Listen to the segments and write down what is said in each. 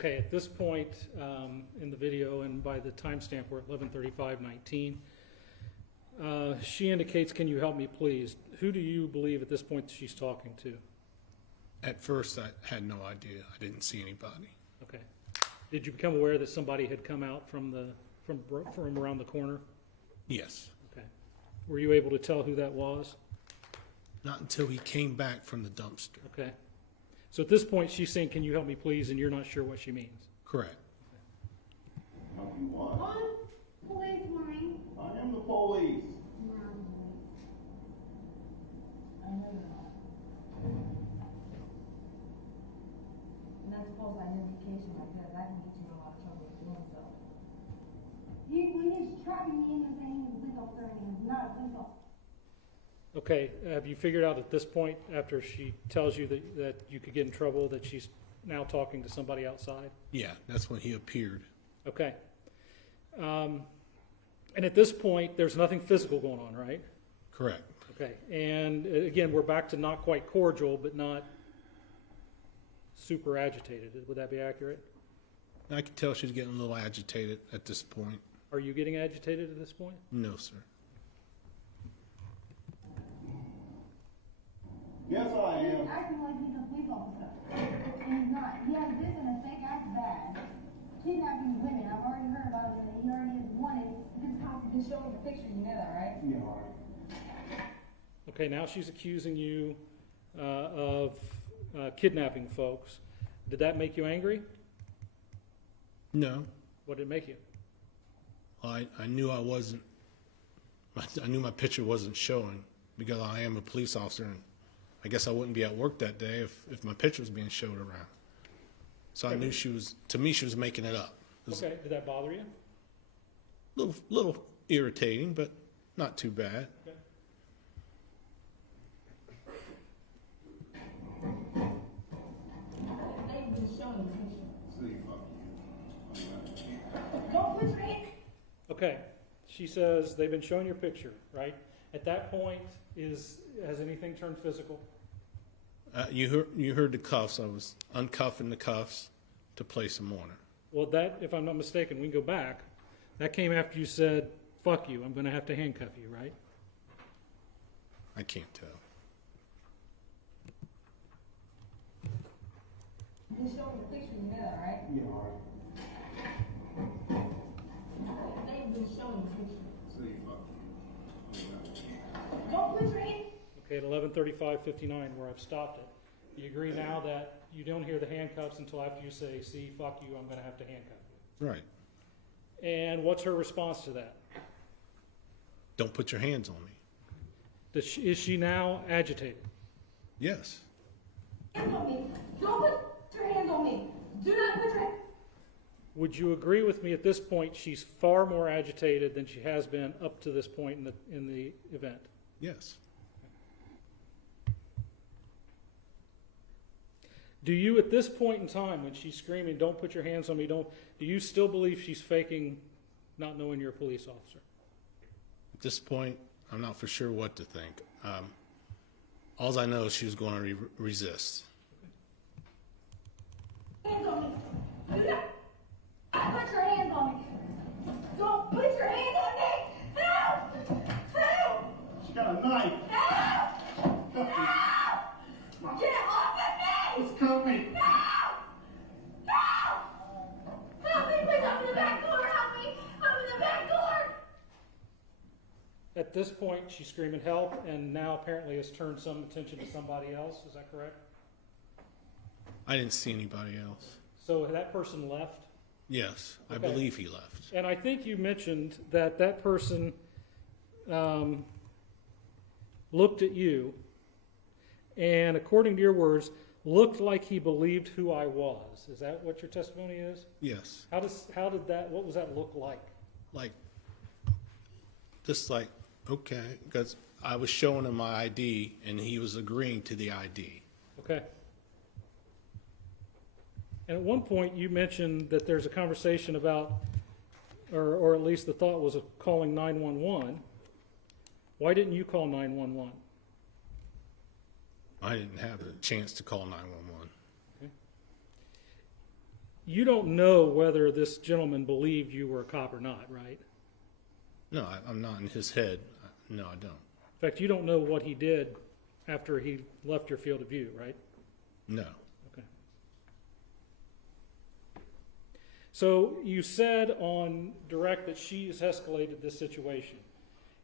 Okay, at this point in the video, and by the timestamp, we're at 11:35:19. She indicates, "Can you help me, please?" Who do you believe at this point that she's talking to? At first, I had no idea. I didn't see anybody. Okay. Did you become aware that somebody had come out from around the corner? Yes. Okay. Were you able to tell who that was? Not until he came back from the dumpster. Okay. So at this point, she's saying, "Can you help me, please?" and you're not sure what she means. Correct. Help you what? Police morning. I am the police. I know you're not. And that's false identification like that can get you in a lot of trouble with doing so. When he's trapping me in and saying he's a police officer and he's not a police officer. Okay, have you figured out at this point, after she tells you that you could get in trouble, that she's now talking to somebody outside? Yeah, that's when he appeared. Okay. And at this point, there's nothing physical going on, right? Correct. Okay, and again, we're back to not quite cordial, but not super agitated. Would that be accurate? I could tell she's getting a little agitated at this point. Are you getting agitated at this point? No, sir. Yes, I He's am. acting like he's a police officer. And he's not. He has this in a fake ass bag. Kidnapping women. I've already heard about it. And he already is wanted. This cop has been showing the picture. You know that, right? Yeah, all right. Okay, now she's accusing you of kidnapping folks. Did that make you angry? No. What did it make you? I knew I wasn't. I knew my picture wasn't showing because I am a police officer, and I guess I wouldn't be at work that day if my picture was being showed around. So I knew she was. To me, she was making it up. It was Okay, did that bother you? little irritating, but not too bad. Okay. They've been showing the picture. See, fuck you. Don't put your hand. Okay, she says they've been showing your picture, right? At that point, has anything turned physical? You heard the cuffs. I was uncuffing the cuffs to place them on her. Well, that, if I'm not mistaken, we can go back. That came after you said, "Fuck you, I'm going to have to handcuff you," right? I can't tell. They've been showing the picture. You know that, right? Yeah, all right. They've been showing the picture. See, fuck you. Don't put your hand. Okay, at 11:35:59, where I've stopped it. Do you agree now that you don't hear the handcuffs until after you say, "See, fuck you, I'm going to have to handcuff you"? Right. And what's her response to that? Don't put your hands on me. Is she now agitated? Yes. Hands on me. Don't put your hands on me. Do not put your hands. Would you agree with me at this point she's far more agitated than she has been up to this point in the event? Yes. Do you, at this point in time, when she's screaming, "Don't put your hands on me," do you still believe she's faking not knowing you're a police officer? At this point, I'm not for sure what to think. All I know is she was going to resist. Hands on me. Do not put your hands on me. Don't put your hands on me. Help! Help! She got a knife. Help! Help! Get off of me! It's coming. No! No! Help me! Please open the back door! Help me! Open the back door! At this point, she's screaming help, and now apparently has turned some attention to somebody else. Is that correct? I didn't see anybody else. So that person left? Yes, I Okay. believe he left. And I think you mentioned that that person looked at you, and according to your words, looked like he believed who I was. Is that what your testimony is? Yes. How did that, what was that look like? Like, just like, okay, because I was showing him my ID and he was agreeing to the ID. Okay. And at one point, you mentioned that there's a conversation about, or at least the thought was of calling 911. Why didn't you call 911? I didn't have a chance to call 911. You don't know whether this gentleman believed you were a cop or not, right? No, I'm not in his head. No, I don't. In fact, you don't know what he did after he left your field of view, right? No. Okay. So you said on direct that she's escalated this situation.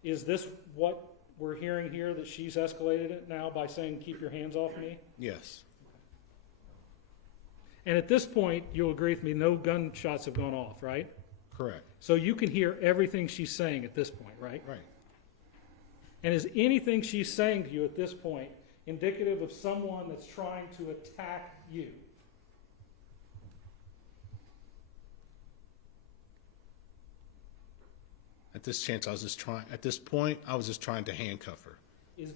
Is this what we're hearing here, that she's escalated it now by saying, keep your hands off me? Yes. And at this point, you'll agree with me, no gunshots have gone off, right? Correct. So you can hear everything she's saying at this point, right? Right. And is anything she's saying to you at this point indicative of someone that's trying to attack you? At this point, I was just trying to handcuff her.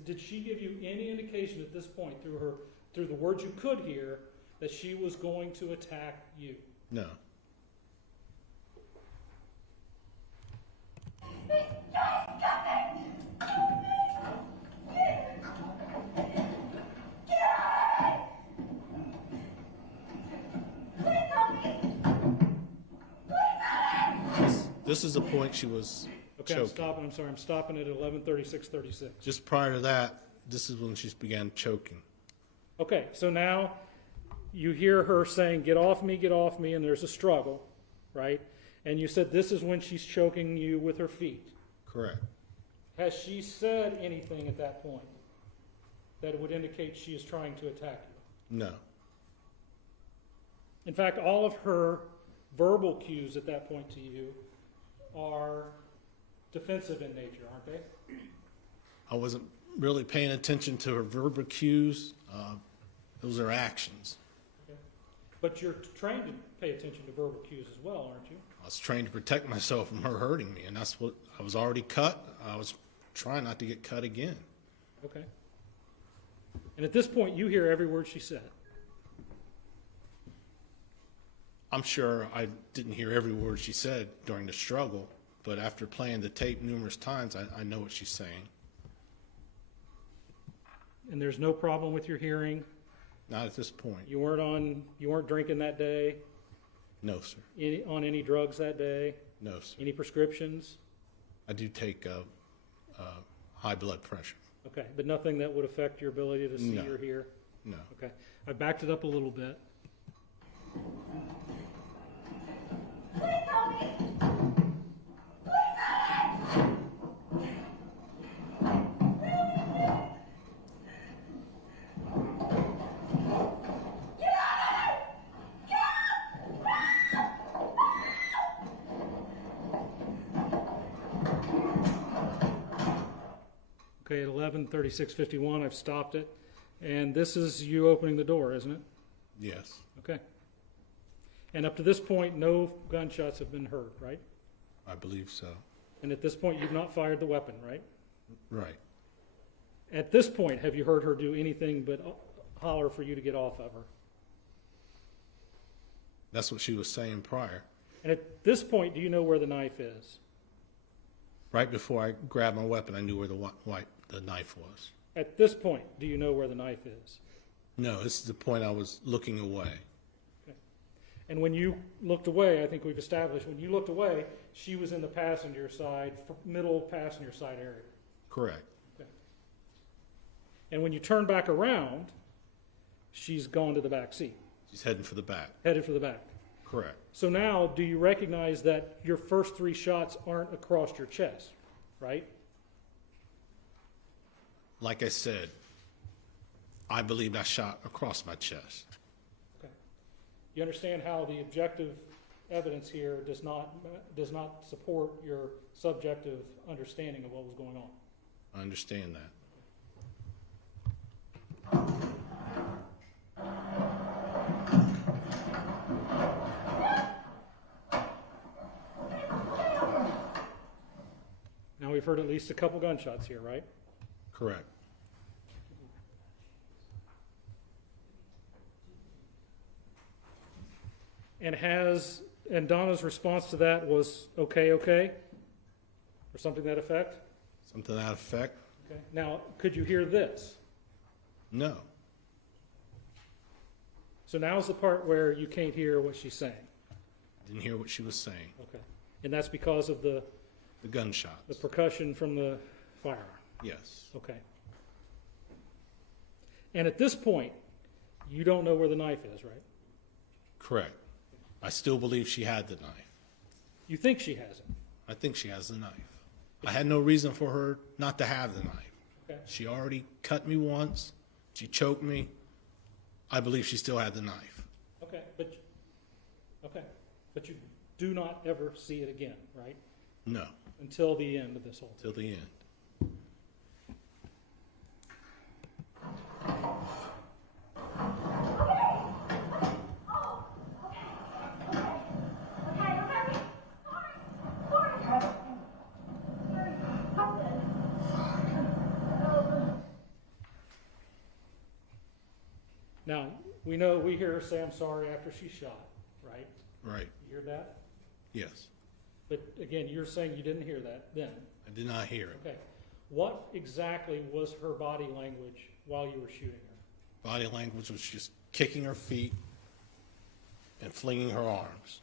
Did she give you any indication at this point through the words you could hear that she was going to attack you? No. This is the point she was Okay, choking. I'm stopping at 11:36:36. Just prior to that, this is when she began choking. Okay, so now you hear her saying, get off me, and there's a struggle, right? And you said this is when she's choking you with her feet. Correct. Has she said anything at that point that would indicate she is trying to attack you? No. In fact, all of her verbal cues at that point to you are defensive in nature, aren't they? I wasn't really paying attention to her verbal cues. Those are actions. Okay. But you're trained to pay attention to verbal cues as well, aren't you? I was trained to protect myself from her hurting me, and that's what I was already cut. I was trying not to get cut again. Okay. And at this point, you hear every word she said. I'm sure I didn't hear every word she said during the struggle, but after playing the tape numerous times, I know what she's saying. And there's no problem with your hearing? Not at this point. You weren't drinking that day? No, sir. On any drugs that day? No, sir. Any prescriptions? I do take high blood pressure. Okay, but nothing that would affect your ability to see No. or hear? No. Okay, I backed it up a little bit. Okay, at 11:36:51, I've stopped it. And this is you opening the door, isn't it? Yes. Okay. And up to this point, no gunshots have been heard, right? I believe so. And at this point, you've not fired the weapon, right? Right. At this point, have you heard her do anything but holler for you to get off of her? That's what she was saying prior. And at this point, do you know where the knife is? Right before I grabbed my weapon, I knew where the knife was. At this point, do you know where the knife is? No, this is the point I was looking away. Okay. And when you looked away, I think we've established, when you looked away, she was in the passenger side, middle passenger side area. Correct. Okay. And when you turn back around, she's gone to the back seat, She's heading for the back. headed for the back. Correct. So now, do you recognize that your first three shots aren't across your chest, right? Like I said, I believed I shot across my chest. Okay. You understand how the objective evidence here does not support your subjective understanding of what was going on? I understand that. Now we've heard at least a couple gunshots here, right? Correct. And Donna's response to that was okay, or something to that effect? Something to that effect? Okay. Now, could you hear this? No. So now's the part where you can't hear what she's saying. Didn't hear what she was saying. Okay. And that's because of the The gunshots. percussion from the firearm. Yes. Okay. And at this point, you don't know where the knife is, right? Correct. I still believe she had the knife. You think she has it. I think she has the knife. I had no reason for her not to have the knife. Okay. She already cut me once. She choked me. I believe she still had the knife. Okay, but you do not ever see it again, right? No, Until the end of this whole thing. till the end. Now, we know, we hear her say, "I'm sorry," after she's shot, right? Right. You hear that? Yes. But again, you're saying you didn't hear that then. I did not hear it. Okay. What exactly was her body language while you were shooting her? Body language was just kicking her feet and flinging her arms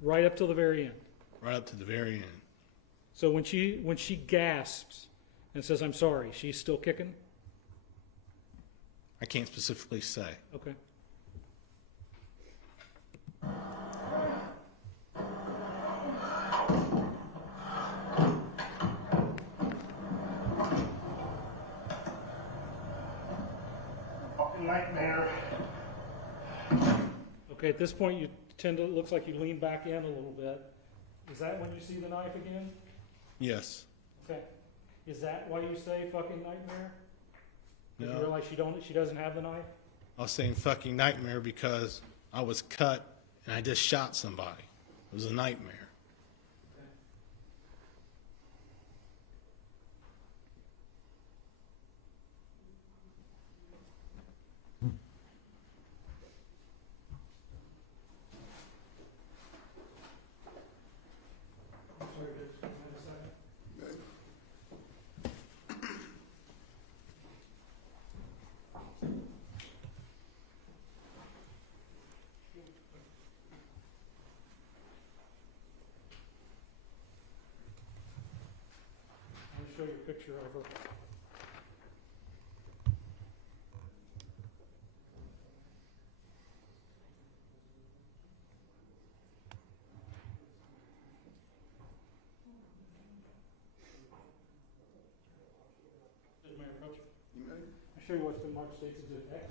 Right up till the very end. right up to the very end. So when she gasps and says, "I'm sorry," she's still kicking? I can't specifically say. Okay. Fucking nightmare. Okay, at this point, you tend to, it looks like you lean back in a little bit. Is that when you see the knife again? Yes. Okay. Is that why you say "fucking nightmare"? Did you No. realize she doesn't have the knife? I was saying fucking nightmare because I was cut and I just shot somebody. It was a nightmare. I'm sorry, just wait a second. I'm going to show you a picture of her. Does Mayor approach? I'll show you what's been marked States Exhibit X.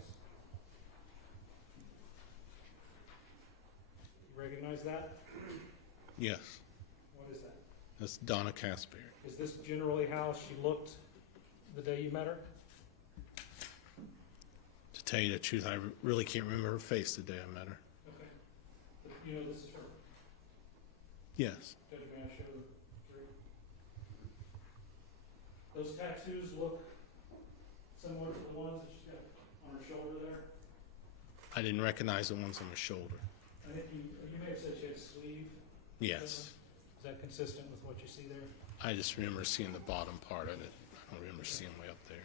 You recognize that? Yes. What is that? That's Donna Casper. Is this generally how she looked the day you met her? To tell you the truth, I really can't remember her face the day I met her. Okay. But you know this is her. Yes. Judge, may I show through? Those tattoos look similar to the ones that she's got on her shoulder there. I didn't recognize the ones on her shoulder. I think you may have said she had a sleeve. Yes. Is that consistent with what you see there? I just remember seeing the bottom part of it. I don't remember seeing way up there.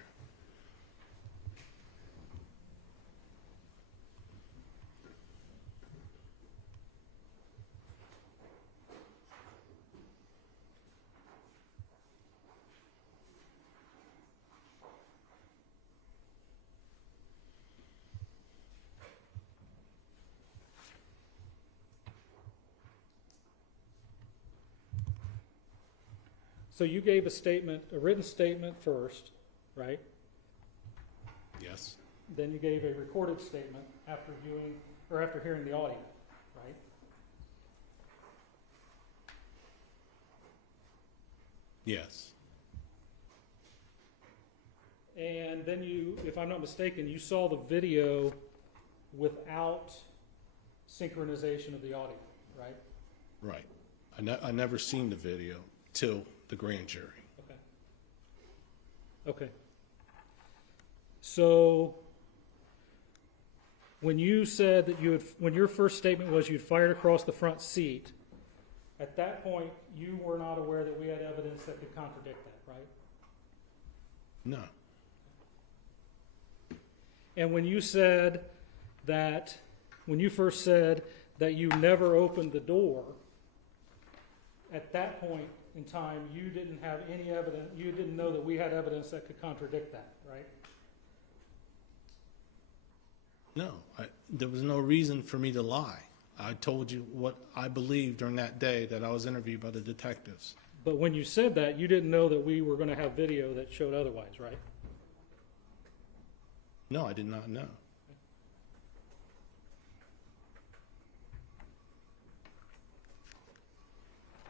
So you gave a statement, a written statement first, right? Yes. Then you gave a recorded statement after viewing, or after hearing the audio, right? Yes. And then you, if I'm not mistaken, you saw the video without synchronization of the audio, right? Right. I never seen the video till the grand jury. Okay. Okay. So when you said that you had, when your first statement was you'd fired across the front seat, at that point you were not aware that we had evidence that could contradict that, right? No. And when you said that, when you first said that you never opened the door, at that point in time, you didn't have any evidence, you didn't know that we had evidence that could contradict that, right? No, there was no reason for me to lie. I told you what I believed during that day that I was interviewed by the detectives. But when you said that, you didn't know that we were going to have video that showed otherwise, right? No, I did not know.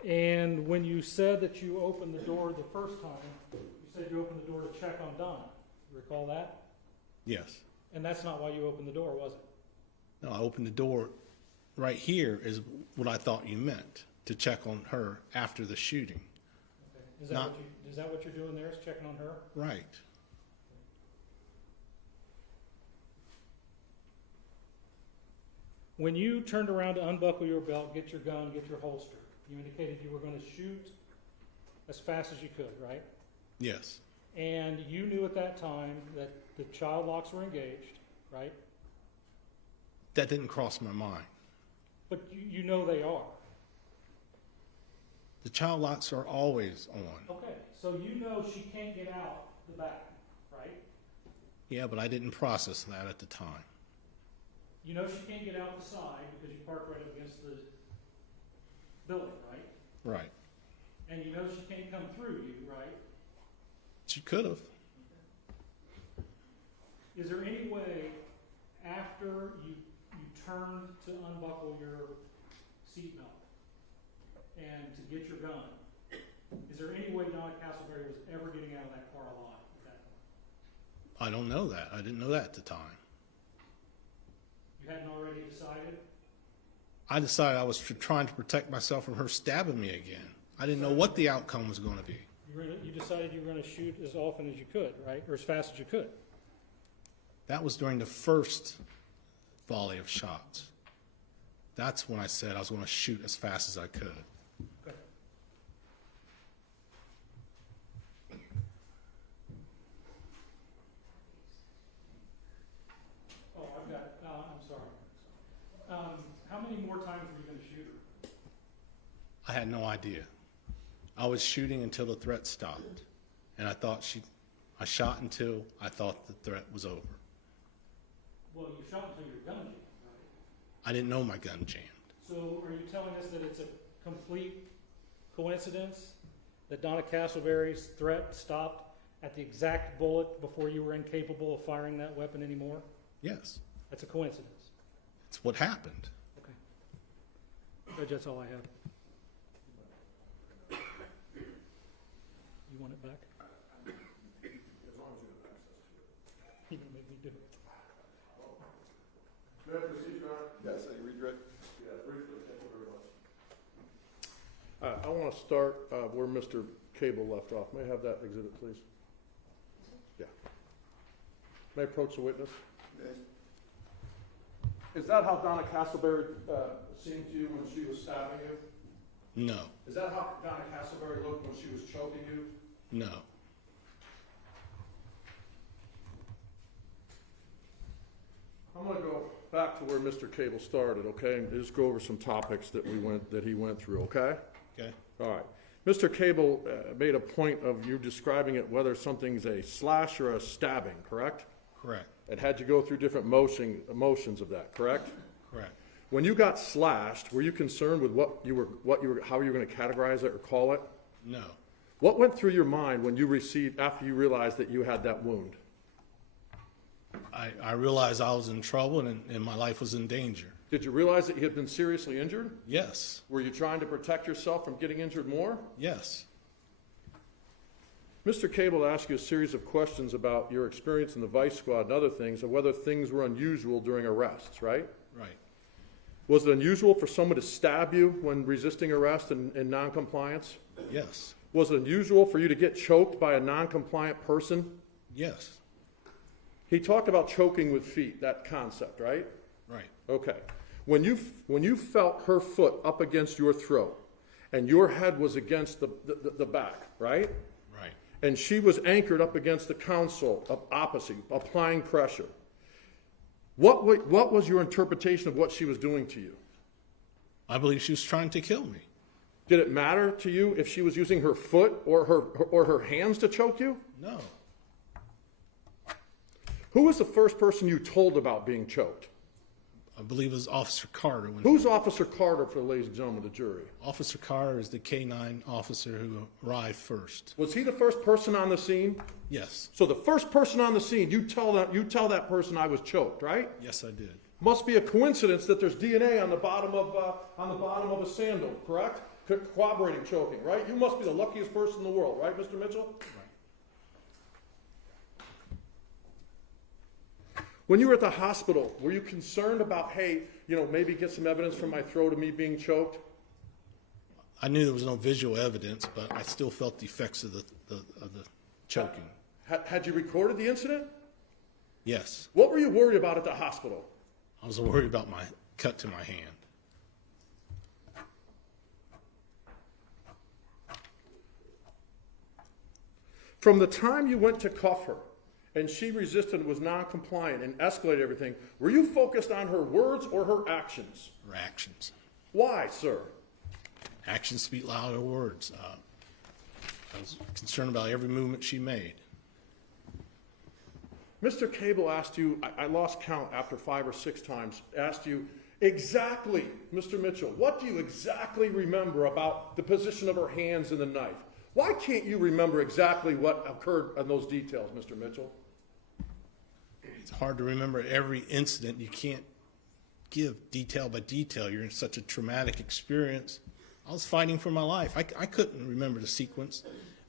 And when you said that you opened the door the first time, you said you opened the door to check on Donna. You recall that? Yes. And that's not why you opened the door, was it? No, I opened the door. Right here is what I thought you meant, to check on her after the shooting. Okay. Is that what you're doing there, is checking on her? Right. When you turned around to unbuckle your belt, get your gun, get your holster, you indicated you were going to shoot as fast as you could, right? Yes. And you knew at that time that the child locks were engaged, right? That didn't cross my mind. But you know they are. The child locks are always on. Okay, so you know she can't get out the back, right? Yeah, but I didn't process that at the time. You know she can't get out the side because you parked right up against the building, right? Right. And you know she can't come through you, right? She could have. Is there any way after you turned to unbuckle your seatbelt and to get your gun, is there any way Donna Castleberry was ever getting out of that car alive at that point? I don't know that. I didn't know that at the time. You hadn't already decided? I decided I was trying to protect myself from her stabbing me again. I didn't know what the outcome was going to be. You decided you were going to shoot as often as you could, right? Or as fast as you could. That was during the first volley of shots. That's when I said I was going to shoot as fast as I could. Okay. Oh, I've got, I'm sorry. How many more times were you going to shoot her? I had no idea. I was shooting until the threat stopped. And I shot until I thought the threat was over. Well, you shot until your gun jammed, right? I didn't know my gun jammed. So are you telling us that it's a complete coincidence that Donna Castleberry's threat stopped at the exact bullet before you were incapable of firing that weapon anymore? Yes. That's a coincidence. It's what happened. Okay. Judge, that's all I have. You want it back? As long as you have access to it. You're gonna make me do it. May I proceed, Your Honor? Yes, any redirect? Yeah, briefly, thank you very much. I want to start where Mr. Cable left off. May I have that exhibit, please? Yeah. May I approach the witness? Okay. Is that how Donna Castleberry seemed to you when she was stabbing you? No. Is that how Donna Castleberry looked when she was choking you? No. I'm going to go back to where Mr. Cable started, okay, and just go over some topics that he went through, okay? Okay. All right. Mr. Cable made a point of you describing it whether something's a slash or a stabbing, correct? Correct. It had you go through different emotions of that, correct? Correct. When you got slashed, were you concerned with how you were going to categorize it or call it? No. What went through your mind when after you realized that you had that wound? I realized I was in trouble and my life was in danger. Did you realize that you had been seriously injured? Yes. Were you trying to protect yourself from getting injured more? Yes. Mr. Cable asked you a series of questions about your experience in the Vice Squad and other things, and whether things were unusual during arrests, right? Right. Was it unusual for someone to stab you when resisting arrest and noncompliance? Yes. Was it unusual for you to get choked by a noncompliant person? Yes. He talked about choking with feet, that concept, right? Right. Okay. When you felt her foot up against your throat and your head was against the back, right? Right. And she was anchored up against the console opposite, applying pressure, What was your interpretation of what she was doing to you? I believe she was trying to kill me. Did it matter to you if she was using her foot or her hands to choke you? No. Who was the first person you told about being choked? I believe it was Officer Carter. Who's Officer Carter, for the ladies and gentlemen of the jury? Officer Carter is the K-9 officer who arrived first. Was he the first person on the scene? Yes. So the first person on the scene, you tell that person I was choked, right? Yes, I did. Must be a coincidence that there's DNA on the bottom of a sandal, correct? Corroborating choking, right? You must be the luckiest person in the world, right, Mr. Mitchell? Right. When you were at the hospital, were you concerned about, hey, maybe get some evidence from my throat of me being choked? I knew there was no visual evidence, but I still felt the effects of the choking. Had you recorded the incident? Yes. What were you worried about at the hospital? I was worried about my cut to my hand. From the time you went to cuff her and she resisted and was non-compliant and escalated everything, were you focused on her words or her actions? Her actions. Why, sir? Actions speak louder than words. I was concerned about every movement she made. Mr. Cable asked you, I lost count after 5 or 6 times, asked you exactly, Mr. Mitchell, what do you exactly remember about the position of her hands and the knife? Why can't you remember exactly what occurred in those details, Mr. Mitchell? It's hard to remember every incident. You can't give detail by detail. You're in such a traumatic experience. I was fighting for my life. I couldn't remember the sequence.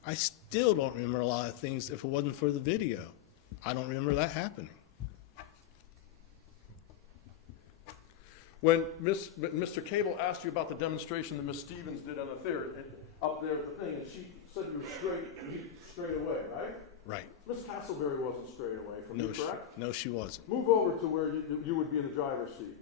I still don't remember a lot of things if it wasn't for the video. I don't remember that happening. When Mr. Cable asked you about the demonstration that Ms. Stevens did on the theater, up there at the thing, and she said you were straight away, right? Right. Ms. Castleberry wasn't straight away from you, correct? No, she wasn't. Move over to where you would be in the driver's seat.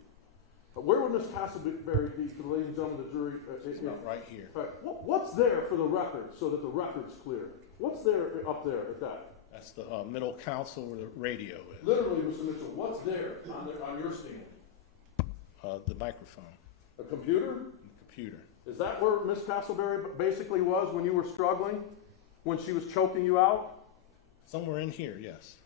Where would Ms. Castleberry be for the ladies and gentlemen of the jury? It's not right here. All right. What's there for the record so that the record's clear? What's there up there at that? That's the middle console where the radio is. Literally, Mr. Mitchell, what's there on your stand? The microphone. A computer? The computer. Is that where Ms. Castleberry basically was when you were struggling? When she was choking you out? Somewhere in here, yes.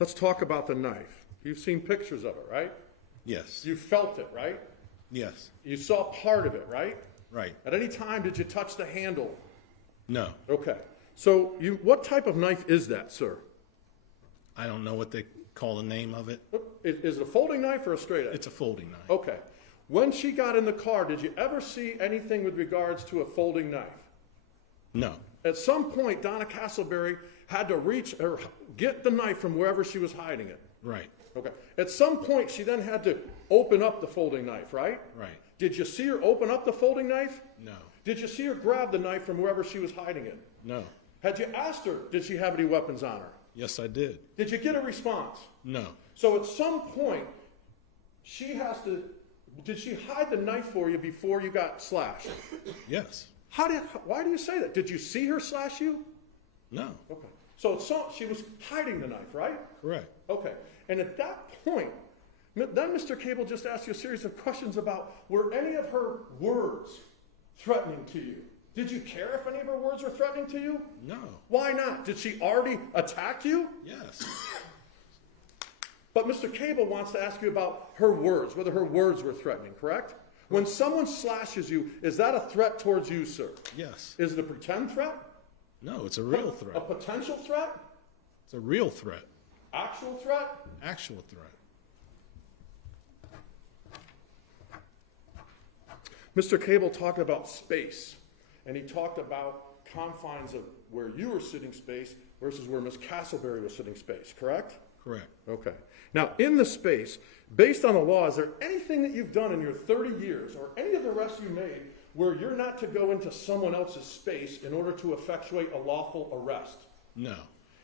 Let's talk about the knife. You've seen pictures of it, right? Yes. You felt it, right? Yes. You saw part of it, right? Right. At any time, did you touch the handle? No. Okay. So what type of knife is that, sir? I don't know what they call the name of it. Is it a folding knife or a straight edge? It's a folding knife. Okay. When she got in the car, did you ever see anything with regards to a folding knife? No. At some point, Donna Castleberry had to reach or get the knife from wherever she was hiding it. Right. Okay. At some point, she then had to open up the folding knife, right? Right. Did you see her open up the folding knife? No. Did you see her grab the knife from wherever she was hiding it? No. Had you asked her, did she have any weapons on her? Yes, I did. Did you get a response? No. So at some point, did she hide the knife for you before you got slashed? Yes. Why do you say that? Did you see her slash you? No. Okay. So she was hiding the knife, right? Correct. Okay. And at that point, then Mr. Cable just asked you a series of questions about, were any of her words threatening to you? Did you care if any of her words were threatening to you? No. Why not? Did she already attack you? Yes. But Mr. Cable wants to ask you about her words, whether her words were threatening, correct? When someone slashes you, is that a threat towards you, sir? Yes. Is it a pretend threat? No, it's a real A threat. potential threat? It's a real threat. Actual threat? Actual threat. Mr. Cable talked about space, and he talked about confines of where you were sitting space versus where Ms. Castleberry was sitting space, correct? Correct. Okay. Now, in the space, based on the law, is there anything that you've done in your 30 years or any of the arrests you made where you're not to go into someone else's space in order to effectuate a lawful arrest? No.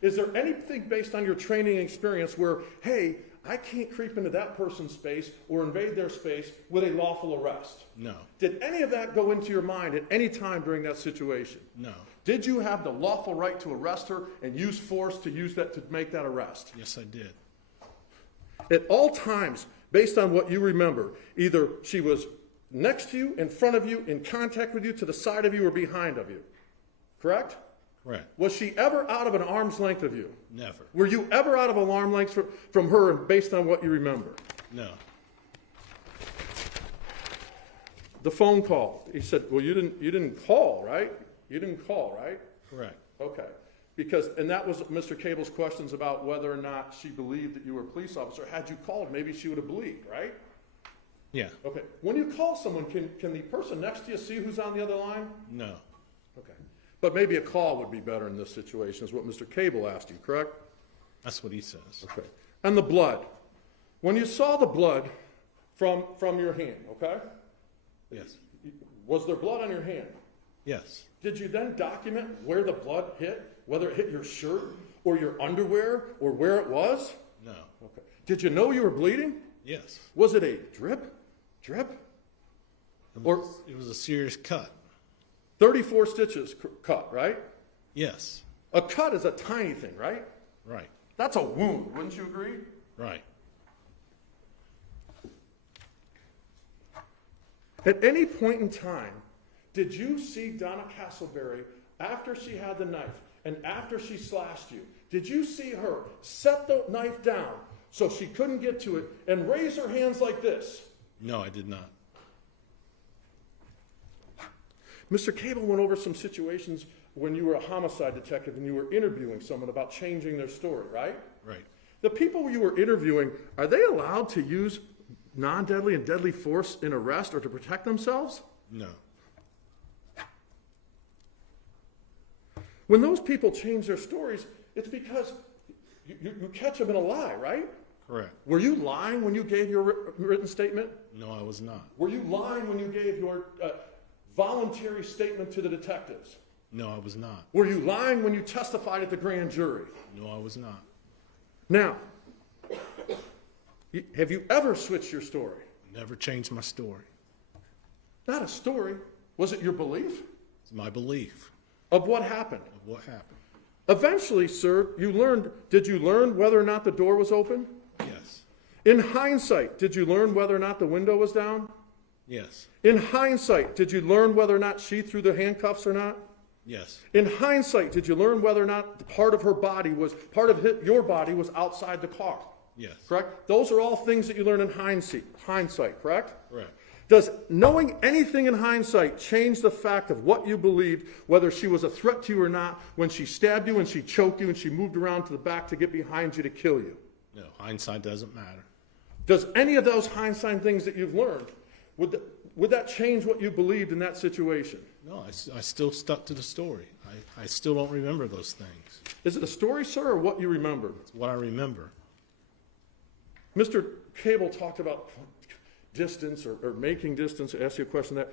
Is there anything based on your training and experience where, hey, I can't creep into that person's space or invade their space with a lawful arrest. No. Did any of that go into your mind at any time during that situation? No. Did you have the lawful right to arrest her and use force to use that to make that arrest? Yes, I did. At all times, based on what you remember, either she was next to you, in front of you, in contact with you, to the side of you, or behind of you. Correct? Correct. Was she ever out of an arm's length of you? Never. Were you ever out of an arm's length from her based on what you remember? No. The phone call. He said, well, you didn't call, right? You didn't call, right? Correct. Okay. And that was Mr. Cable's questions about whether or not she believed that you were a police officer. Had you called, maybe she would have believed, right? Yeah. Okay. When you call someone, can the person next to you see who's on the other line? No. Okay. But maybe a call would be better in this situation, is what Mr. Cable asked you, correct? That's what he says. Okay. And the blood. When you saw the blood from your hand, okay? Yes. Was there blood on your hand? Yes. Did you then document where the blood hit, whether it hit your shirt or your underwear or where it was? No. Okay. Did you know you were bleeding? Yes. Was it a drip? Or It was a serious cut. 34 stitches cut, right? Yes. A cut is a tiny thing, right? Right. That's a wound, wouldn't you agree? Right. At any point in time, did you see Donna Castleberry after she had the knife and after she slashed you? Did you see her set the knife down so she couldn't get to it and raise her hands like this? No, I did not. Mr. Cable went over some situations when you were a homicide detective and you were interviewing someone about changing their story, right? Right. The people you were interviewing, are they allowed to use non-deadly and deadly force in arrest or to protect themselves? No. When those people change their stories, it's because you catch them in a lie, right? Correct. Were you lying when you gave your written statement? No, I was not. Were you lying when you gave your voluntary statement to the detectives? No, I was not. Were you lying when you testified at the grand jury? No, I was not. Now, have you ever switched your story? Never changed my story. Not a story. Was it your belief It's my belief of what happened? of what happened. Eventually, sir, did you learn whether or not the door was open? Yes. In hindsight, did you learn whether or not the window was down? Yes. In hindsight, did you learn whether or not she threw the handcuffs or not? Yes. In hindsight, did you learn whether or not part of your body was outside the car? Yes. Correct? Those are all things that you learn in hindsight, correct? Correct. Does knowing anything in hindsight change the fact of what you believed, whether she was a threat to you or not, when she stabbed you and she choked you and she moved around to the back to get behind you to kill you? No, hindsight doesn't matter. Does any of those hindsight things that you've learned, would that change what you believed in that situation? No, I still stuck to the story. I still don't remember those things. Is it a story, sir, or what you remember? It's what I remember. Mr. Cable talked about distance or making distance. I asked you a question that,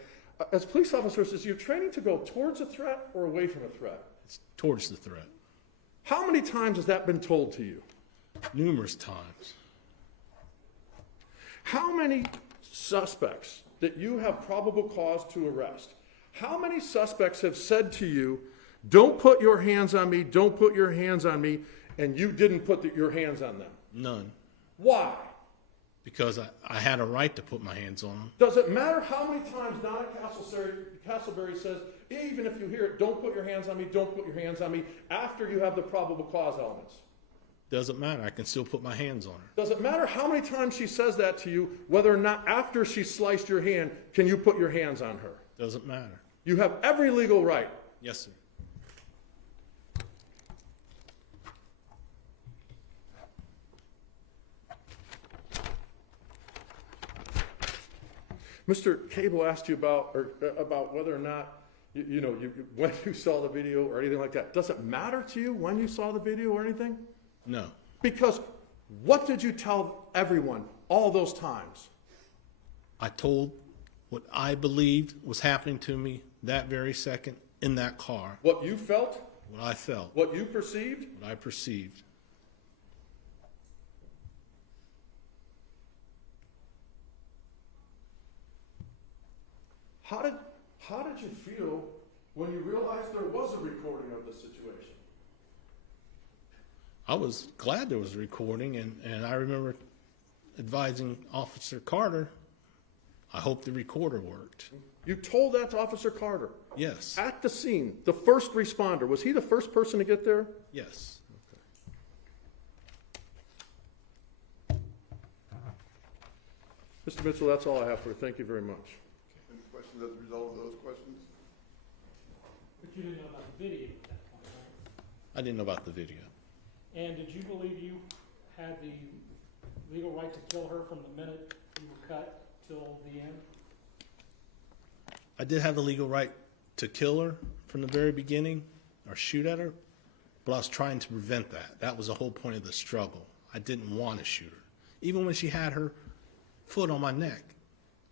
as police officers, is your training to go towards a threat or away from a threat? It's towards the threat. How many times has that been told to you? Numerous times. How many suspects that you have probable cause to arrest, how many suspects have said to you, don't put your hands on me, don't put your hands on me, and you didn't put your hands on them? None. Why? Because I had a right to put my hands on them. Does it matter how many times Donna Castleberry says, even if you hear it, don't put your hands on me, don't put your hands on me, after you have the probable cause elements? Doesn't matter. I can still put my hands on her. Does it matter how many times she says that to you, whether or not after she sliced your hand, can you put your hands on her? Doesn't matter. You have every legal right. Yes, sir. Mr. Cable asked you about whether or not, when you saw the video or anything like that. Does it matter to you when you saw the video or anything? No. Because what did you tell everyone all those times? I told what I believed was happening to me that very second in that car. What you felt? What I felt. What you perceived? What I perceived. How did you feel when you realized there was a recording of the situation? I was glad there was a recording, and I remember advising Officer Carter, I hope the recorder worked. You told that to Officer Carter? Yes. At the scene, the first responder, was he the first person to get there? Yes. Mr. Mitchell, that's all I have for you. Thank you very much. Any questions as a result of those questions? But you didn't know about the video at that point, right? I didn't know about the video. And did you believe you had the legal right to kill her from the minute you were cut till the end? I did have the legal right to kill her from the very beginning, or shoot at her, but I was trying to prevent that. That was the whole point of the struggle. I didn't want to shoot her. Even when she had her foot on my neck,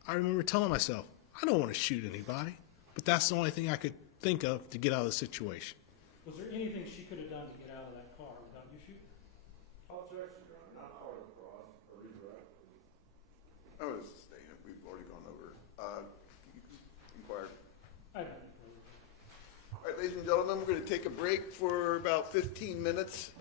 I remember telling myself, I don't want to shoot anybody, but that's the only thing I could think of to get out of the situation. Was there anything she could have done to get out of that car without you shooting? Objection, Your Honor. Not out of the cross or redirect. I was staying, we've already gone over. Inquired. I don't know. All right, ladies and gentlemen, we're going to take a break for about 15 minutes.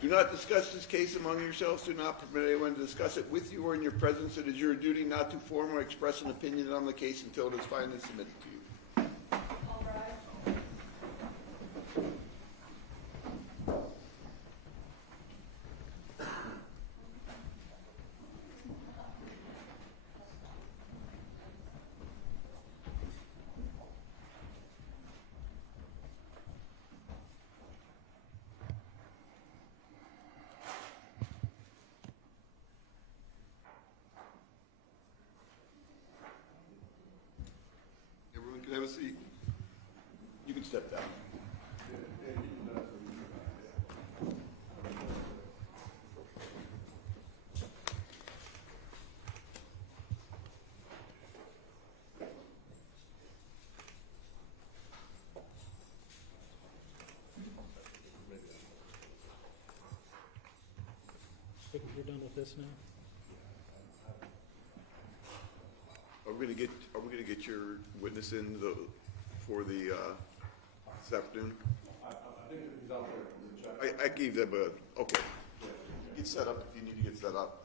Do not discuss this case among yourselves. Do not permit anyone to discuss it with you or in your presence. It is your duty not to form or express an opinion on the case until it is finally submitted to you. All right. Everyone can have a seat. You can step down. Think you're done with this now? Are we gonna get your witness in for the this afternoon? I think he's out there. I gave them a, okay. Get set up if you need to get set up.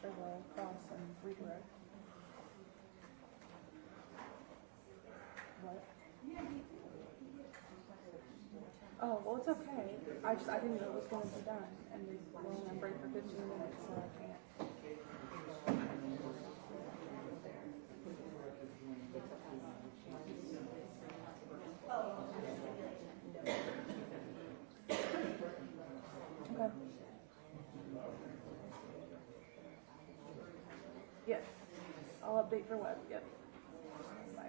for the cross and redirect. What? Oh, well, it's okay. I didn't know it was going to be done, and we're only on break for 15 minutes, so I can't. Okay. Yes. I'll update for web. Yep. Bye.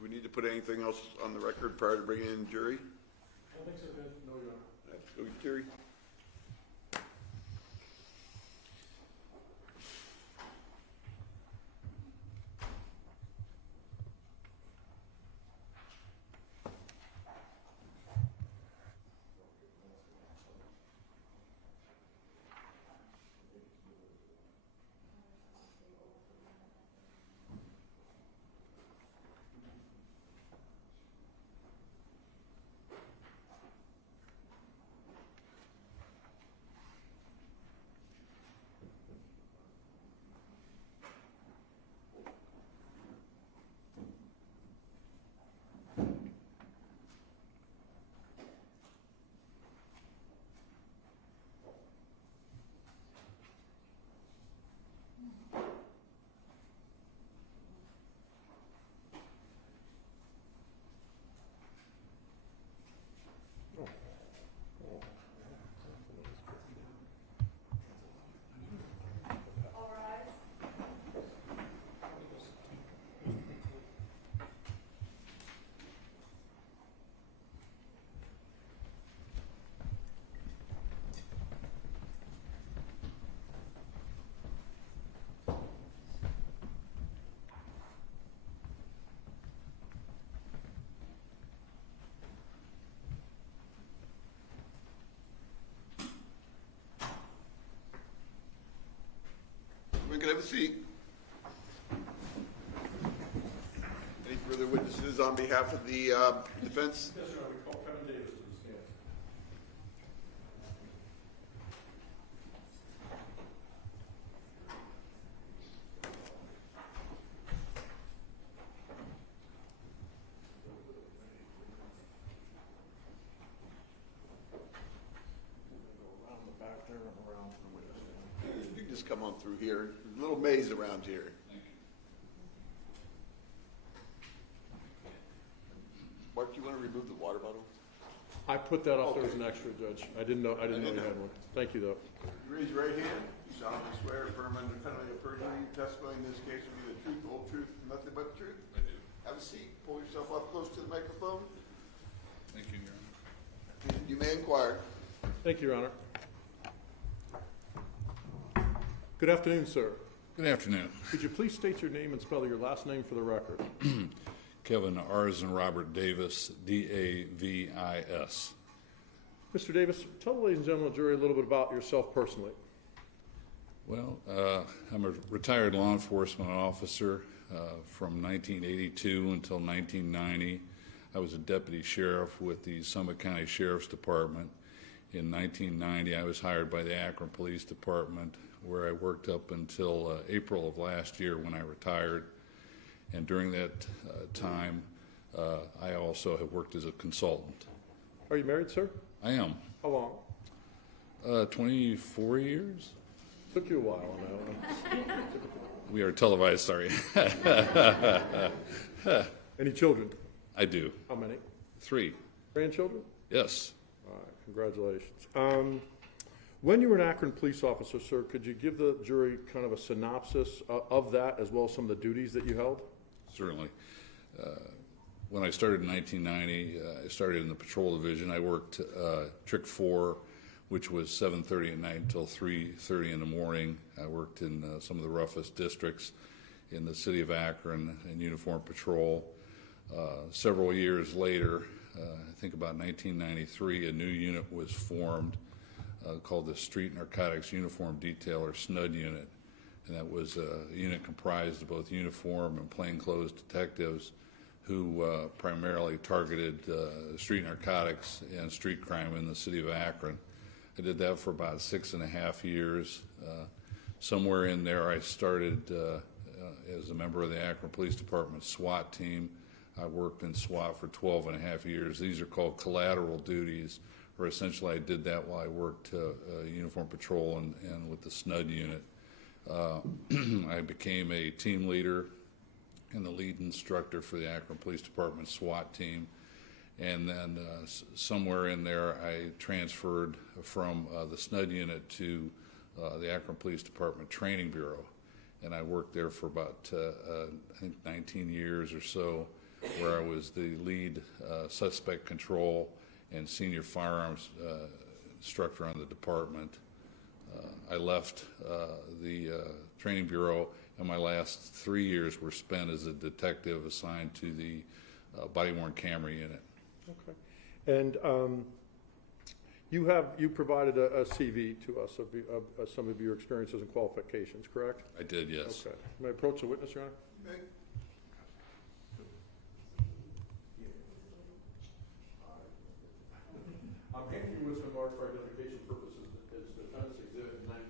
Do we need to put anything else on the record prior to bringing in jury? I don't think so, good. No, Your Honor. Let's go, jury. a seat. Any further witnesses on behalf of the defense? Yes, sir. We call Kevin Davis to the stand. Around the back there and around the witness stand. You can just come on through here. There's a little maze around here. Mark, you want to remove the water bottle? I put that up there as an extra, Judge. I didn't know you had one. Thank you, though. You raise your right hand. You solemnly swear, affirm under penalty of perjury, testifying in this case will be the truth, the whole truth, and nothing but the truth. I do. Have a seat. Pull yourself up close to the microphone. Thank you, Your Honor. And you may inquire. Thank you, Your Honor. Good afternoon, sir. Good afternoon. Could you please state your name and spell your last name for the record? Kevin Arzen Robert Davis, D-A-V-I-S. Mr. Davis, tell the ladies and gentlemen of the jury a little bit about yourself personally. Well, I'm a retired law enforcement officer from 1982 until 1990. I was a deputy sheriff with the Summit County Sheriff's Department. In 1990, I was hired by the Akron Police Department, where I worked up until April of last year when I retired. And during that time, I also have worked as a consultant. Are you married, sir? I am. How long? 24 years? Took you a while on that one. We are televised, sorry. Any children? I do. How many? 3. Grandchildren? Yes. All right, congratulations. When you were an Akron police officer, sir, could you give the jury kind of a synopsis of that, as well as some of the duties that you held? Certainly. When I started in 1990, I started in the patrol division. I worked Trick 4, which was 7:30 at night until 3:30 in the morning. I worked in some of the roughest districts in the city of Akron in uniform patrol. Several years later, I think about 1993, a new unit was formed called the Street Narcotics Uniform Detail, or SNUD unit. And that was a unit comprised of both uniform and plainclothes detectives who primarily targeted street narcotics and street crime in the city of Akron. I did that for about 6.5 years. Somewhere in there, I started as a member of the Akron Police Department SWAT team. I worked in SWAT for 12.5 years. These are called collateral duties, or essentially I did that while I worked uniform patrol and with the SNUD unit. I became a team leader and the lead instructor for the Akron Police Department SWAT team. And then somewhere in there, I transferred from the SNUD unit to the Akron Police Department Training Bureau. And I worked there for about, I think, 19 years or so, where I was the lead suspect control and senior firearms instructor on the department. I left the Training Bureau, and my last 3 years were spent as a detective assigned to the body-worn camera unit. Okay. And you provided a CV to us of some of your experiences and qualifications, correct? I did, yes. Okay. May I approach the witness, Your Honor? Okay. I'm handing you with some marks for identification purposes. It's Defense Exhibit 19.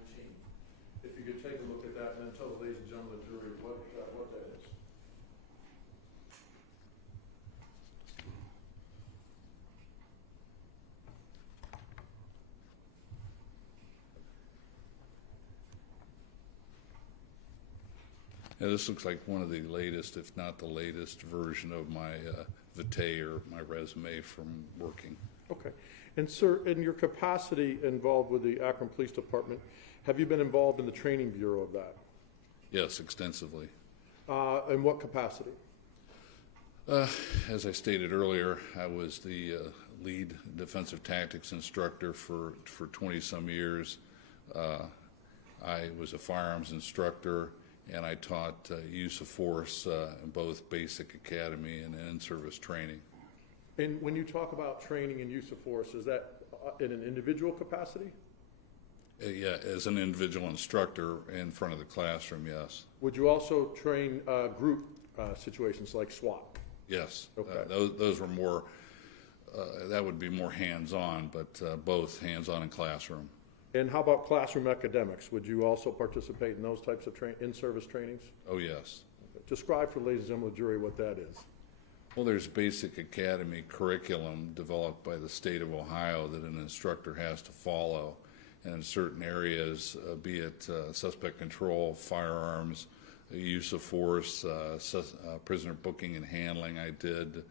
If you could take a look at that and then tell the ladies and gentlemen of the jury what that is. Yeah, this looks like one of the latest, if not the latest, version of my vitae, or my resume from working. Okay. And sir, in your capacity involved with the Akron Police Department, have you been involved in the training bureau of that? Yes, extensively. In what capacity? As I stated earlier, I was the lead defensive tactics instructor for 20-some years. I was a firearms instructor, and I taught use of force in both basic academy and in-service training. And when you talk about training and use of force, is that in an individual capacity? Yeah, as an individual instructor in front of the classroom, yes. Would you also train group situations like SWAT? Yes. Okay. Those were more, that would be more hands-on, but both hands-on and classroom. And how about classroom academics? Would you also participate in those types of in-service trainings? Oh, yes. Describe for ladies and gentlemen of the jury what that is. Well, there's basic academy curriculum developed by the state of Ohio that an instructor has to follow. And in certain areas, be it suspect control, firearms, use of force, prisoner booking and handling, I did,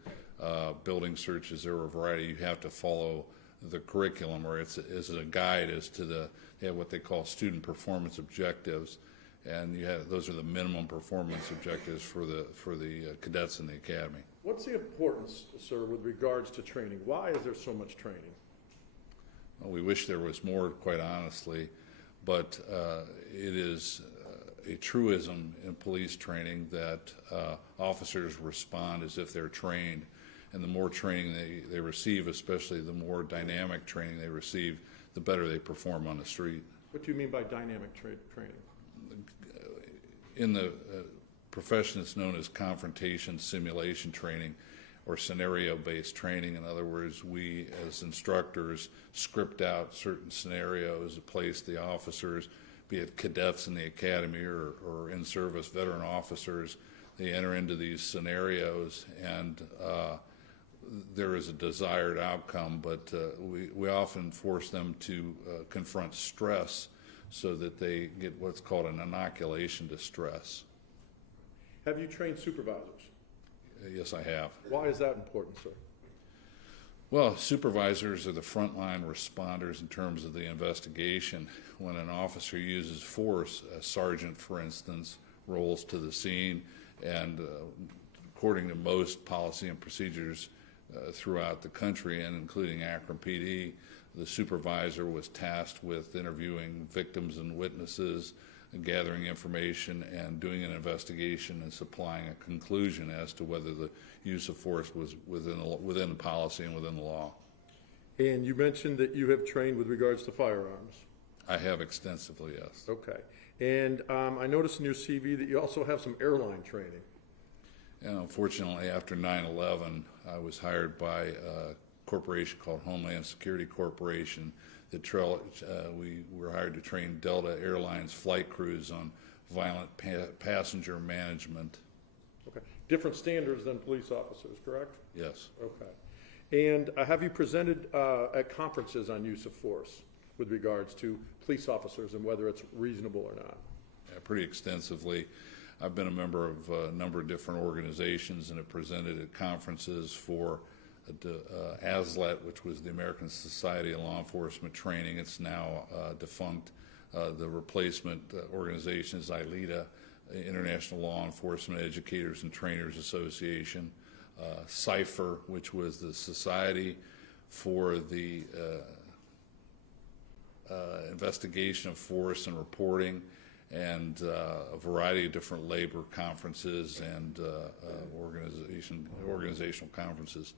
building searches, there were a variety. You have to follow the curriculum, or it's a guide as to they have what they call student performance objectives. And those are the minimum performance objectives for the cadets in the academy. What's the importance, sir, with regards to training? Why is there so much training? Well, we wish there was more, quite honestly, but it is a truism in police training that officers respond as if they're trained, and the more training they receive, especially the more dynamic training they receive, the better they perform on the street. What do you mean by dynamic training? In the profession, it's known as confrontation simulation training or scenario-based training. In other words, we as instructors script out certain scenarios to place the officers, be it cadets in the academy or in-service veteran officers. They enter into these scenarios, and there is a desired outcome, but we often force them to confront stress so that they get what's called an inoculation to stress. Have you trained supervisors? Yes, I have. Why is that important, sir? Well, supervisors are the frontline responders in terms of the investigation. When an officer uses force, a sergeant, for instance, rolls to the scene, and according to most policy and procedures throughout the country, and including Akron PD, the supervisor was tasked with interviewing victims and witnesses, and gathering information and doing an investigation and supplying a conclusion as to whether the use of force was within the policy and within the law. And you mentioned that you have trained with regards to firearms. I have extensively, yes. Okay. And I noticed in your CV that you also have some airline training. And unfortunately, after 9/11, I was hired by a corporation called Homeland Security Corporation. We were hired to train Delta Airlines flight crews on violent passenger management. Okay. Different standards than police officers, correct? Yes. Okay. And have you presented at conferences on use of force with regards to police officers and whether it's reasonable or not? Yeah, pretty extensively. I've been a member of a number of different organizations and have presented at conferences for ASLET, which was the American Society of Law Enforcement Training. It's now defunct. The replacement organization is ILETA, International Law Enforcement Educators and Trainers Association. CIPHER, which was the Society for the Investigation of Force and Reporting, and a variety of different labor conferences and organizational conferences.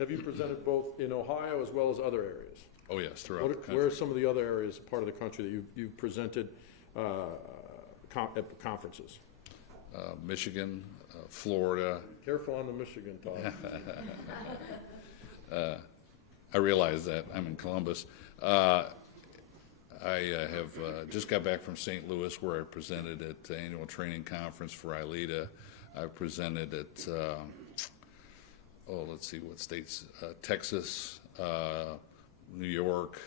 Have you presented both in Ohio as well as other areas? Oh, yes, throughout the country. Where are some of the other areas, part of the country, that you've presented at conferences? Michigan, Florida. Careful on the Michigan talk. I realize that. I'm in Columbus. I have just got back from St. Louis, where I presented at the annual training conference for ILETA. I presented at, let's see what states, Texas, New York,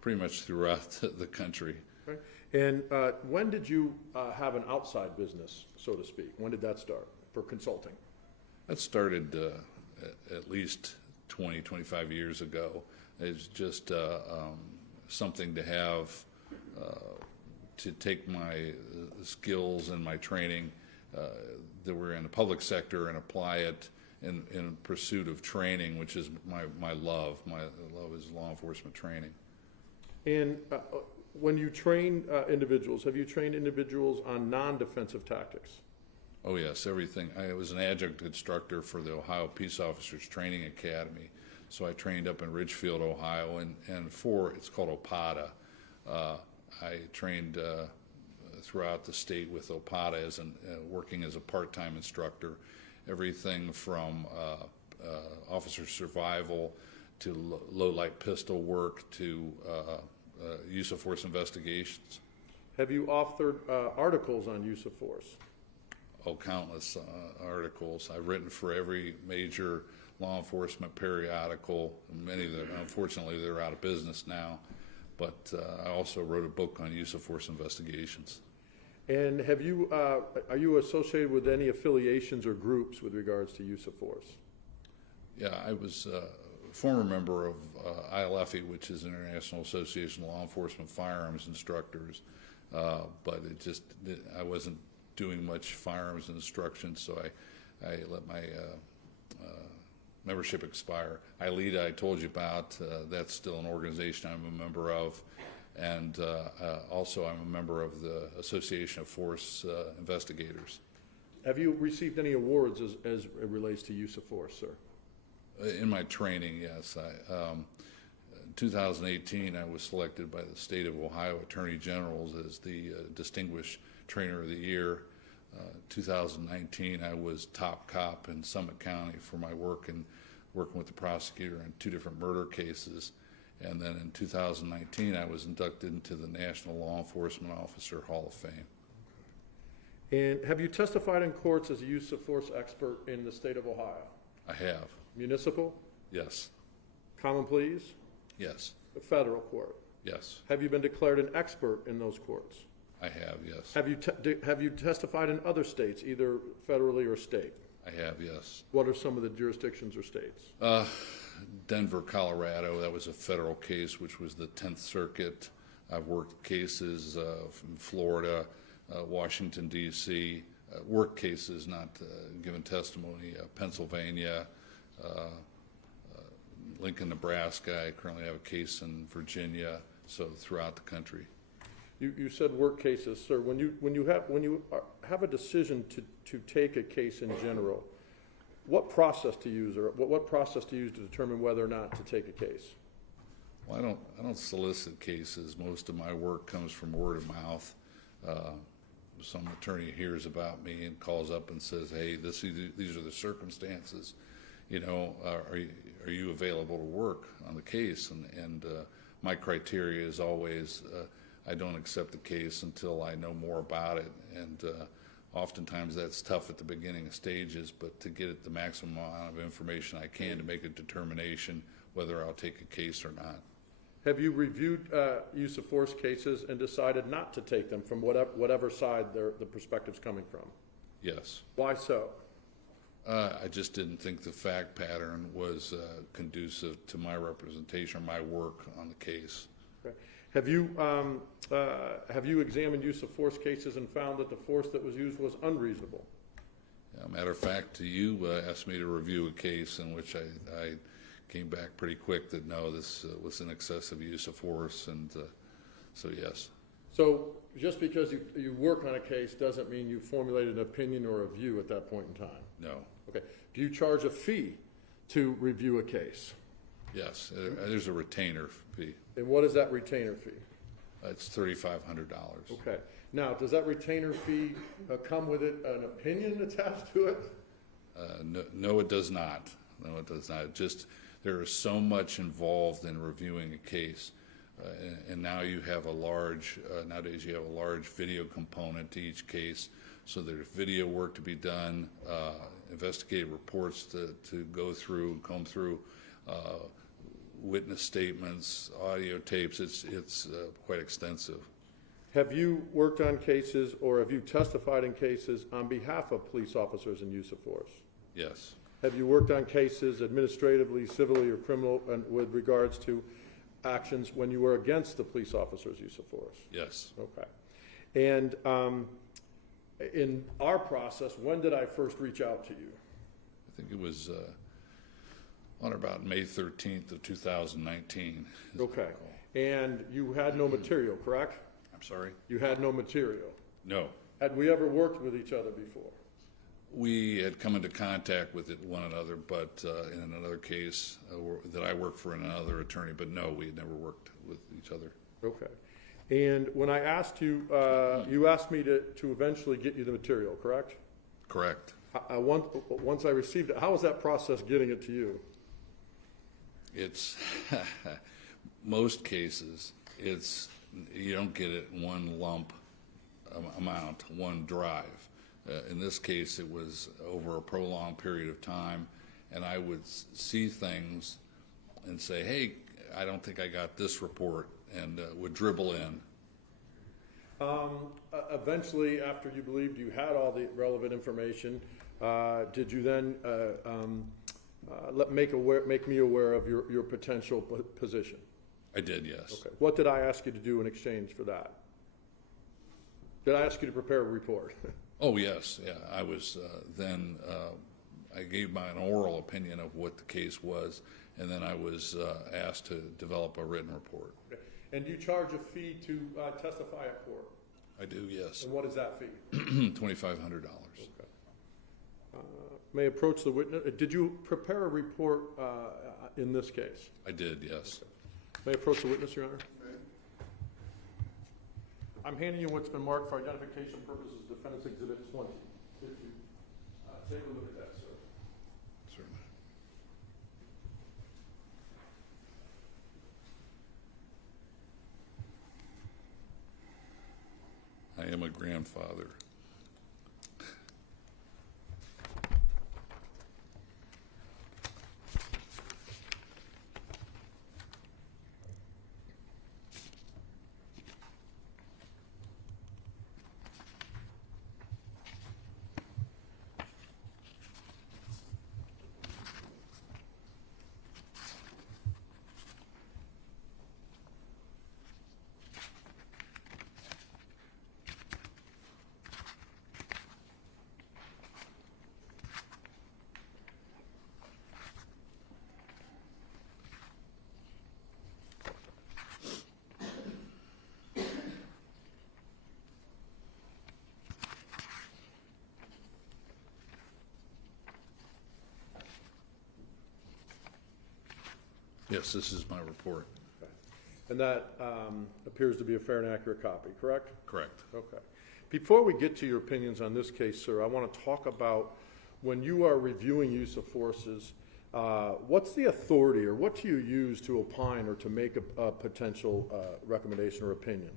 pretty much throughout the country. Okay. And when did you have an outside business, so to speak? When did that start for consulting? That started at least 20, 25 years ago. It's just something to have to take my skills and my training that were in the public sector and apply it in pursuit of training, which is my love. My love is law enforcement training. And when you train individuals, have you trained individuals on non-defensive tactics? Oh, yes, everything. I was an adjunct instructor for the Ohio Peace Officers Training Academy. So I trained up in Ridgefield, Ohio, and 4, it's called OPATA. I trained throughout the state with OPATA as working as a part-time instructor, everything from officer survival to low-light pistol work to use of force investigations. Have you authored articles on use of force? Oh, countless articles. I've written for every major law enforcement periodical. Many of them, unfortunately, they're out of business now. But I also wrote a book on use of force investigations. And have you, are you associated with any affiliations or groups with regards to use of force? Yeah, I was a former member of ILFE, which is International Association of Law Enforcement Firearms Instructors, but I wasn't doing much firearms instruction, so I let my membership expire. ILEADA, I told you about, that's still an organization I'm a member of, and also I'm a member of the Association of Force Investigators. Have you received any awards as it relates to use of force, sir? In my training, yes. In 2018, I was selected by the state of Ohio Attorney Generals as the Distinguished Trainer of the Year. 2019, I was top cop in Summit County for my work in working with the prosecutor in 2 different murder cases. And then in 2019, I was inducted into the National Law Enforcement Officer Hall of Fame. And have you testified in courts as a use of force expert in the state of Ohio? I have. Municipal? Yes. Common pleas? Yes. The federal court? Yes. Have you been declared an expert in those courts? I have, yes. Have you testified in other states, either federally or state? I have, yes. What are some of the jurisdictions or states? Denver, Colorado, that was a federal case, which was the 10th Circuit. I've worked cases from Florida, Washington, D.C., work cases, not given testimony, Pennsylvania, Lincoln, Nebraska. I currently have a case in Virginia, so throughout the country. You said work cases, sir. When you have a decision to take a case in general, what process to use, or what process to use to determine whether or not to take a case? Well, I don't solicit cases. Most of my work comes from word of mouth. Some attorney hears about me and calls up and says, "Hey, these are the circumstances. You know, are you available to work on the case?" And my criteria is always I don't accept the case until I know more about it. And oftentimes that's tough at the beginning of stages, but to get at the maximum amount of information I can to make a determination whether I'll take a case or not. Have you reviewed use of force cases and decided not to take them from whatever side the perspective's coming from? Yes. Why so? I just didn't think the fact pattern was conducive to my representation or my work on the case. Okay. Have you examined use of force cases and found that the force that was used was unreasonable? Matter of fact, you asked me to review a case in which I came back pretty quick that no, this was an excessive use of force, and so yes. So just because you work on a case doesn't mean you formulated an opinion or a view at that point in time? No. Okay. Do you charge a fee to review a case? Yes, there's a retainer fee. And what is that retainer fee? It's $3,500. Okay. Now, does that retainer fee come with it an opinion attached to it? No, it does not. No, it does not. Just there is so much involved in reviewing a case, and now you have a large. Nowadays, you have a large video component to each case. So there's video work to be done, investigative reports to go through, comb through, witness statements, audio tapes. It's quite extensive. Have you worked on cases or have you testified in cases on behalf of police officers in use of force? Yes. Have you worked on cases administratively, civilly, or criminal with regards to actions when you were against the police officer's use of force? Yes. Okay. And in our process, when did I first reach out to you? I think it was on or about May 13th of 2019. Okay. And you had no material, correct? I'm sorry? You had no material. No. Had we ever worked with each other before? We had come into contact with one another, but in another case that I worked for another attorney, but no, we had never worked with each other. Okay. And when I asked you, you asked me to eventually get you the material, correct? Correct. Once I received it, how was that process getting it to you? It's most cases, you don't get it in one lump amount, one drive. In this case, it was over a prolonged period of time, and I would see things and say, hey, I don't think I got this report, and would dribble in. Eventually, after you believed you had all the relevant information, did you then make me aware of your potential position? I did, yes. Okay. What did I ask you to do in exchange for that? Did I ask you to prepare a report? Oh, yes. Yeah, I was then, I gave my oral opinion of what the case was, and then I was asked to develop a written report. Okay. And do you charge a fee to testify at court? I do, yes. And what is that fee? $2,500. Okay. May approach the witness. Did you prepare a report in this case? I did, yes. Okay. May approach the witness, Your Honor. I'm handing you what's been marked for identification purposes, Defendant's Exhibit 20. If you take a look at that, sir. Certainly. I am a grandfather. Yes, this is my report. Okay. And that appears to be a fair and accurate copy, correct? Correct. Okay. Before we get to your opinions on this case, sir, I want to talk about when you are reviewing use of forces, what's the authority or what do you use to opine or to make a potential recommendation or opinion?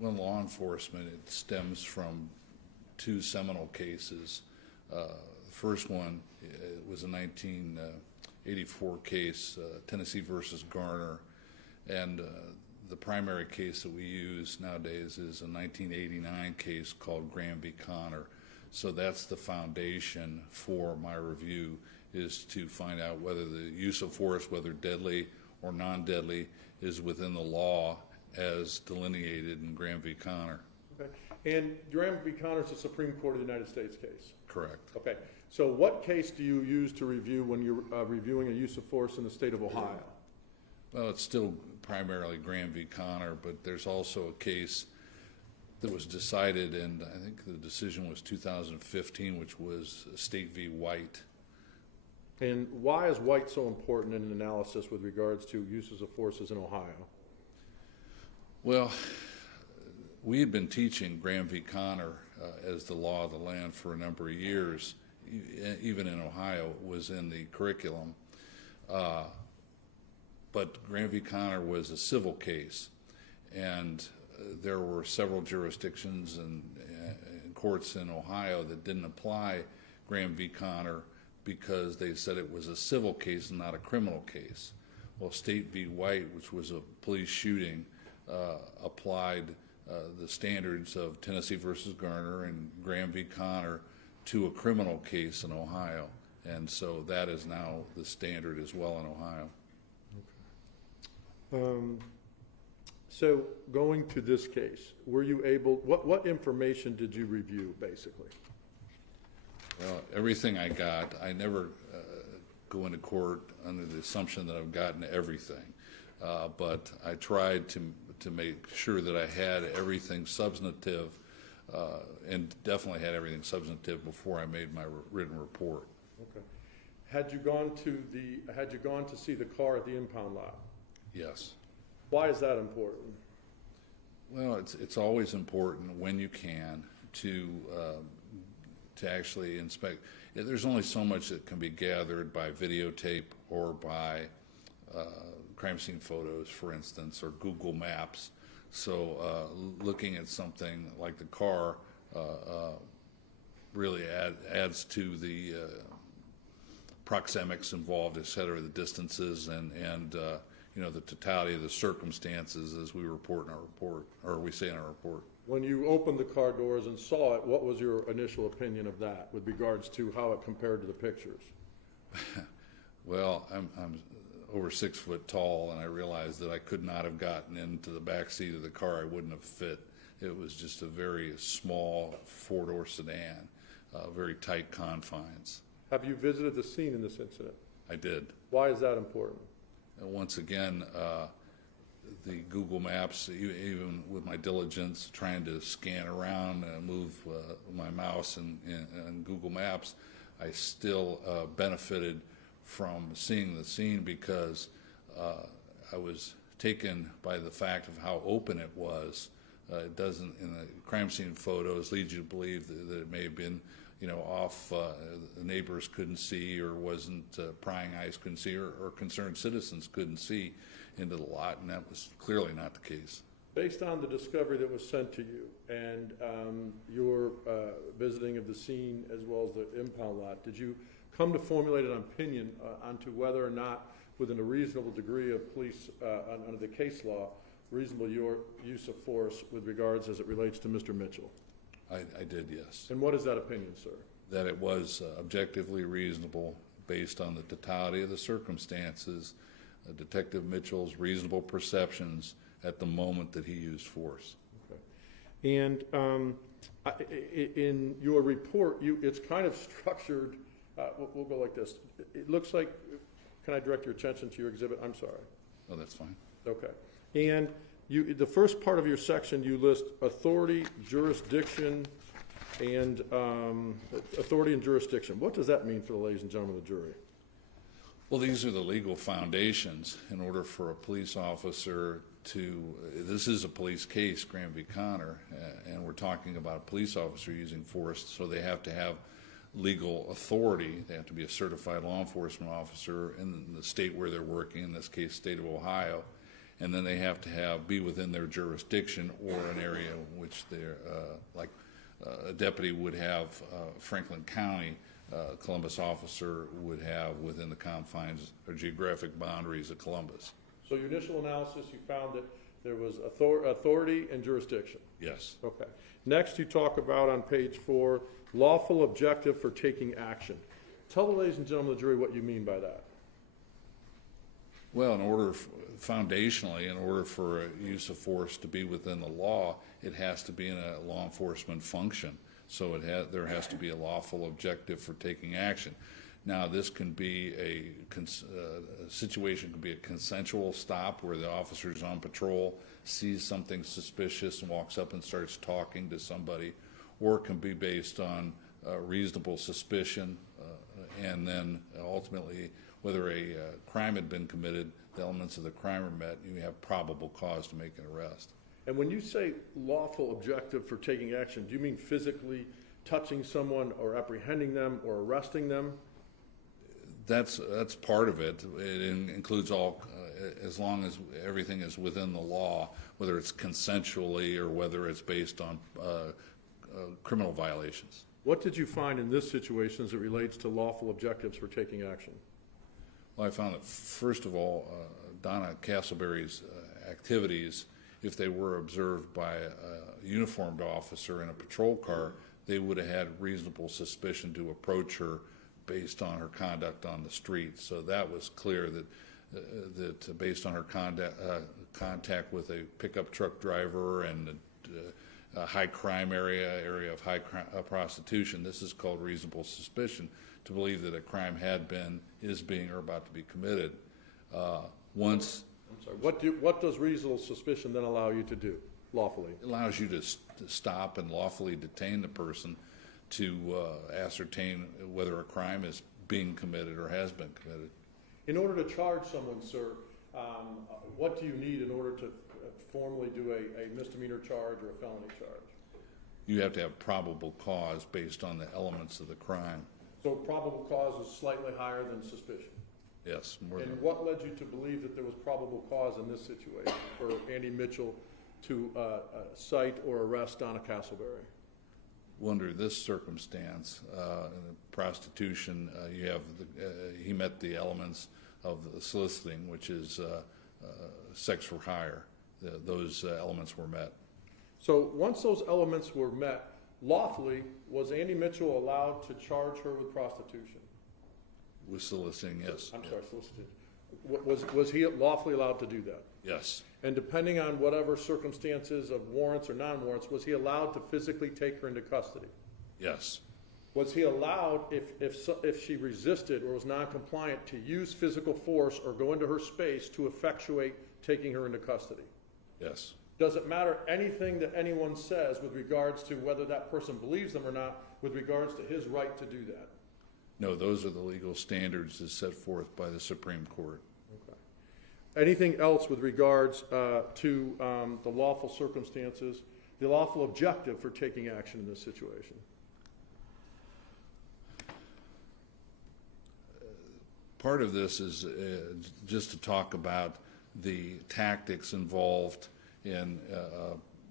Well, in law enforcement, it stems from two seminal cases. The first one was a 1984 case, Tennessee versus Garner, and the primary case that we use nowadays is a 1989 case called Graham v. Connor. So that's the foundation for my review, is to find out whether the use of force, whether deadly or non-deadly, is within the law as delineated in Graham v. Connor. Okay. And Graham v. Connor is a Supreme Court of the United States case? Correct. Okay. So what case do you use to review when you're reviewing a use of force in the state of Ohio? Well, it's still primarily Graham v. Connor, but there's also a case that was decided, and I think the decision was 2015, which was State v. White. And why is White so important in an analysis with regards to uses of forces in Ohio? Well, we had been teaching Graham v. Connor as the law of the land for a number of years. Even in Ohio, it was in the curriculum. But Graham v. Connor was a civil case, and there were several jurisdictions and courts in Ohio that didn't apply Graham v. Connor because they said it was a civil case and not a criminal case. Well, State v. White, which was a police shooting, applied the standards of Tennessee versus Garner and Graham v. Connor to a criminal case in Ohio. And so that is now the standard as well in Ohio. So going to this case, were you able, what information did you review, basically? Well, everything I got, I never go into court under the assumption that I've gotten everything. But I tried to make sure that I had everything substantive and definitely had everything substantive before I made my written report. Okay. Had you gone to see the car at the impound lot? Yes. Why is that important? Well, it's always important when you can to actually inspect. There's only so much that can be gathered by videotape or by crime scene photos, for instance, or Google Maps. So looking at something like the car really adds to the proxemics involved, et cetera, the distances and you know, the totality of the circumstances as we report in our report, or we say in our report. When you opened the car doors and saw it, what was your initial opinion of that with regards to how it compared to the pictures? Well, I'm over 6 foot tall, and I realized that I could not have gotten into the back seat of the car. I wouldn't have fit. It was just a very small 4-door sedan, very tight confines. Have you visited the scene in this incident? I did. Why is that important? Once again, the Google Maps, even with my diligence, trying to scan around and move my mouse in Google Maps, I still benefited from seeing the scene because I was taken by the fact of how open it was. It doesn't, in the crime scene photos, lead you to believe that it may have been, you know, off, the neighbors couldn't see, or wasn't, prying eyes couldn't see, or concerned citizens couldn't see into the lot, and that was clearly not the case. Based on the discovery that was sent to you and your visiting of the scene as well as the impound lot, did you come to formulate an opinion onto whether or not, within a reasonable degree of police, under the case law, reasonable your use of force with regards as it relates to Mr. Mitchell? I did, yes. And what is that opinion, sir? That it was objectively reasonable based on the totality of the circumstances, Detective Mitchell's reasonable perceptions at the moment that he used force. Okay. And in your report, it's kind of structured, we'll go like this. It looks like, can I direct your attention to your exhibit? I'm sorry. Oh, that's fine. Okay. And the first part of your section, you list authority, jurisdiction, and authority and jurisdiction. What does that mean for the ladies and gentlemen of the jury? Well, these are the legal foundations in order for a police officer to, this is a police case, Graham v. Connor, and we're talking about a police officer using force, so they have to have legal authority. They have to be a certified law enforcement officer in the state where they're working, in this case, state of Ohio. And then they have to be within their jurisdiction or an area in which they're, like a deputy would have Franklin County, Columbus officer would have within the confines or geographic boundaries of Columbus. So your initial analysis, you found that there was authority and jurisdiction? Yes. Okay. Next, you talk about on page 4, lawful objective for taking action. Tell the ladies and gentlemen of the jury what you mean by that. Well, foundationally, in order for a use of force to be within the law, it has to be in a law enforcement function. So there has to be a lawful objective for taking action. Now, this can be a situation, can be a consensual stop where the officer's on patrol, sees something suspicious and walks up and starts talking to somebody, or it can be based on reasonable suspicion, and then ultimately, whether a crime had been committed, the elements of the crime are met, you have probable cause to make an arrest. And when you say lawful objective for taking action, do you mean physically touching someone or apprehending them or arresting them? That's part of it. It includes all, as long as everything is within the law, whether it's consensually or whether it's based on criminal violations. What did you find in this situation as it relates to lawful objectives for taking action? Well, I found that, first of all, Donna Castleberry's activities, if they were observed by a uniformed officer in a patrol car, they would have had reasonable suspicion to approach her based on her conduct on the street. So that was clear that based on her contact with a pickup truck driver and a high crime area of high prostitution, this is called reasonable suspicion to believe that a crime had been, is being, or about to be committed. I'm sorry, what does reasonable suspicion then allow you to do? lawfully? It allows you to stop and lawfully detain the person to ascertain whether a crime is being committed or has been committed. In order to charge someone, sir, what do you need in order to formally do a misdemeanor charge or a felony charge? You have to have probable cause based on the elements of the crime. So probable cause is slightly higher than suspicion. Yes, more than. And what led you to believe that there was probable cause in this situation for Andy Mitchell to cite or arrest Donna Castleberry? Well, under this circumstance, in prostitution, you have he met the elements of the soliciting, which is sex for hire. Those elements were met. So once those elements were met, lawfully, was Andy Mitchell allowed to charge her with prostitution? With soliciting, yes. I'm sorry, solicitation. Was he lawfully allowed to do that? Yes. And depending on whatever circumstances of warrants or non-warrants, was he allowed to physically take her into custody? Yes. Was he allowed, if she resisted or was non-compliant, to use physical force or go into her space to effectuate taking her into custody? Yes. Does it matter anything that anyone says with regards to whether that person believes them or not, with regards to his right to do that? No, those are the legal standards as set forth by the Supreme Court. Okay. Anything else with regards to the lawful circumstances, the lawful objective for taking action in this situation? Part of this is just to talk about the tactics involved in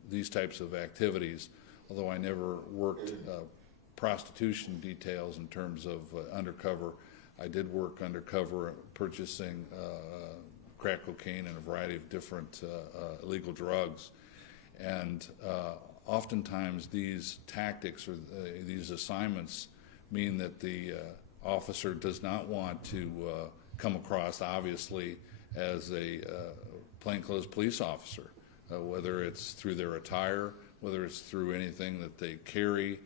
these types of activities. Although I never worked prostitution details in terms of undercover, I did work undercover purchasing crack cocaine and a variety of different illegal drugs. And oftentimes these tactics or these assignments mean that the officer does not want to come across, obviously, as a plainclothes police officer, whether it's through their attire, whether it's through anything that they carry.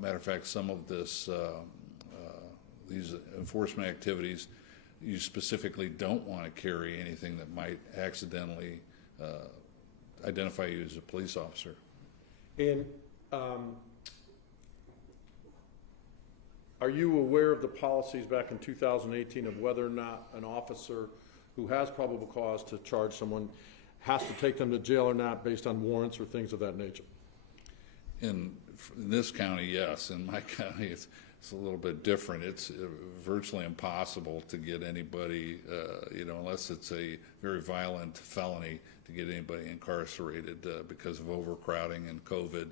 Matter of fact, some of these enforcement activities, you specifically don't want to carry anything that might accidentally identify you as a police officer. And are you aware of the policies back in 2018 of whether or not an officer who has probable cause to charge someone has to take them to jail or not based on warrants or things of that nature? In this county, yes. In my county, it's a little bit different. It's virtually impossible to get anybody, unless it's a very violent felony, to get anybody incarcerated because of overcrowding and COVID.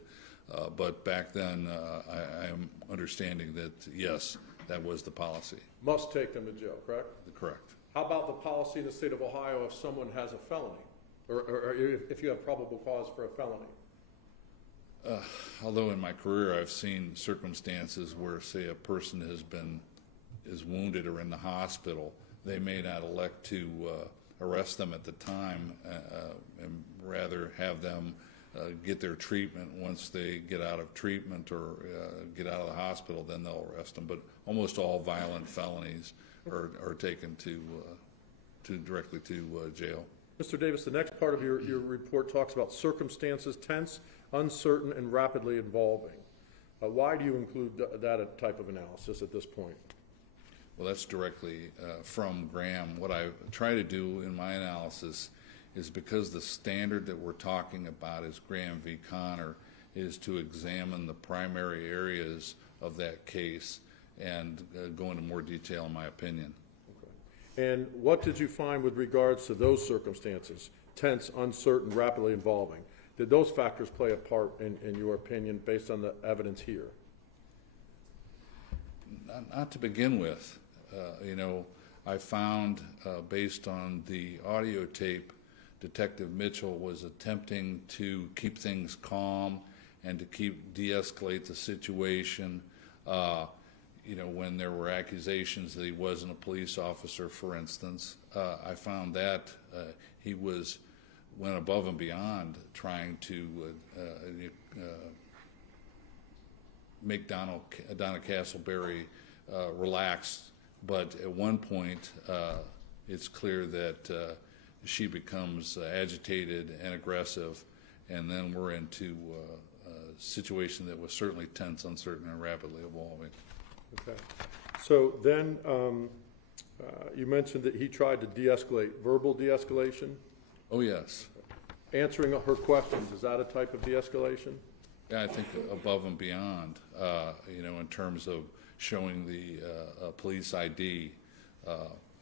But back then, I am understanding that, yes, that was the policy. Must take them to jail, correct? Correct. How about the policy in the state of Ohio if someone has a felony, or if you have probable cause for a felony? Although in my career I've seen circumstances where, say, a person is wounded or in the hospital, they may not elect to arrest them at the time and rather have them get their treatment. Once they get out of treatment or get out of the hospital, then they'll arrest them. But almost all violent felonies are taken directly to jail. Mr. Davis, the next part of your report talks about circumstances tense, uncertain, and rapidly evolving. Why do you include that type of analysis at this point? Well, that's directly from Graham. What I try to do in my analysis is, because the standard that we're talking about is Graham v. Connor, is to examine the primary areas of that case and go into more detail in my opinion. Okay. And what did you find with regards to those circumstances, tense, uncertain, rapidly evolving? Did those factors play a part in your opinion based on the evidence here? Not to begin with. I found based on the audio tape, Detective Mitchell was attempting to keep things calm and to de-escalate the situation. When there were accusations that he wasn't a police officer, for instance, I found that he went above and beyond trying to make Donna Castleberry relaxed. But at one point, it's clear that she becomes agitated and aggressive, and then we're into a situation that was certainly tense, uncertain, and rapidly evolving. Okay. So then you mentioned that he tried to de-escalate, verbal de-escalation, Oh, yes. answering her questions. Is that a type of de-escalation? Yeah, I think above and beyond, in terms of showing the police ID,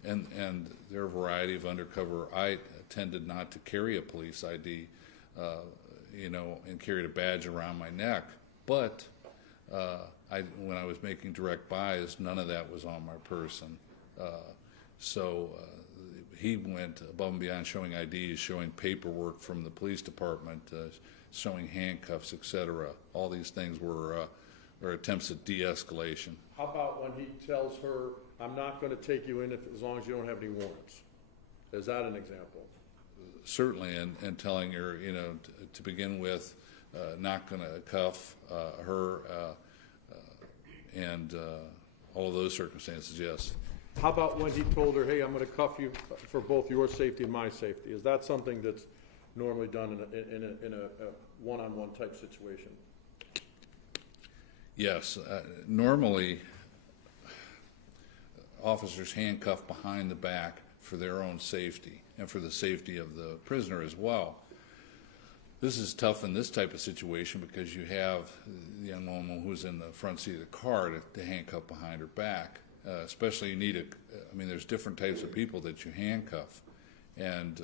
and there are a variety of undercover. I tended not to carry a police ID, and carried a badge around my neck. But when I was making direct buys, none of that was on my person. So he went above and beyond showing IDs, showing paperwork from the police department, showing handcuffs, etc. All these things were attempts at de-escalation. How about when he tells her, I'm not going to take you in as long as you don't have any warrants? Is that an example? Certainly, and telling her, to begin with, not going to cuff her, and all of those circumstances, yes. How about when he told her, hey, I'm going to cuff you for both your safety and my safety? Is that something that's normally done in a one-on-one type situation? Yes. Normally, officers handcuff behind the back for their own safety and for the safety of the prisoner as well. This is tough in this type of situation because you have the young woman who's in the front seat of the car to handcuff behind her back. Especially you need there's different types of people that you handcuff. And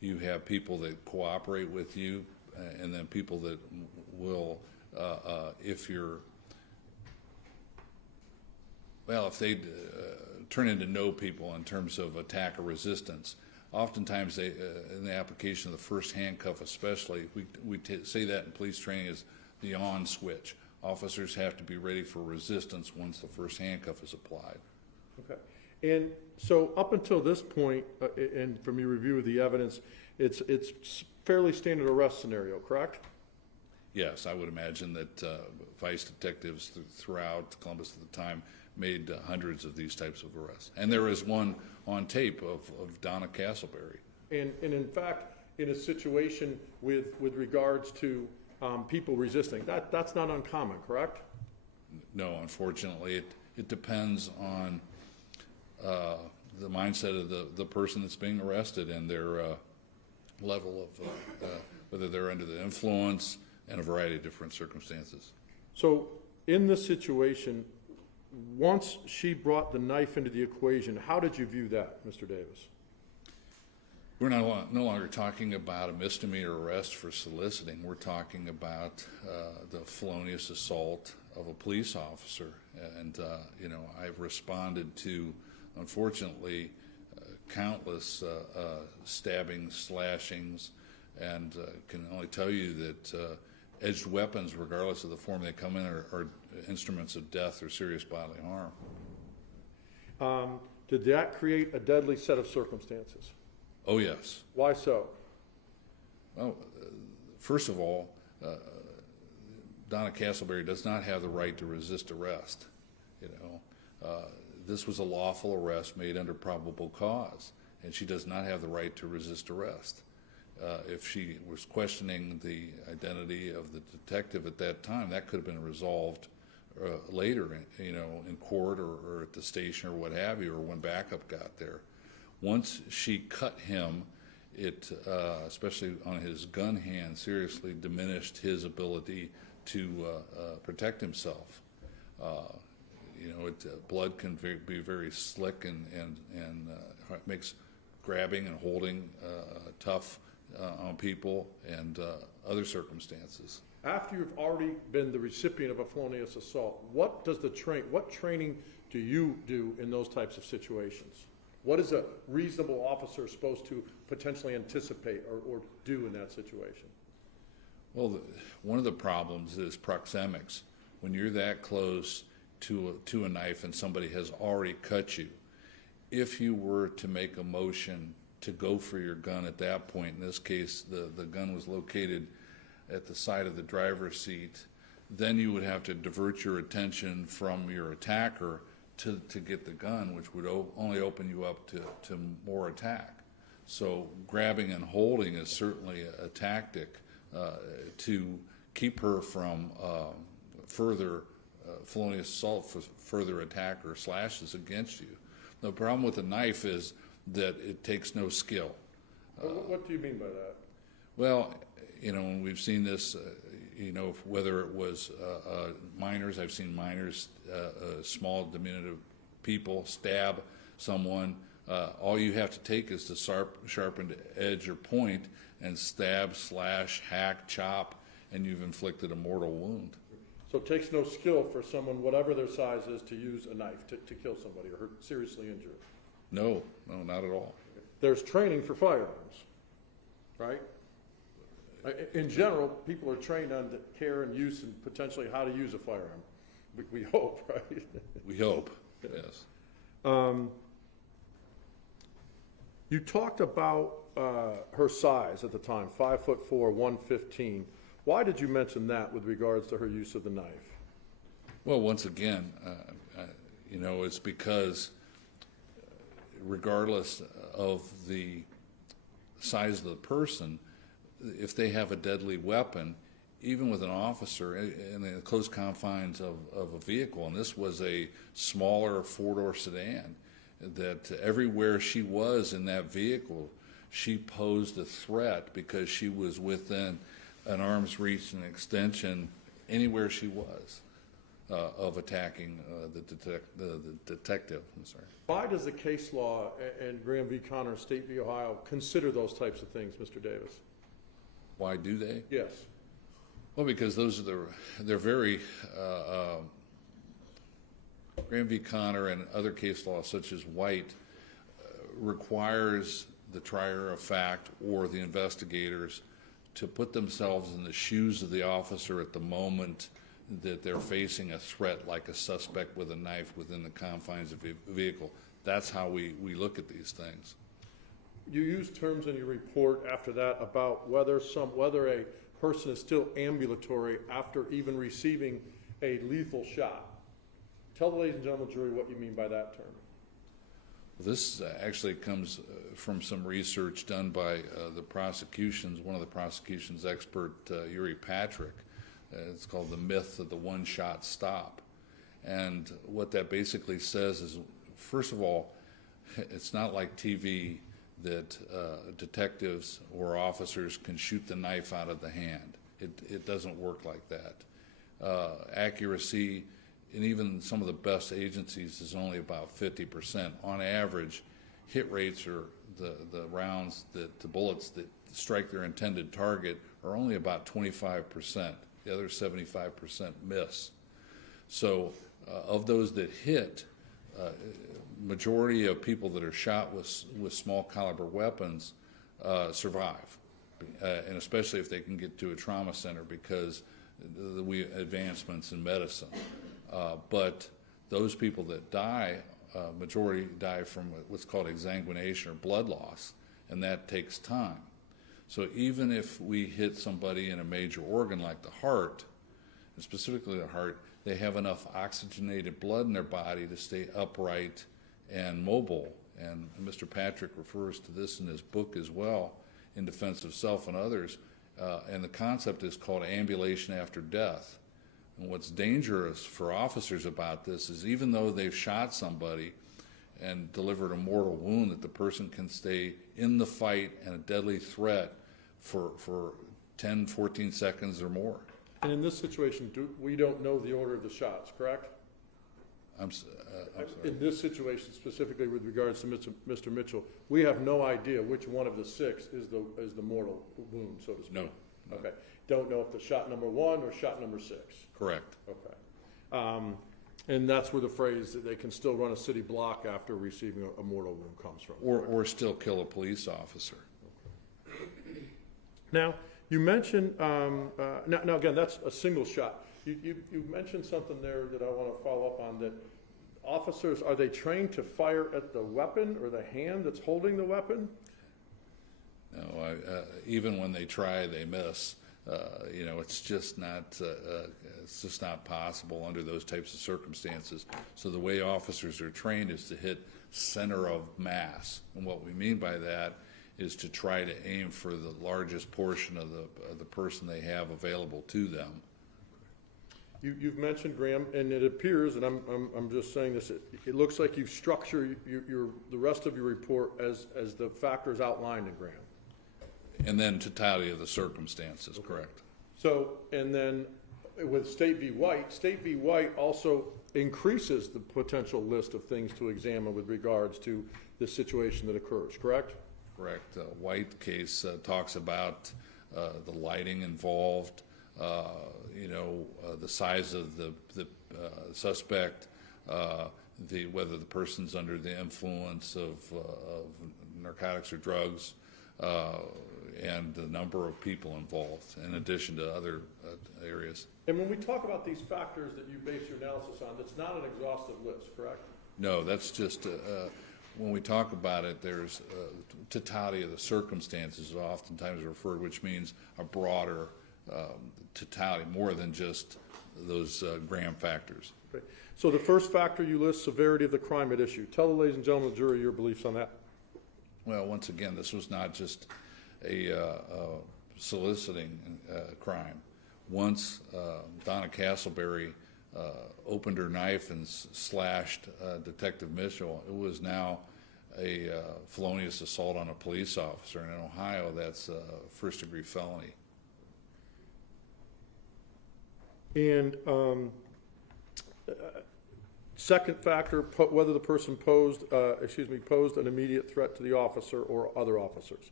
you have people that cooperate with you, and then people that will, if they turn into no people in terms of attack or resistance. Oftentimes, they, in the application of the first handcuff especially, we say that in police training is the on switch. Officers have to be ready for resistance once the first handcuff is applied. Okay. And so up until this point, and from your review of the evidence, it's fairly standard arrest scenario, correct? Yes, I would imagine that vice detectives throughout Columbus at the time made hundreds of these types of arrests. And there is one on tape of Donna Castleberry. And in fact, in a situation with regards to people resisting, that's not uncommon, correct? No, unfortunately, it depends on the mindset of the person that's being arrested and their level of whether they're under the influence and a variety of different circumstances. So in this situation, once she brought the knife into the equation, how did you view that, Mr. Davis? We're no longer talking about a misdemeanor arrest for soliciting. We're talking about the felonious assault of a police officer. And, I've responded to, unfortunately, countless stabbings, slashings, and can only tell you that edged weapons, regardless of the form they come in, are instruments of death or serious bodily harm. Did that create a deadly set of circumstances? Oh, yes. Why so? Well, first of all, Donna Castleberry does not have the right to resist arrest. This was a lawful arrest made under probable cause, and she does not have the right to resist arrest. If she was questioning the identity of the detective at that time, that could have been resolved later, in court or at the station or what have you, or when backup got there. Once she cut him, it, especially on his gun hand, seriously diminished his ability to protect himself. Blood can be very slick and makes grabbing and holding tough on people and other circumstances. After you've already been the recipient of a felonious assault, what training do you do in those types of situations? What is a reasonable officer supposed to potentially anticipate or do in that situation? Well, one of the problems is proxemics. When you're that close to a knife and somebody has already cut you, if you were to make a motion to go for your gun at that point, in this case the gun was located at the side of the driver's seat, then you would have to divert your attention from your attacker to get the gun, which would only open you up to more attack. So grabbing and holding is certainly a tactic to keep her from further felonious assault, for further attack or slashes against you. The problem with a knife is that it takes no skill. What do you mean by that? Well, when we've seen this, whether it was minors, I've seen minors, small diminutive people stab someone. All you have to take is the sharpened edge or point and stab, slash, hack, chop, and you've inflicted a mortal wound. So it takes no skill for someone, whatever their size is, to use a knife to kill somebody or hurt, seriously injure. No, not at all. There's training for firearms, right? In general, people are trained on the care and use and potentially how to use a firearm. We hope, right? We hope, yes. You talked about her size at the time, 5'4", 115. Why did you mention that with regards to her use of the knife? Well, once again, it's because regardless of the size of the person, if they have a deadly weapon, even with an officer in the close confines of a vehicle, and this was a smaller four-door sedan, that everywhere she was in that vehicle, she posed a threat because she was within an arm's reach and extension anywhere she was of attacking the detective. I'm sorry. Why does the case law and Graham v. Connor, State v. Ohio, consider those types of things, Mr. Davis? Why do they? Yes. Well, because they're very, Graham v. Connor and other case laws such as White requires the trier of fact or the investigators to put themselves in the shoes of the officer at the moment that they're facing a threat like a suspect with a knife within the confines of a vehicle. That's how we look at these things. You use terms in your report after that about whether a person is still ambulatory after even receiving a lethal shot. Tell the ladies and gentlemen of the jury what you mean by that term. This actually comes from some research done by the prosecutions, one of the prosecution's expert, Uri Patrick. It's called The Myth of the One-Shot Stop. And what that basically says is, first of all, it's not like TV that detectives or officers can shoot the knife out of the hand. It doesn't work like that. Accuracy in even some of the best agencies is only about 50%. On average, hit rates or the rounds, the bullets that strike their intended target are only about 25%. The other 75% miss. So of those that hit, majority of people that are shot with small caliber weapons survive, and especially if they can get to a trauma center because the advancements in medicine. But those people that die, majority die from what's called exsanguination or blood loss, and that takes time. So even if we hit somebody in a major organ like the heart, and specifically the heart, they have enough oxygenated blood in their body to stay upright and mobile. And Mr. Patrick refers to this in his book as well, In Defense of Self and Others. And the concept is called ambulation after death. And what's dangerous for officers about this is even though they've shot somebody and delivered a mortal wound, that the person can stay in the fight and a deadly threat for 10, 14 seconds or more. And in this situation, we don't know the order of the shots, correct? I'm sorry. In this situation, specifically with regards to Mr. Mitchell, we have no idea which one of the six is the mortal wound, so to speak. No. Okay. Don't know if the shot number 1 or shot number 6. Correct. Okay. And that's where the phrase that they can still run a city block after receiving a mortal wound comes from. Or still kill a police officer. Now, you mentioned, now again, that's a single shot. You mentioned something there that I want to follow up on, that officers, are they trained to fire at the weapon or the hand that's holding the weapon? No, even when they try, they miss. It's just not possible under those types of circumstances. So the way officers are trained is to hit center of mass. And what we mean by that is to try to aim for the largest portion of the person they have available to them. You've mentioned, Graham, and it appears, and I'm just saying this, it looks like you've structured the rest of your report as the factors outlined in Graham. And then totality of the circumstances, correct. So, and then with State v. White also increases the potential list of things to examine with regards to the situation that occurs, correct? Correct. White case talks about the lighting involved, the size of the suspect, whether the person's under the influence of narcotics or drugs, and the number of people involved, in addition to other areas. And when we talk about these factors that you base your analysis on, that's not an exhaustive list, correct? No, that's just, when we talk about it, there's totality of the circumstances oftentimes referred, which means a broader totality, more than just those Graham factors. Okay. So the first factor you list, severity of the crime at issue. Tell the ladies and gentlemen of the jury your beliefs on that. Well, once again, this was not just a soliciting crime. Once Donna Castleberry opened her knife and slashed Detective Mitchell, it was now a felonious assault on a police officer. And in Ohio, that's a first-degree felony. And second factor, whether the person posed an immediate threat to the officer or other officers.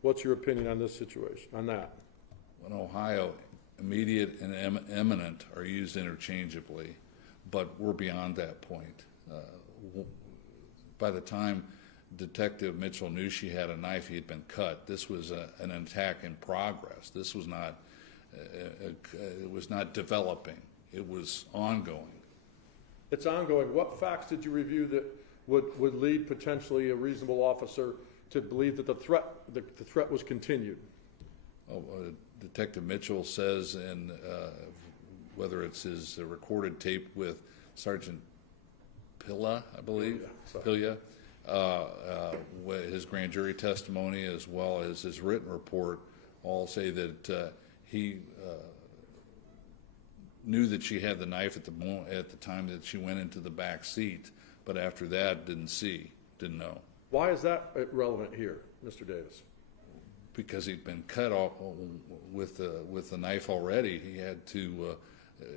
What's your opinion on this situation, on that? In Ohio, immediate and imminent are used interchangeably, but we're beyond that point. By the time Detective Mitchell knew she had a knife, he had been cut. This was an attack in progress. This was not, it was not developing. It was ongoing. It's ongoing. What facts did you review that would lead potentially a reasonable officer to believe that the threat was continued? Detective Mitchell says, in whether it's his recorded tape with Sergeant Pilla, I believe, Pilla, his grand jury testimony as well as his written report, all say that he knew that she had the knife at the time that she went into the back seat, but after that didn't know. Why is that relevant here, Mr. Davis? Because he'd been cut off with the knife already. He had to.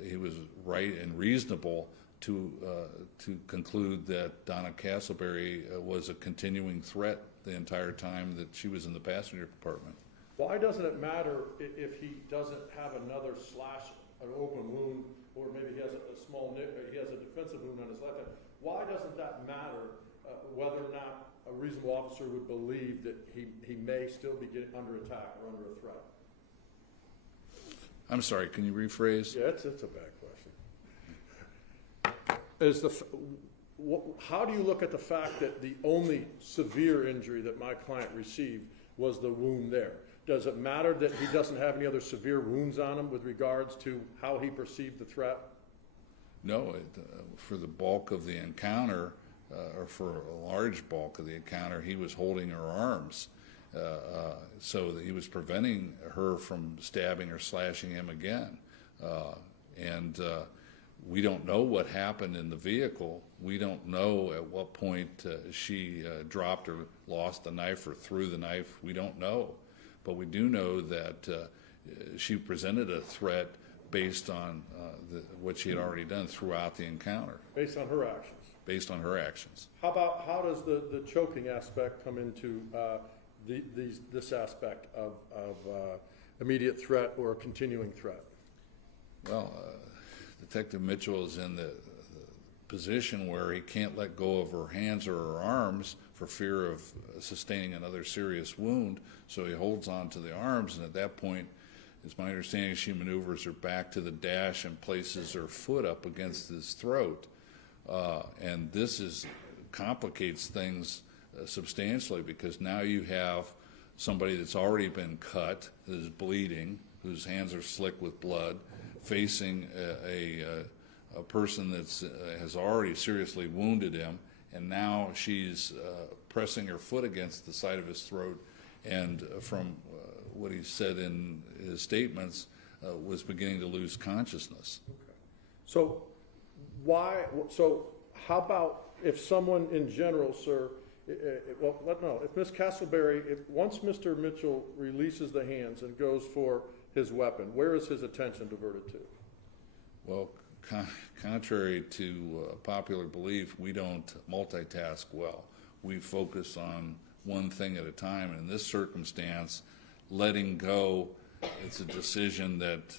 He was right and reasonable to conclude that Donna Castleberry was a continuing threat the entire time that she was in the passenger compartment. Why doesn't it matter if he doesn't have another slash, an open wound, or maybe he has a small nick, or he has a defensive wound on his left hand? Why doesn't that matter whether or not a reasonable officer would believe that he may still be getting under attack or under a threat? I'm sorry, can you rephrase? Yeah, it's a bad question. How do you look at the fact that the only severe injury that my client received was the wound there? Does it matter that he doesn't have any other severe wounds on him with regards to how he perceived the threat? No, for the bulk of the encounter, or for a large bulk of the encounter, he was holding her arms, so that he was preventing her from stabbing or slashing him again. And we don't know what happened in the vehicle. We don't know at what point she dropped or lost the knife or threw the knife. We don't know. But we do know that she presented a threat based on what she had already done throughout the encounter. Based on her actions? Based on her actions. How does the choking aspect come into this aspect of immediate threat or a continuing threat? Well, Detective Mitchell is in the position where he can't let go of her hands or her arms for fear of sustaining another serious wound, so he holds on to the arms, and at that point, it's my understanding she maneuvers her back to the dash and places her foot up against his throat. And this complicates things substantially, because now you have somebody that's already been cut, that is bleeding, whose hands are slick with blood, facing a person that has already seriously wounded him, and now she's pressing her foot against the side of his throat and from what he said in his statements, was beginning to lose consciousness. So how about if someone in general, sir, if Ms. Castleberry, once Mr. Mitchell releases the hands and goes for his weapon, where is his attention diverted to? Well, contrary to popular belief, we don't multitask well. We focus on one thing at a time. And in this circumstance, letting go, it's a decision that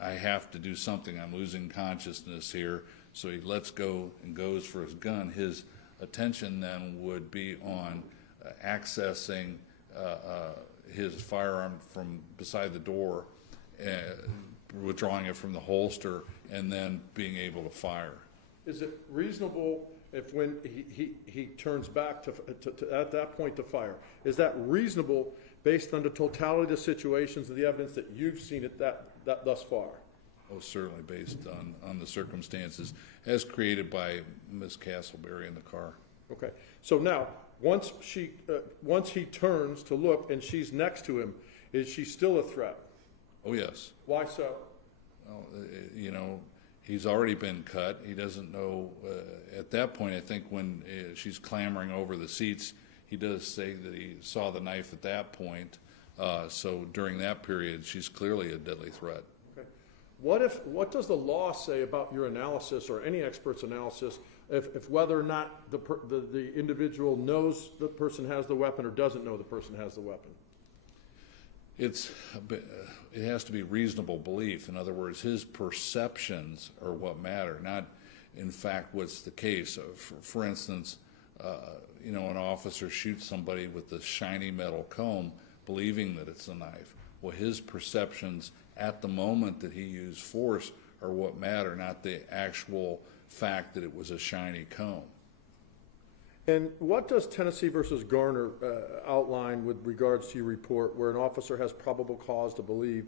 I have to do something. I'm losing consciousness here. So he lets go and goes for his gun. His attention then would be on accessing his firearm from beside the door, withdrawing it from the holster, and then being able to fire. Is it reasonable if when he turns back to at that point to fire, is that reasonable based on the totality of the situations and the evidence that you've seen at that thus far? Oh, certainly based on the circumstances as created by Ms. Castleberry in the car. Okay. So now, once he turns to look and she's next to him, is she still a threat? Oh, yes. Why so? Well, he's already been cut. He doesn't know. At that point, I think when she's clambering over the seats, he does say that he saw the knife at that point. So during that period, she's clearly a deadly threat. Okay. What does the law say about your analysis or any expert's analysis if whether or not the individual knows the person has the weapon or doesn't know the person has the weapon? It has to be reasonable belief. In other words, his perceptions are what matter, not in fact what's the case. For instance, an officer shoots somebody with a shiny metal comb, believing that it's a knife. Well, his perceptions at the moment that he used force are what matter, not the actual fact that it was a shiny comb. And what does Tennessee versus Garner outline with regards to your report where an officer has probable cause to believe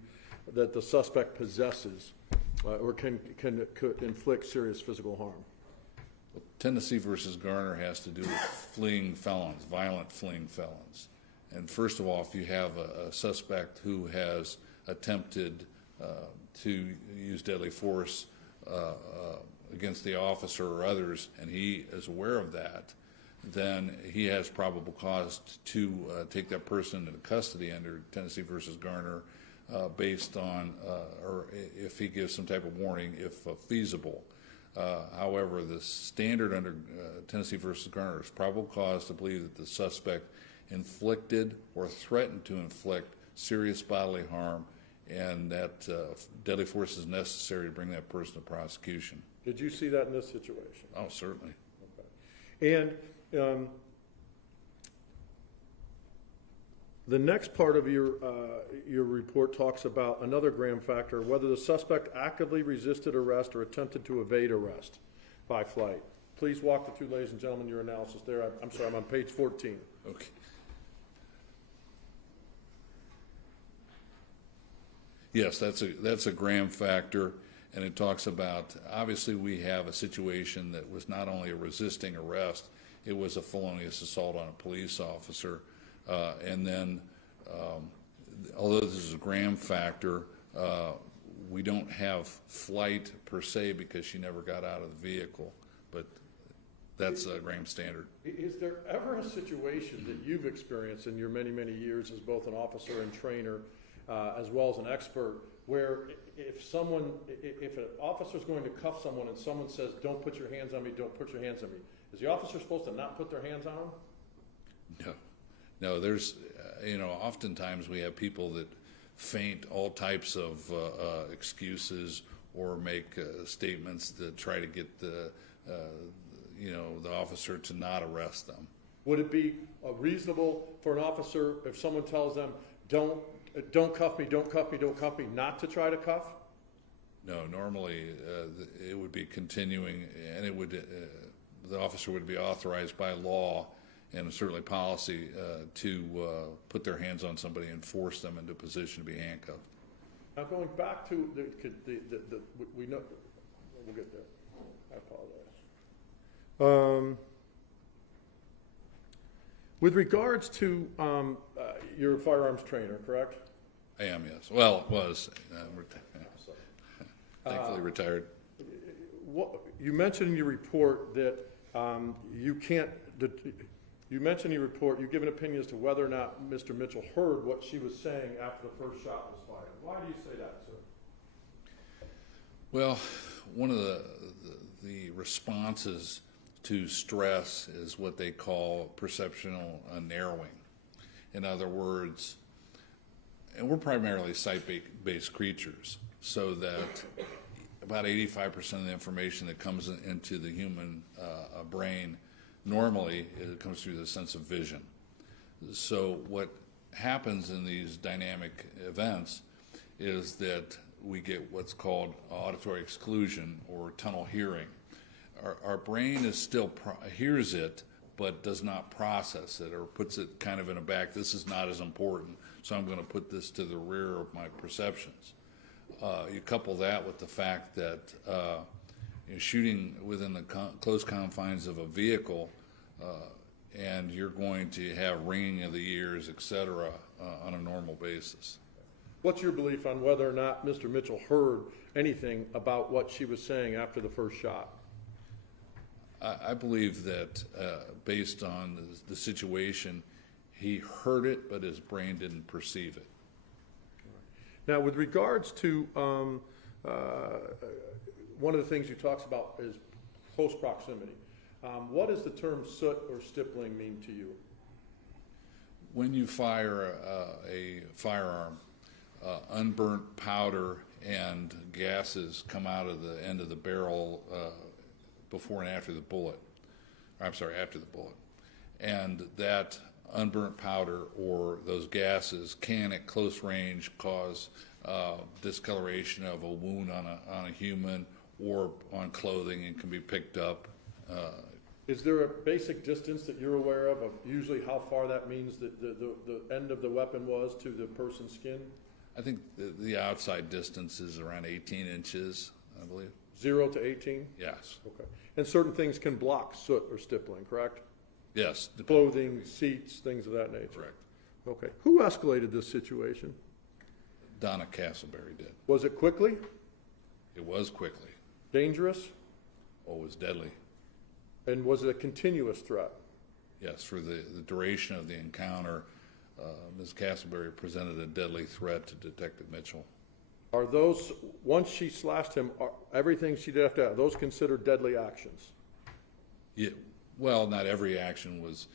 that the suspect possesses or could inflict serious physical harm? Tennessee versus Garner has to do with fleeing felons, violent fleeing felons. And first of all, if you have a suspect who has attempted to use deadly force against the officer or others, and he is aware of that, then he has probable cause to take that person into custody under Tennessee versus Garner based on, or if he gives some type of warning, if feasible. However, the standard under Tennessee versus Garner is probable cause to believe that the suspect inflicted or threatened to inflict serious bodily harm, and that deadly force is necessary to bring that person to prosecution. Did you see that in this situation? Oh, certainly. Okay. And the next part of your report talks about another Graham factor, whether the suspect actively resisted arrest or attempted to evade arrest by flight. Please walk the through, ladies and gentlemen, your analysis there. I'm sorry, I'm on page 14. Okay. Yes, that's a Graham factor, and it talks about, obviously we have a situation that was not only a resisting arrest, it was a felonious assault on a police officer. And then, although this is a Graham factor, we don't have flight per se because she never got out of the vehicle, but that's a Graham standard. Is there ever a situation that you've experienced in your many, many years as both an officer and trainer, as well as an expert, where if an officer is going to cuff someone and someone says, "Don't put your hands on me, don't put your hands on me," is the officer supposed to not put their hands on them? No, there's, oftentimes we have people that feint all types of excuses or make statements that try to get the officer to not arrest them. Would it be reasonable for an officer, if someone tells them, don't cuff me, don't cuff me, don't cuff me, not to try to cuff? No, normally it would be continuing, and it would the officer would be authorized by law and certainly policy to put their hands on somebody and force them into a position to be handcuffed. Now going back to we know, we'll get there. I apologize. With regards to you're a firearms trainer, correct? I am, yes. Well, was. Thankfully retired. You mentioned in your report that you can't, you mentioned in your report, you give an opinion as to whether or not Mr. Mitchell heard what she was saying after the first shot was fired. Why do you say that, sir? Well, one of the responses to stress is what they call perceptual narrowing. In other words, and we're primarily site-based creatures, so that about 85% of the information that comes into the human brain normally it comes through the sense of vision. So what happens in these dynamic events is that we get what's called auditory exclusion or tunnel hearing. Our brain is still hears it, but does not process it or puts it kind of in a back. This is not as important, so I'm going to put this to the rear of my perceptions. You couple that with the fact that you're shooting within the close confines of a vehicle, and you're going to have ringing of the ears, etc., on a normal basis. What's your belief on whether or not Mr. Mitchell heard anything about what she was saying after the first shot? I believe that based on the situation, he heard it, but his brain didn't perceive it. Now, with regards to one of the things you talks about is close proximity. What does the term soot or stippling mean to you? When you fire a firearm, unburnt powder and gases come out of the end of the barrel before and after the bullet. After the bullet. And that unburnt powder or those gases can at close range cause discoloration of a wound on a human or on clothing and can be picked up. Is there a basic distance that you're aware of usually how far that means that the end of the weapon was to the person's skin? I think the outside distance is around 18 inches, I believe. 0 to 18? Yes. Okay. And certain things can block soot or stippling, correct? Yes. Clothing, seats, things of that nature. Correct. Okay. Who escalated this situation? Donna Castleberry did. Was it quickly? It was quickly. Dangerous? Oh, it was deadly. And was it a continuous threat? Yes, for the duration of the encounter, Ms. Castleberry presented a deadly threat to Detective Mitchell. Are those, once she slashed him, everything she did after that, are those considered deadly actions? Yeah, well, not every action was,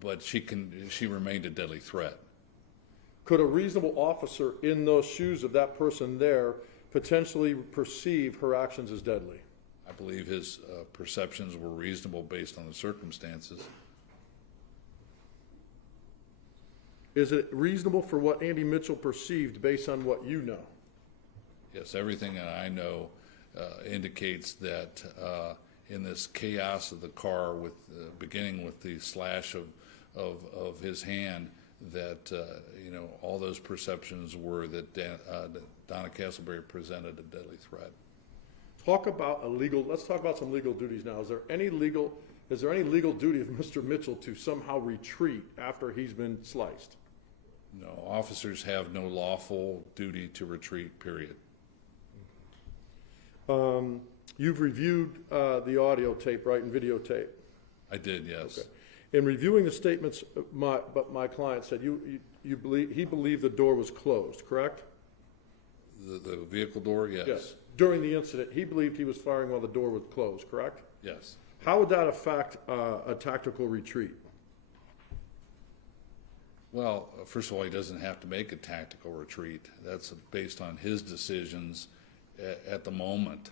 but she remained a deadly threat. Could a reasonable officer in those shoes of that person there potentially perceive her actions as deadly? I believe his perceptions were reasonable based on the circumstances. Is it reasonable for what Andy Mitchell perceived based on what you know? Yes, everything that I know indicates that in this chaos of the car, with beginning with the slash of his hand, that all those perceptions were that Donna Castleberry presented a deadly threat. Let's talk about some legal duties now. Is there any legal duty of Mr. Mitchell to somehow retreat after he's been sliced? No, officers have no lawful duty to retreat, period. You've reviewed the audio tape, right, and videotape? I did, yes. Okay. In reviewing the statements, my client said he believed the door was closed, correct? The vehicle door, yes. Yes. During the incident, he believed he was firing while the door was closed, correct? Yes. How would that affect a tactical retreat? Well, first of all, he doesn't have to make a tactical retreat. That's based on his decisions at the moment.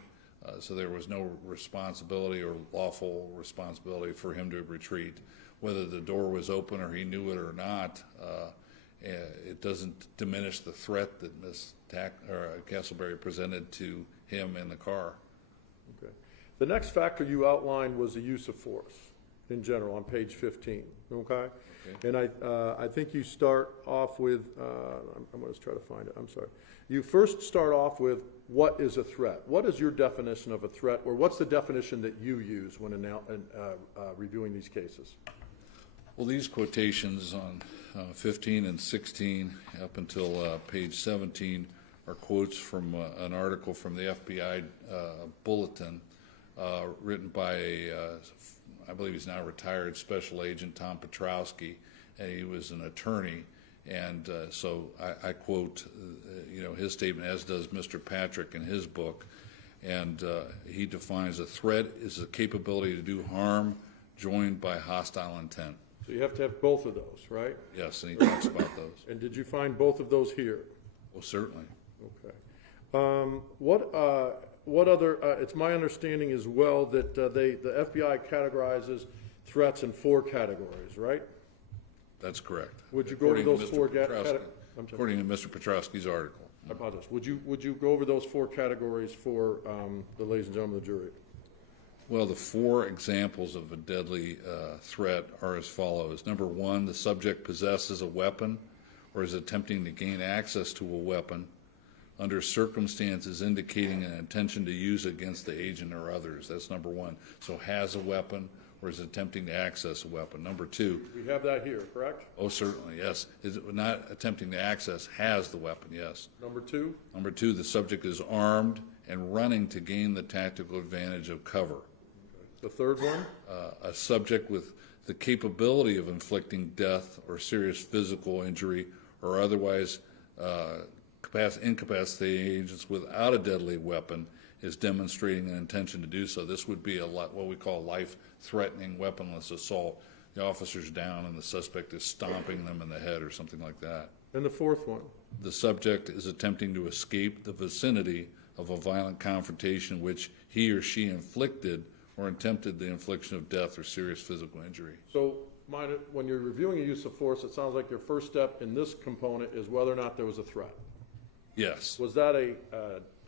So there was no responsibility or lawful responsibility for him to retreat. Whether the door was open or he knew it or not, it doesn't diminish the threat that Ms. Castleberry presented to him in the car. Okay. The next factor you outlined was the use of force in general on page 15, okay? And I think you start off with, I'm going to try to find it, I'm sorry. You first start off with what is a threat? What is your definition of a threat, or what's the definition that you use when reviewing these cases? Well, these quotations on 15 and 16 up until page 17 are quotes from an article from the FBI bulletin written by I believe he's now retired Special Agent Tom Petrowski, and he was an attorney. And so I quote, his statement, as does Mr. Patrick in his book. And he defines a threat is the capability to do harm joined by hostile intent. So you have to have both of those, right? Yes, and he talks about those. And did you find both of those here? Well, certainly. Okay. What other, it's my understanding as well that the FBI categorizes threats in 4 categories, right? That's correct. Would you go over According those to 4 Mr. Petrowski. categories? According to Mr. Petrowski's article. I apologize. Would you go over those 4 categories for the ladies and gentlemen of the jury? Well, the 4 examples of a deadly threat are as follows. Number 1, the subject possesses a weapon or is attempting to gain access to a weapon under circumstances indicating an intention to use against the agent or others. That's number 1. So has a weapon or is attempting to access a weapon. Number 2. We have that here, correct? Oh, certainly, yes. Is it not attempting to access, has the weapon, yes. Number 2. Number 2, the subject is armed and running to gain the tactical advantage of cover. The third one? A subject with the capability of inflicting death or serious physical injury or otherwise incapacitating agents without a deadly weapon is demonstrating an intention to do so. This would be what we call life-threatening weaponless assault. The officer's down and the suspect is stomping them in the head or something like that. And the fourth one? The subject is attempting to escape the vicinity of a violent confrontation which he or she inflicted or attempted the infliction of death or serious physical injury. So when you're reviewing a use of force, it sounds like your first step in this component is whether or not there was a threat. Yes. Was that a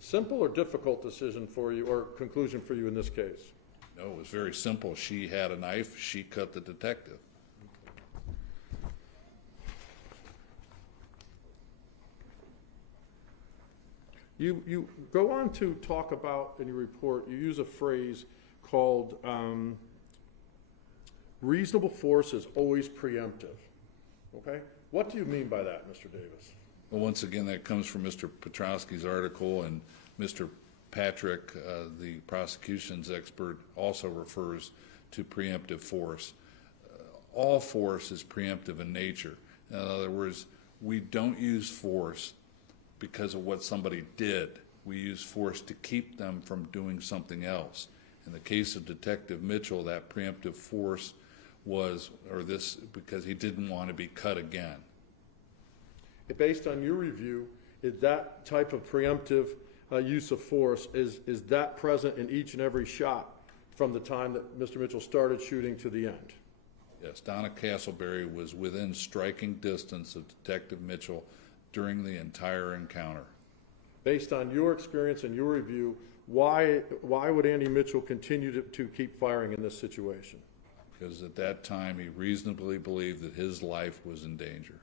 simple or difficult decision for you or conclusion for you in this case? No, it was very simple. She had a knife. She cut the detective. You go on to talk about, in your report, you use a phrase called reasonable force is always preemptive. Okay? What do you mean by that, Mr. Davis? Well, once again, that comes from Mr. Petrowski's article, and Mr. Patrick, the prosecution's expert, also refers to preemptive force. All force is preemptive in nature. In other words, we don't use force because of what somebody did. We use force to keep them from doing something else. In the case of Detective Mitchell, that preemptive force was, because he didn't want to be cut again. Based on your review, is that type of preemptive use of force, is that present in each and every shot from the time that Mr. Mitchell started shooting to the end? Yes, Donna Castleberry was within striking distance of Detective Mitchell during the entire encounter. Based on your experience and your review, why would Andy Mitchell continue to keep firing in this situation? Because at that time he reasonably believed that his life was in danger.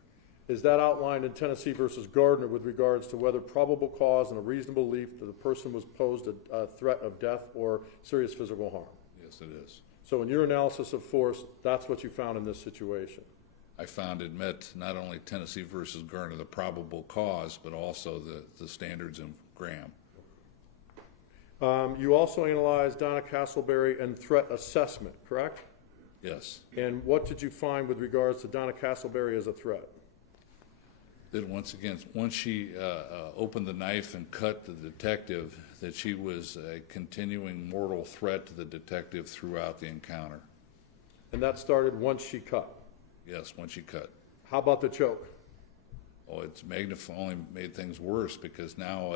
Is that outlined in Tennessee versus Gardner with regards to whether probable cause and a reasonable belief that the person was posed a threat of death or serious physical harm? Yes, it is. So in your analysis of force, that's what you found in this situation? I found it met not only Tennessee versus Gardner, the probable cause, but also the standards in Graham. You also analyzed Donna Castleberry and threat assessment, correct? Yes. And what did you find with regards to Donna Castleberry as a threat? That once she opened the knife and cut the detective, that she was a continuing mortal threat to the detective throughout the encounter. And that started once she cut? Yes, once she cut. How about the choke? Oh, it's only made things worse because now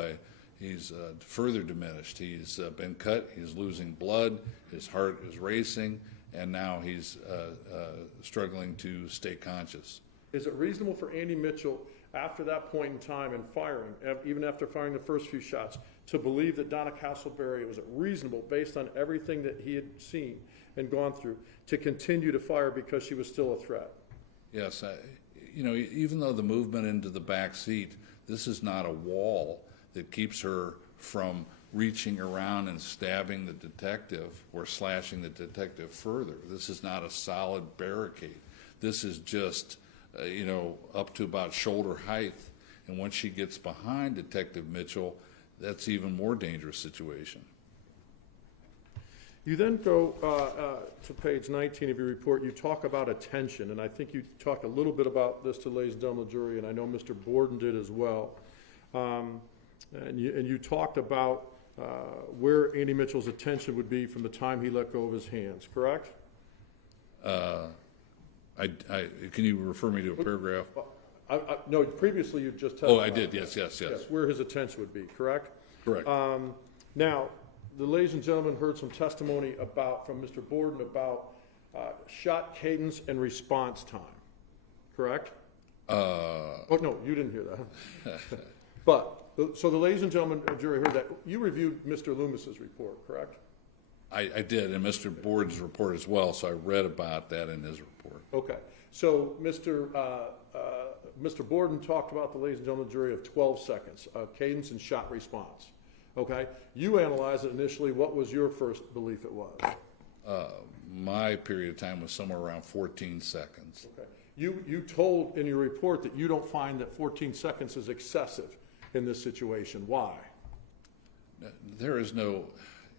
he's further diminished. He's been cut, he's losing blood, his heart is racing, and now he's struggling to stay conscious. Is it reasonable for Andy Mitchell, after that point in time and firing, even after firing the first few shots, to believe that Donna Castleberry, was it reasonable, based on everything that he had seen and gone through, to continue to fire because she was still a threat? Yes, even though the movement into the back seat, this is not a wall that keeps her from reaching around and stabbing the detective or slashing the detective further. This is not a solid barricade. This is just, up to about shoulder height. And once she gets behind Detective Mitchell, that's even more dangerous situation. You then go to page 19 of your report. You talk about attention, and I think you talked a little bit about this to ladies and gentlemen of the jury, and I know Mr. Borden did as well. And you talked about where Andy Mitchell's attention would be from the time he let go of his hands, correct? Can you refer me to a paragraph? No, previously you just Oh, I did, yes. Yes, where his attention would be, correct? Correct. Now, the ladies and gentlemen heard some testimony from Mr. Borden about shot cadence and response time, correct? Oh, no, you didn't hear that. But, so the ladies and gentlemen of the jury heard that. You reviewed Mr. Loomis's report, correct? I did, and Mr. Borden's report as well, so I read about that in his report. Okay. So Mr. Borden talked about, the ladies and gentlemen of the jury, of 12 seconds, cadence and shot response. Okay? You analyzed it initially. What was your first belief it was? My period of time was somewhere around 14 seconds. Okay. You told in your report that you don't find that 14 seconds is excessive in this situation. Why? There is no,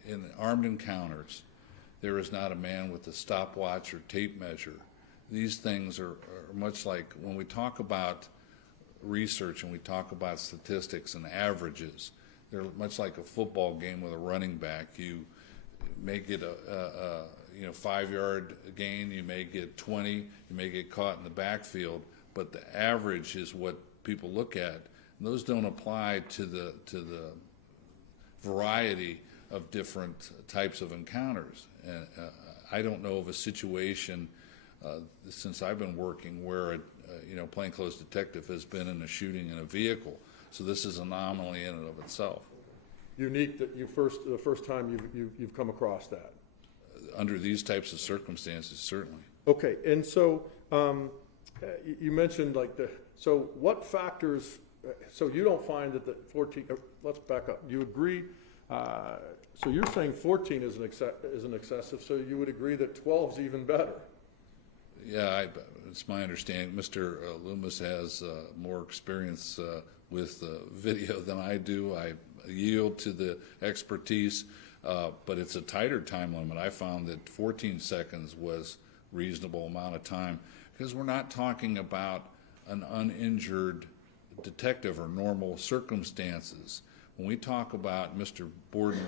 in armed encounters, there is not a man with a stopwatch or tape measure. These things are much like when we talk about research and we talk about statistics and averages, they're much like a football game with a running back. You may get a 5-yard gain, you may get 20, you may get caught in the backfield, but the average is what people look at. And those don't apply to the variety of different types of encounters. And I don't know of a situation since I've been working where a plainclothes detective has been in a shooting in a vehicle. So this is an anomaly in and of itself. Unique that the first time you've come across that. Under these types of circumstances, certainly. Okay, and so you mentioned so what factors? So you don't find that the 14? Let's back up. You agree? So you're saying 14 isn't excessive. So you would agree that 12 is even better? Yeah, it's my understanding. Mr. Loomis has more experience with video than I do. I yield to the expertise, but it's a tighter time limit. I found that 14 seconds was a reasonable amount of time because we're not talking about an uninjured detective or normal circumstances. When we talk about Mr. Borden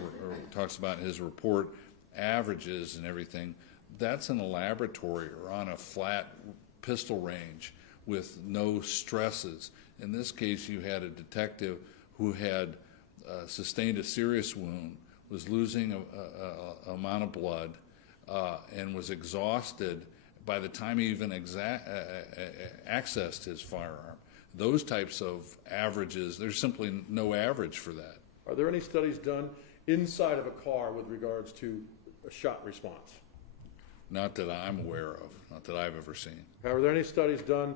talks about in his report averages and everything, that's in a laboratory or on a flat pistol range with no stresses. In this case, you had a detective who had sustained a serious wound, was losing a amount of blood, and was exhausted by the time he even accessed his firearm. Those types of averages, there's simply no average for that. Are there any studies done inside of a car with regards to a shot response? Not that I'm aware of, not that I've ever seen. Are there any studies done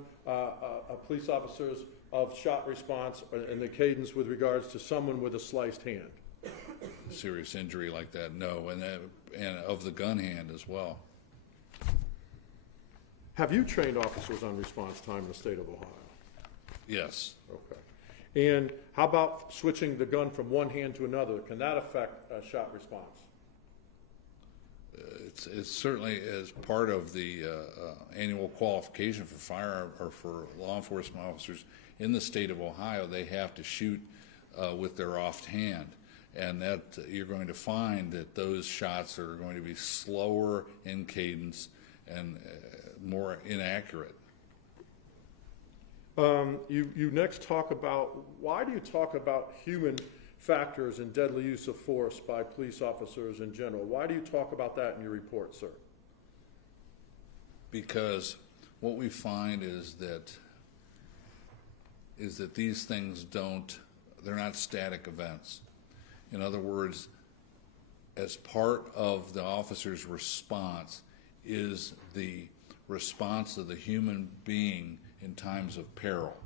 police officers of shot response and the cadence with regards to someone with a sliced hand? Serious injury like that, no, and of the gun hand as well. Have you trained officers on response time in the state of Ohio? Yes. Okay. And how about switching the gun from one hand to another? Can that affect shot response? It's certainly as part of the annual qualification for firearm or for law enforcement officers in the state of Ohio. They have to shoot with their off hand, and that you're going to find that those shots are going to be slower in cadence and more inaccurate. You next talk about, why do you talk about human factors in deadly use of force by police officers in general? Why do you talk about that in your report, sir? Because what we find is that these things they're not static events. In other words, as part of the officer's response is the response of the human being in times of peril.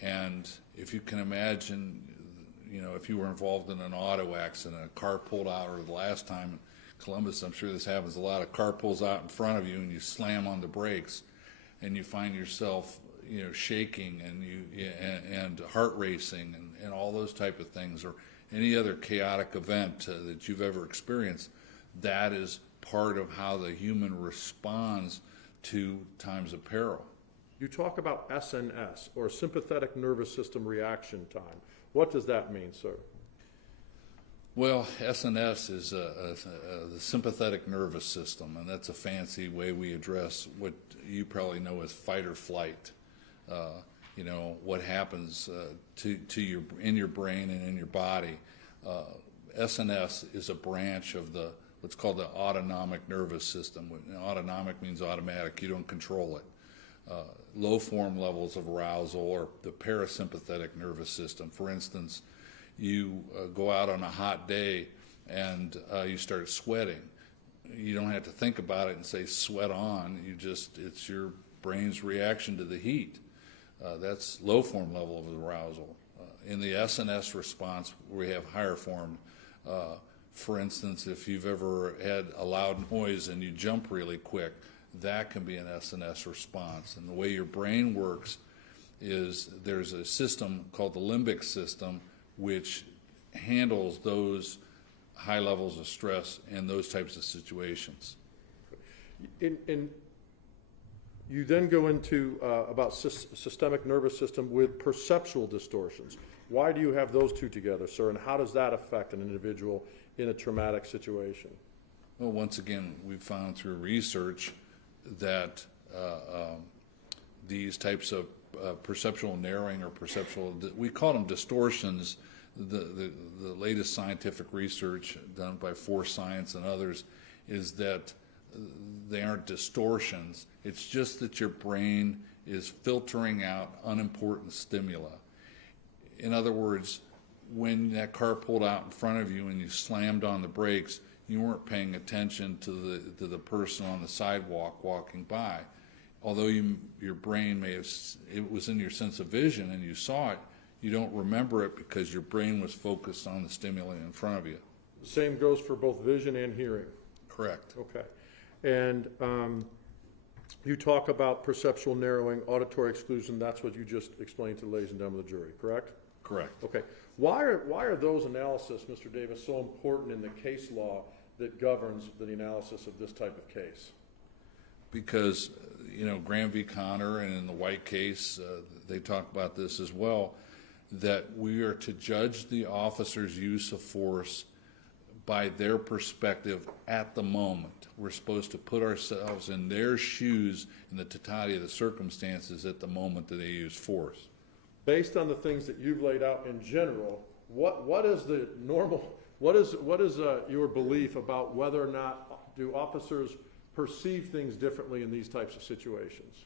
And if you can imagine, if you were involved in an auto accident, a car pulled out, or the last time in Columbus, I'm sure this happens a lot, a car pulls out in front of you and you slam on the brakes. and you find yourself, shaking and heart racing and all those type of things, or any other chaotic event that you've ever experienced, that is part of how the human responds to times of peril. You talk about SNS, or sympathetic nervous system reaction time. What does that mean, sir? Well, SNS is the sympathetic nervous system, and that's a fancy way we address what you probably know as fight or flight. What happens in your brain and in your body. SNS is a branch of what's called the autonomic nervous system. Autonomic means automatic. You don't control it. Low form levels of arousal, or the parasympathetic nervous system. For instance, you go out on a hot day and you start sweating. You don't have to think about it and say sweat on. It's your brain's reaction to the heat. That's low form level of arousal. In the SNS response, we have higher form. For instance, if you've ever had a loud noise and you jump really quick, that can be an SNS response. And the way your brain works is there's a system called the limbic system, which handles those high levels of stress and those types of situations. You then go into about systemic nervous system with perceptual distortions. Why do you have those two together, sir, and how does that affect an individual in a traumatic situation? Well, once again, we've found through research that these types of perceptual narrowing, or we call them distortions. The latest scientific research done by Force Science and others is that they aren't distortions. It's just that your brain is filtering out unimportant stimuli. In other words, when that car pulled out in front of you and you slammed on the brakes, you weren't paying attention to the person on the sidewalk walking by. Although your brain it was in your sense of vision and you saw it, you don't remember it because your brain was focused on the stimuli in front of you. The same goes for both vision and hearing. Correct. Okay. And you talk about perceptual narrowing, auditory exclusion. That's what you just explained to the ladies and gentlemen of the jury, correct? Correct. Okay. Why are those analysis, Mr. Davis, so important in the case law that governs the analysis of this type of case? Because, Graham v. Connor, and in the White case, they talk about this as well, that we are to judge the officer's use of force by their perspective at the moment. We're supposed to put ourselves in their shoes in the totality of the circumstances at the moment that they use force. Based on the things that you've laid out in general, what is the normal? What is your belief about whether or not do officers perceive things differently in these types of situations?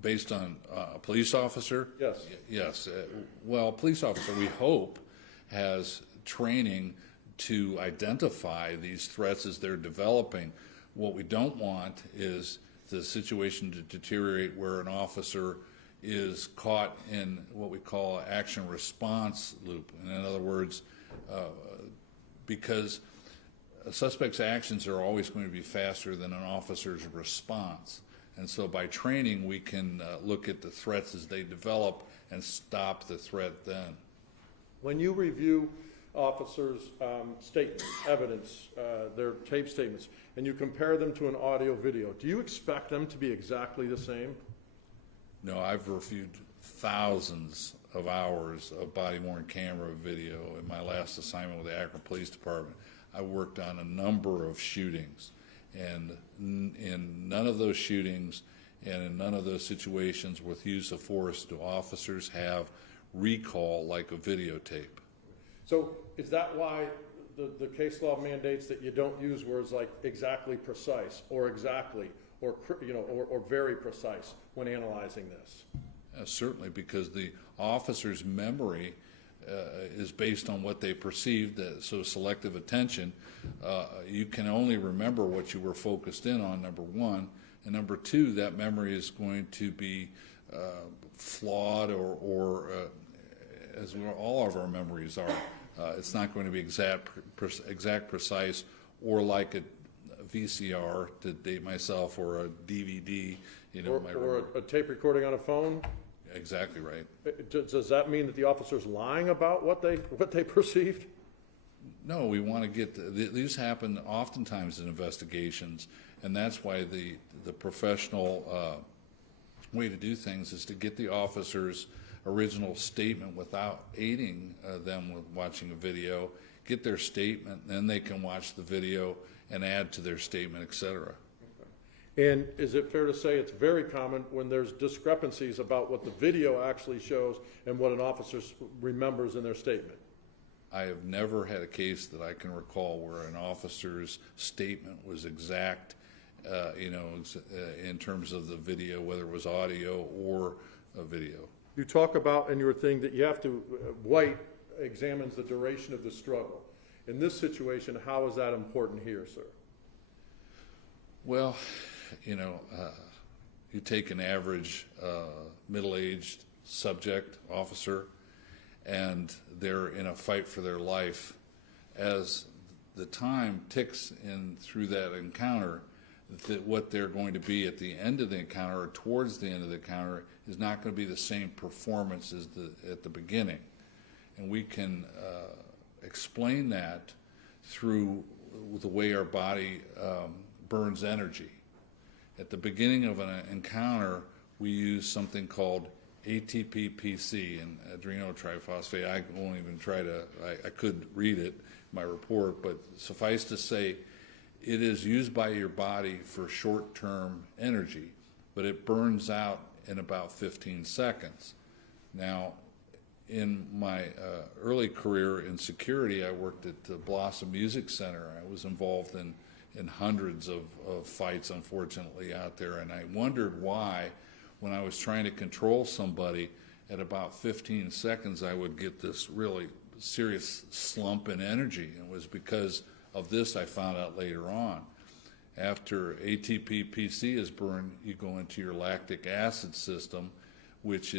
Based on a police officer? Yes. Yes. Well, a police officer, we hope, has training to identify these threats as they're developing. What we don't want is the situation to deteriorate where an officer is caught in what we call an action response loop. And in other words, because a suspect's actions are always going to be faster than an officer's response. And so by training, we can look at the threats as they develop and stop the threat then. When you review officers' statements, evidence, their tape statements, and you compare them to an audio video, do you expect them to be exactly the same? No, I've reviewed thousands of hours of body-worn camera video. In my last assignment with the Akron Police Department, I worked on a number of shootings. And in none of those shootings and in none of those situations with use of force do officers have recall like a videotape. So is that why the case law mandates that you don't use words like exactly precise or exactly or very precise when analyzing this? Certainly, because the officer's memory is based on what they perceived, so selective attention. You can only remember what you were focused in on, number one. And number two, that memory is going to be flawed or as all of our memories are. It's not going to be exact, precise, or like a VCR to date myself, or a DVD, you know. Or a tape recording on a phone? Exactly right. Does that mean that the officer's lying about what they perceived? No, we want to get, these happen oftentimes in investigations, and that's why the professional way to do things is to get the officer's original statement without aiding them with watching a video, get their statement, then they can watch the video and add to their statement, etc. And is it fair to say it's very common when there's discrepancies about what the video actually shows and what an officer remembers in their statement? I have never had a case that I can recall where an officer's statement was exact, in terms of the video, whether it was audio or a video. You talk about in your thing that you have to, White examines the duration of the struggle. In this situation, how is that important here, sir? Well, you take an average middle-aged subject, officer, and they're in a fight for their life. As the time ticks in through that encounter, that what they're going to be at the end of the encounter or towards the end of the encounter is not going to be the same performance as at the beginning. And we can explain that through the way our body burns energy. At the beginning of an encounter, we use something called ATP-PC, and adrenal triphosphate. I won't even try to, I could read it, my report, but suffice to say, it is used by your body for short-term energy, but it burns out in about 15 seconds. Now, in my early career in security, I worked at the Blossom Music Center. I was involved in hundreds of fights, unfortunately, out there, and I wondered why, when I was trying to control somebody, at about 15 seconds I would get this really serious slump in energy. It was because of this, I found out later on. After ATP-PC is burned, you go into your lactic acid system, which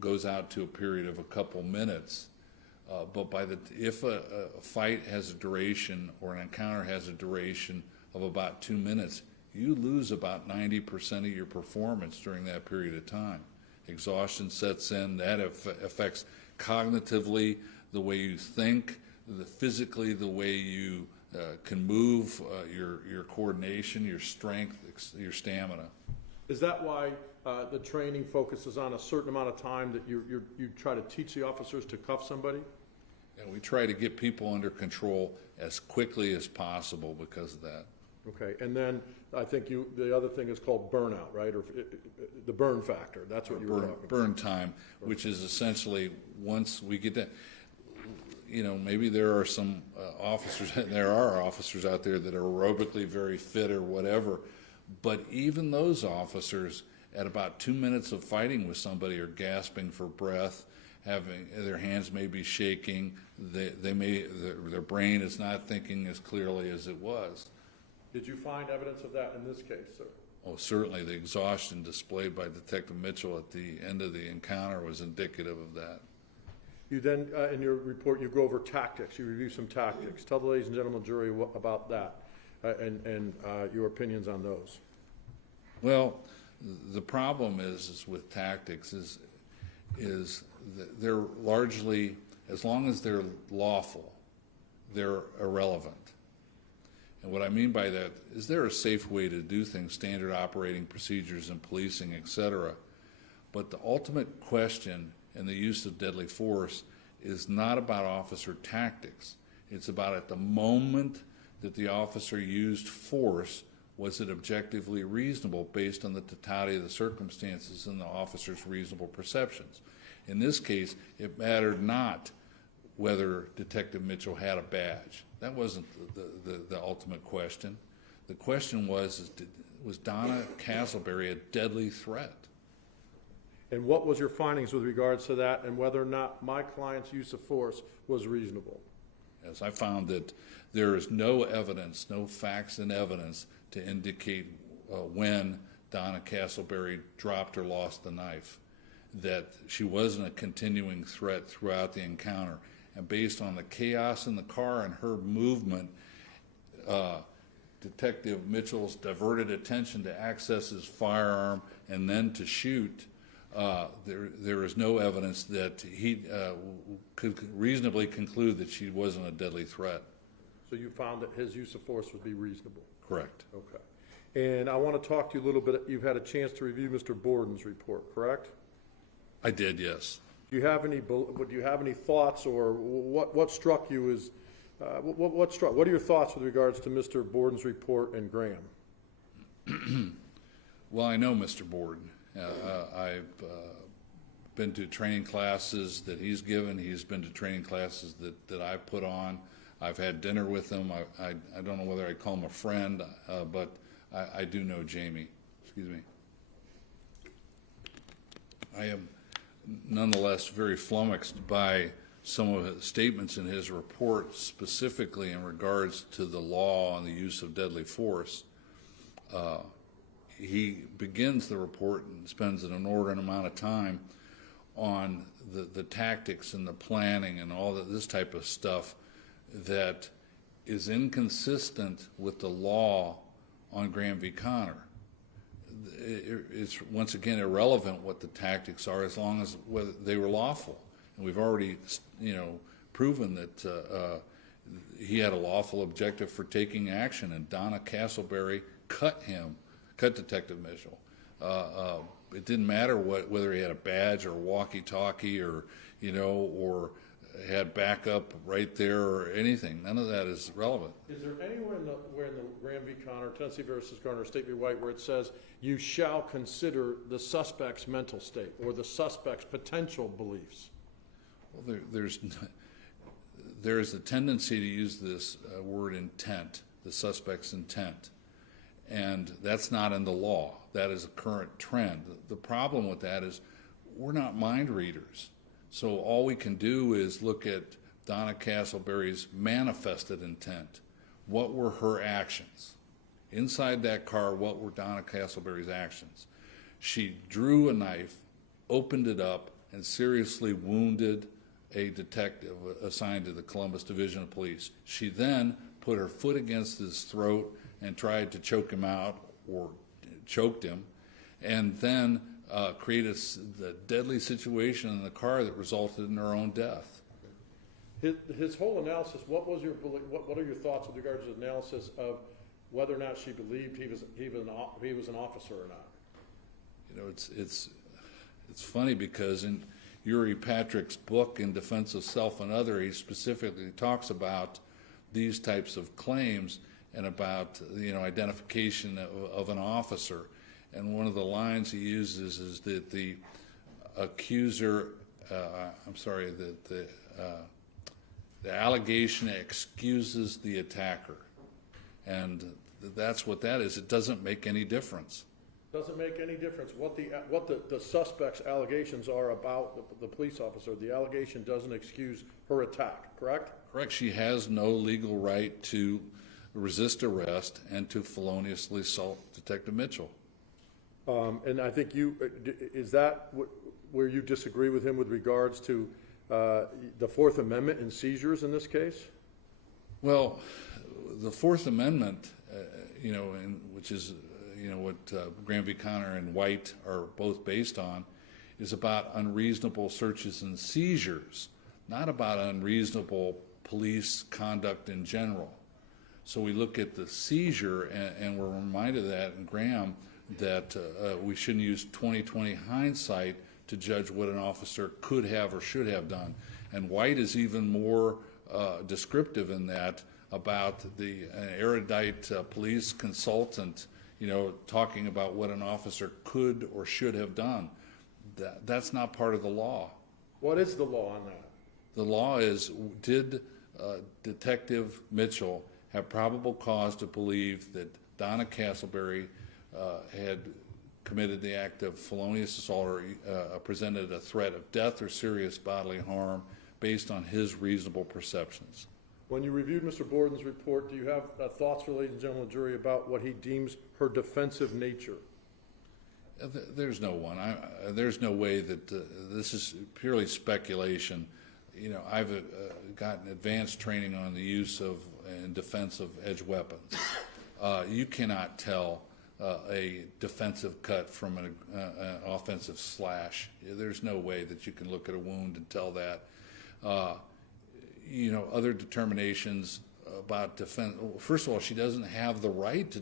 goes out to a period of a couple minutes. But if a fight has a duration, or an encounter has a duration of about 2 minutes, you lose about 90% of your performance during that period of time. Exhaustion sets in. That affects cognitively the way you think, physically the way you can move, your coordination, your strength, your stamina. Is that why the training focuses on a certain amount of time that you try to teach the officers to cuff somebody? And we try to get people under control as quickly as possible because of that. Okay, and then I think the other thing is called burnout, right? Or the burn factor. That's what you were talking about. Burn time, which is essentially once we get that. Maybe there are some officers, and there are officers out there that are aerobically very fit or whatever, but even those officers, at about 2 minutes of fighting with somebody, are gasping for breath, having their hands may be shaking, their brain is not thinking as clearly as it was. Did you find evidence of that in this case, sir? Oh, certainly. The exhaustion displayed by Detective Mitchell at the end of the encounter was indicative of that. You then, in your report, you go over tactics. You review some tactics. Tell the ladies and gentlemen jury about that and your opinions on those. Well, the problem is with tactics is that they're largely, as long as they're lawful, they're irrelevant. And what I mean by that is there a safe way to do things, standard operating procedures in policing, etc. But the ultimate question in the use of deadly force is not about officer tactics. It's about at the moment that the officer used force, was it objectively reasonable based on the totality of the circumstances and the officer's reasonable perceptions. In this case, it mattered not whether Detective Mitchell had a badge. That wasn't the ultimate question. The question was Donna Castleberry a deadly threat? And what was your findings with regards to that, and whether or not my client's use of force was reasonable? Yes, I found that there is no evidence, no facts and evidence to indicate when Donna Castleberry dropped or lost the knife, that she wasn't a continuing threat throughout the encounter. And based on the chaos in the car and her movement, Detective Mitchell's diverted attention to access his firearm and then to shoot, there is no evidence that he could reasonably conclude that she wasn't a deadly threat. So you found that his use of force would be reasonable? Correct. Okay. And I want to talk to you a little bit, you've had a chance to review Mr. Borden's report, correct? I did, yes. Do you have any thoughts, or what struck you as, what are your thoughts with regards to Mr. Borden's report and Graham? Well, I know Mr. Borden. I've been to training classes that he's given. He's been to training classes that I put on. I've had dinner with him. I don't know whether I call him a friend, but I do know Jamie. Excuse me. I am nonetheless very flummoxed by some of the statements in his report, specifically in regards to the law on the use of deadly force. He begins the report and spends an inordinate amount of time on the tactics and the planning and all this type of stuff that is inconsistent with the law on Graham v. Connor. It's once again irrelevant what the tactics are as long as whether they were lawful. And we've already, proven that he had a lawful objective for taking action, and Donna Castleberry cut Detective Mitchell. It didn't matter whether he had a badge or walkie-talkie or had backup right there or anything. None of that is relevant. Is there anywhere in the Graham v. Connor, Tennessee versus Garner, State v. White, where it says you shall consider the suspect's mental state or the suspect's potential beliefs? Well, there is a tendency to use this word intent, the suspect's intent, and that's not in the law. That is a current trend. The problem with that is we're not mind readers. So all we can do is look at Donna Castleberry's manifested intent. What were her actions? Inside that car, what were Donna Castleberry's actions? She drew a knife, opened it up, and seriously wounded a detective assigned to the Columbus Division of Police. She then put her foot against his throat and tried to choke him out, or choked him, and then created the deadly situation in the car that resulted in her own death. His whole analysis, what are your thoughts with regards to the analysis of whether or not she believed he was an officer or not? It's funny because in Uri Patrick's book, In Defense of Self and Other, he specifically talks about these types of claims and about identification of an officer. And one of the lines he uses is that the accuser, the allegation excuses the attacker. And that's what that is. It doesn't make any difference. Doesn't make any difference what the suspect's allegations are about the police officer. The allegation doesn't excuse her attack, correct? Correct. She has no legal right to resist arrest and to feloniously assault Detective Mitchell. And I think is that where you disagree with him with regards to the Fourth Amendment and seizures in this case? Well, the Fourth Amendment, which is what Graham v. Connor and White are both based on, is about unreasonable searches and seizures, not about unreasonable police conduct in general. So we look at the seizure, and we're reminded of that in Graham, that we shouldn't use 20/20 hindsight to judge what an officer could have or should have done. And White is even more descriptive in that, about the erudite police consultant, talking about what an officer could or should have done. That's not part of the law. What is the law on that? The law is, did Detective Mitchell have probable cause to believe that Donna Castleberry had committed the act of felonious assault or presented a threat of death or serious bodily harm based on his reasonable perceptions? When you reviewed Mr. Borden's report, do you have thoughts, ladies and gentlemen of the jury, about what he deems her defensive nature? There's no one. There's no way that this is purely speculation. I've gotten advanced training on the use of and defense of edge weapons. you cannot tell a defensive cut from an offensive slash. There's no way that you can look at a wound and tell that. Other determinations about defense. First of all, she doesn't have the right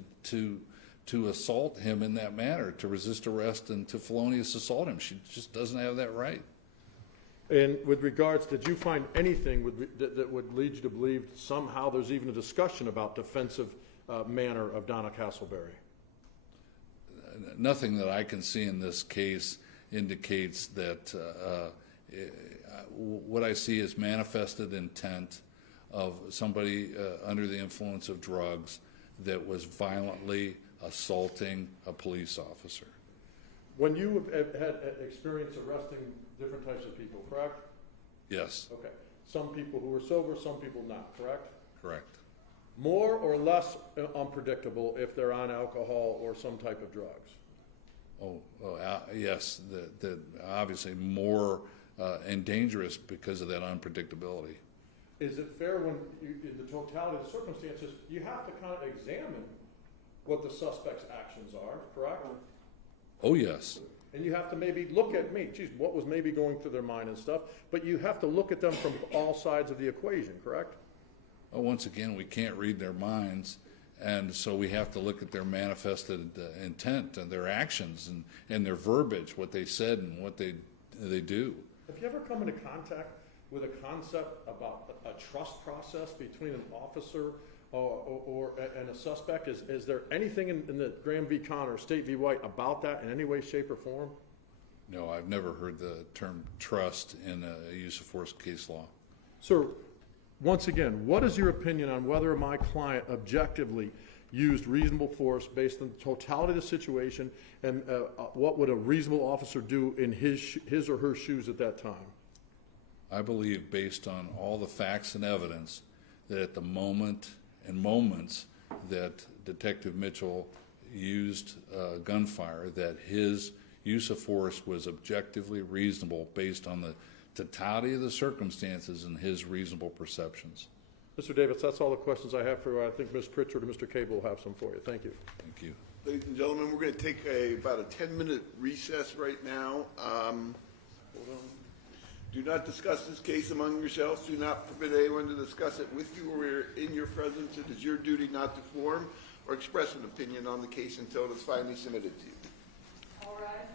to assault him in that manner, to resist arrest and to felonious assault him. She just doesn't have that right. And with regards, did you find anything that would lead you to believe somehow there's even a discussion about defensive manner of Donna Castleberry? Nothing that I can see in this case indicates that what I see is manifested intent of somebody under the influence of drugs that was violently assaulting a police officer. When you have had experience arresting different types of people, correct? Yes. Okay. Some people who are sober, some people not, correct? Correct. More or less unpredictable if they're on alcohol or some type of drugs? Yes. The obviously more and dangerous because of that unpredictability. Is it fair when, in the totality of the circumstances, you have to kind of examine what the suspect's actions are, correct? Oh, yes. And you have to maybe look at what was maybe going through their mind and stuff, but you have to look at them from all sides of the equation, correct? Once again, we can't read their minds, and so we have to look at their manifested intent and their actions and their verbiage, what they said and what they do. Have you ever come into contact with a concept about a trust process between an officer and a suspect? Is there anything in the Graham v. Connor, State v. White about that in any way, shape, or form? No, I've never heard the term trust in a use of force case law. Sir, once again, what is your opinion on whether my client objectively used reasonable force based on the totality of the situation, and what would a reasonable officer do in his or her shoes at that time? I believe, based on all the facts and evidence, that at the moment and moments that Detective Mitchell used gunfire, that his use of force was objectively reasonable based on the totality of the circumstances and his reasonable perceptions. Mr. Davis, that's all the questions I have for you. I think Ms. Pritchard and Mr. Cable will have some for you. Thank you. Thank you. Ladies and gentlemen, we're going to take about a 10-minute recess right now. Hold on. Do not discuss this case among yourselves. Do not permit anyone to discuss it with you or in your presence. It is your duty not to form or express an opinion on the case until it is finally submitted to you. All right.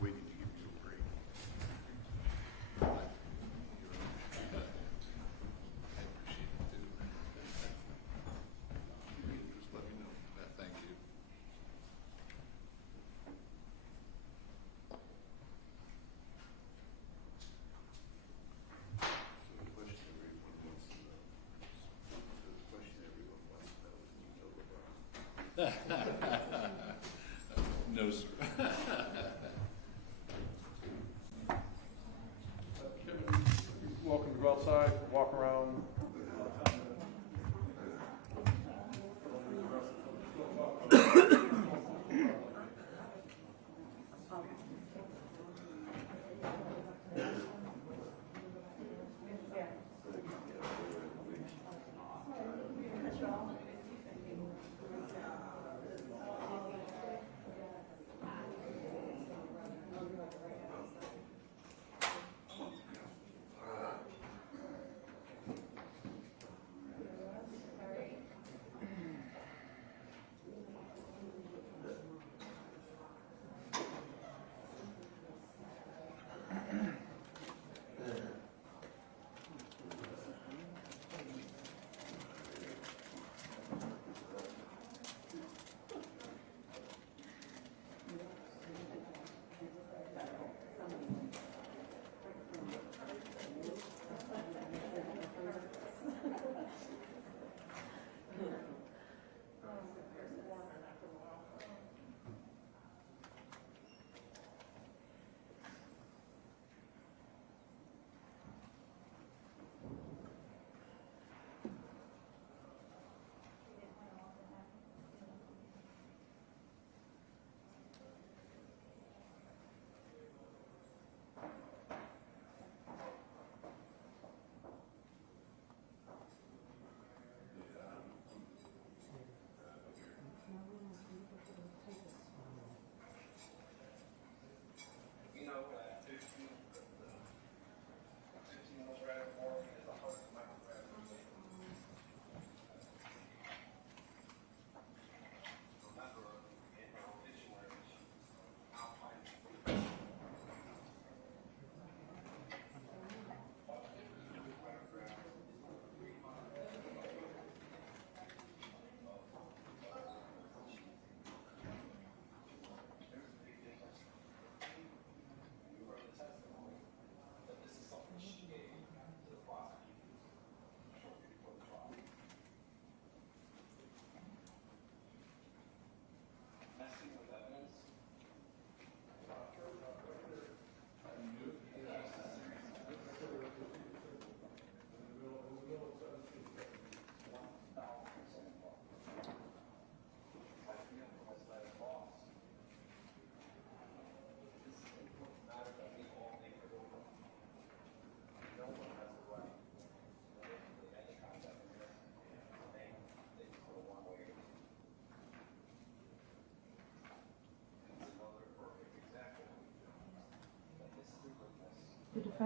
We need to give you a break. Just let me know. Thank you.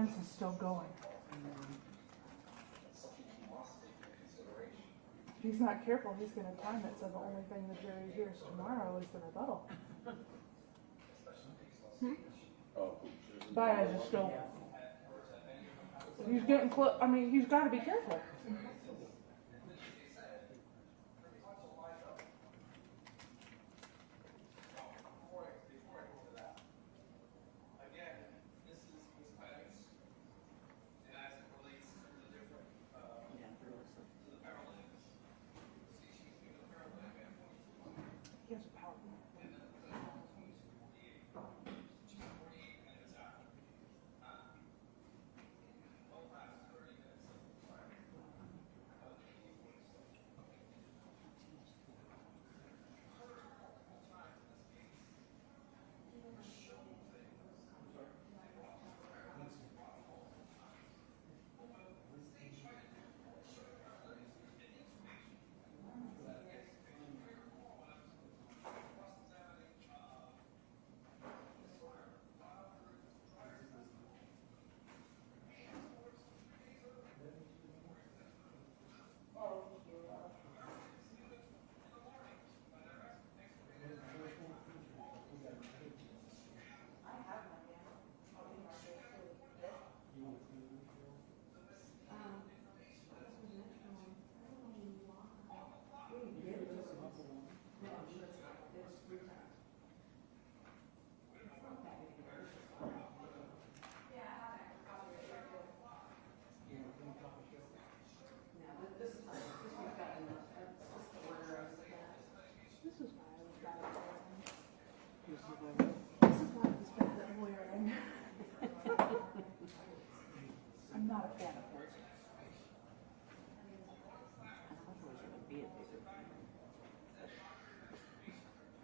fence is still going. If he's not careful, he's going to time it so the only thing the jury hears tomorrow is the rebuttal. Baez is still. He's getting close. I mean, he's got to be careful. He has a power. This is why I was bad at lawyering. This is why I was bad at lawyering. I'm not a fan of lawyers.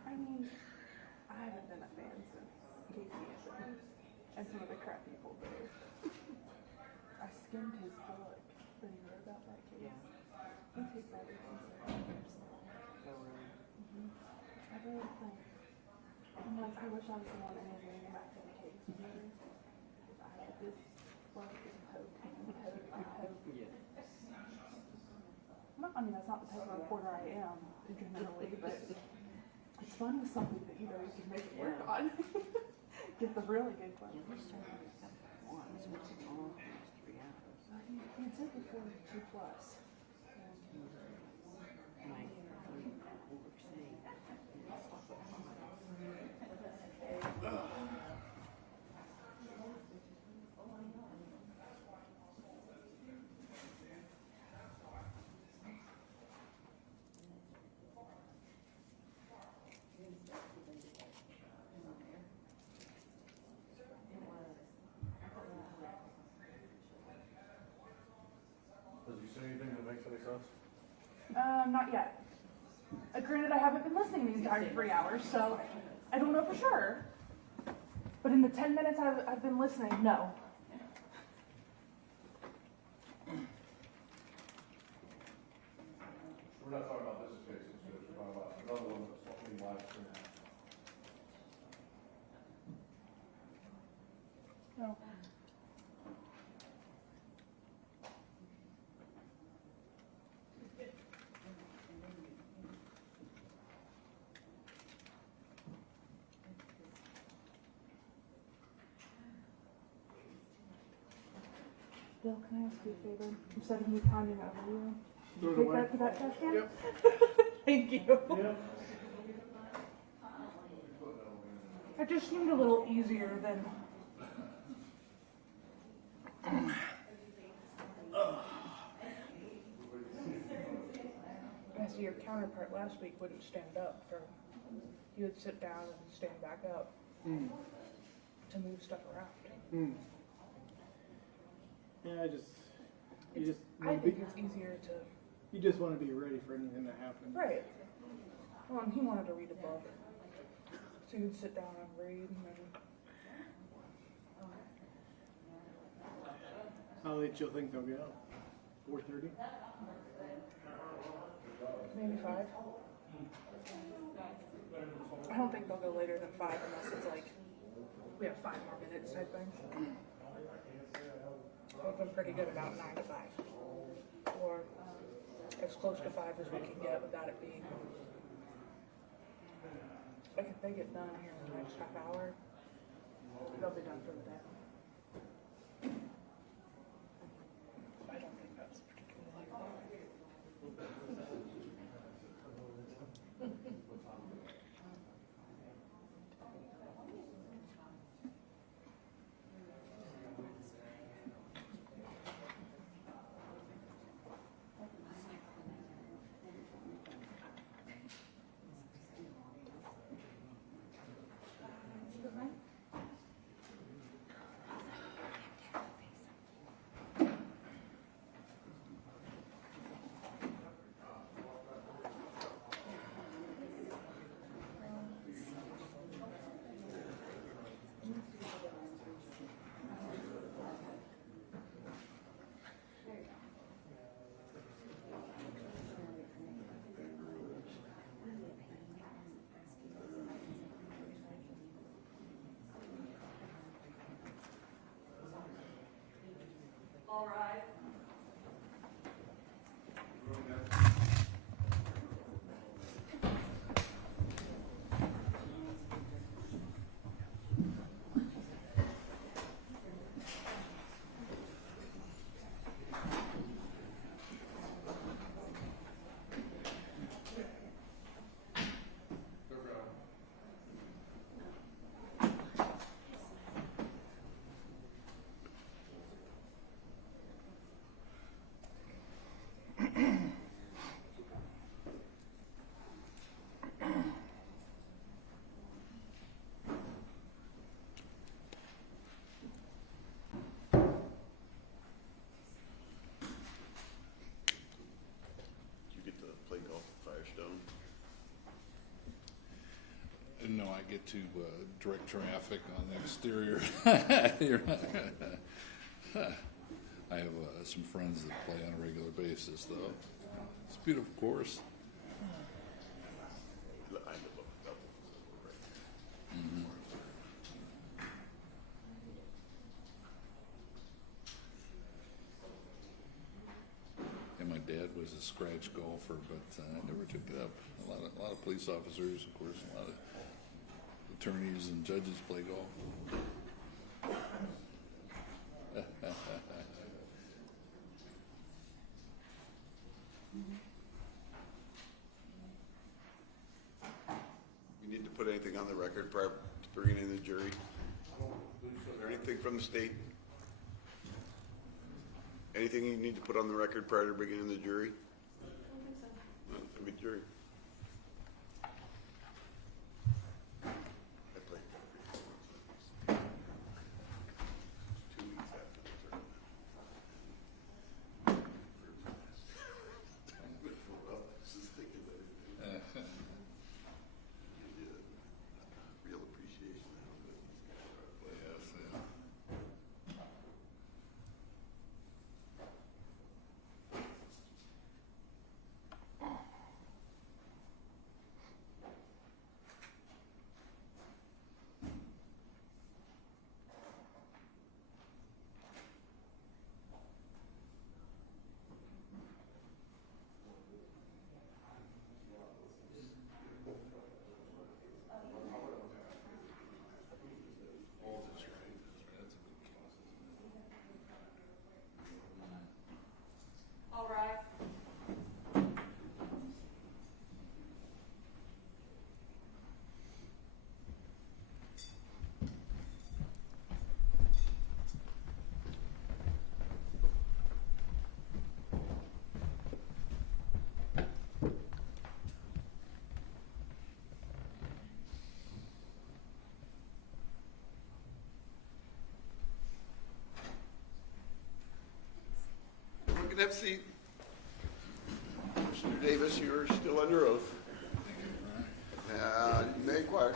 I mean, I haven't been a fan since Casey and some of the crap people do. I skimmed his book. Did you hear about that case? He takes everything so seriously. I really think. I'm like, I wish I was the one that was reading back to the case. I had this book and hope and hope and hope. I mean, that's not the type of reporter I am, generally, but it's fun with something that you know you can make it work on. Get the really good questions. He said before 2+. Does he say anything that makes any sense? Not yet. Granted, I haven't been listening the entire 3 hours, so I don't know for sure. But in the 10 minutes I've been listening, no. We're not talking about this case, we're talking about another one that's being live streamed. No. Bill, can I ask you a favor? Instead of me pounding over you, Throw it take away. that to that trash can? Yep. Thank you. It just seemed a little easier than. I see your counterpart last week wouldn't stand up for. He would sit down and stand back up to move stuff around. Yeah, I think it's easier to. you just want to be ready for anything to happen. Right. Well, and he wanted to read a book. So he would sit down and read and then. How late you'll think they'll go? 4:30? Maybe 5. I don't think they'll go later than 5 unless it's like we have 5 more minutes type thing. open pretty good about 9 to 5. Or as close to 5 as we can get without it being. Like if they get done here in the next half hour, they'll be done for the day. I don't think that's particularly long. All rise. You get to play golf at Firestone. No, I get to direct traffic on the exterior. I have some friends that play on a regular basis, though. It's a beautiful course. I live up Lawful. And my dad was a scratch golfer, but I never took it up. A lot of police officers, of course, a lot of attorneys and judges play golf. You need to put anything on the record prior to bringing in the jury? Is there anything from the state? Anything you need to put on the record prior to bringing in the jury? I don't think so. No, jury. I played 2 weeks after the tournament. Well, just thinking about it. You get a real appreciation of how good these guys are at playing. Yes, yeah. All rise. Everyone can have a seat. Mr. Davis, you're still under oath. You may inquire.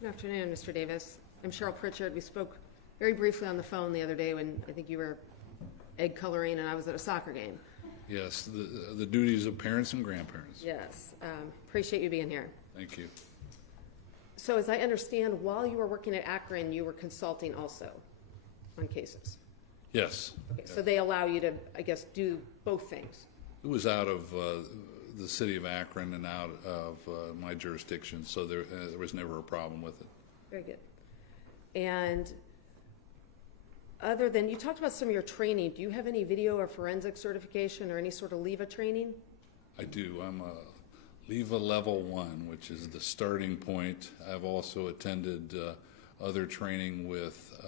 Good afternoon, Mr. Davis. I'm Cheryl Pritchard. We spoke very briefly on the phone the other day when I think you were egg coloring and I was at a soccer game. Yes, the duties of parents and grandparents. Yes, appreciate you being here. Thank you. So as I understand, while you were working at Akron, you were consulting also on cases. Yes. Okay, so they allow you to, I guess, do both things. It was out of the city of Akron and out of my jurisdiction, so there was never a problem with it. Very good. And other than, you talked about some of your training. Do you have any video or forensic certification or any sort of LEVA training? I do. I'm a LEVA Level 1, which is the starting point. I've also attended other training with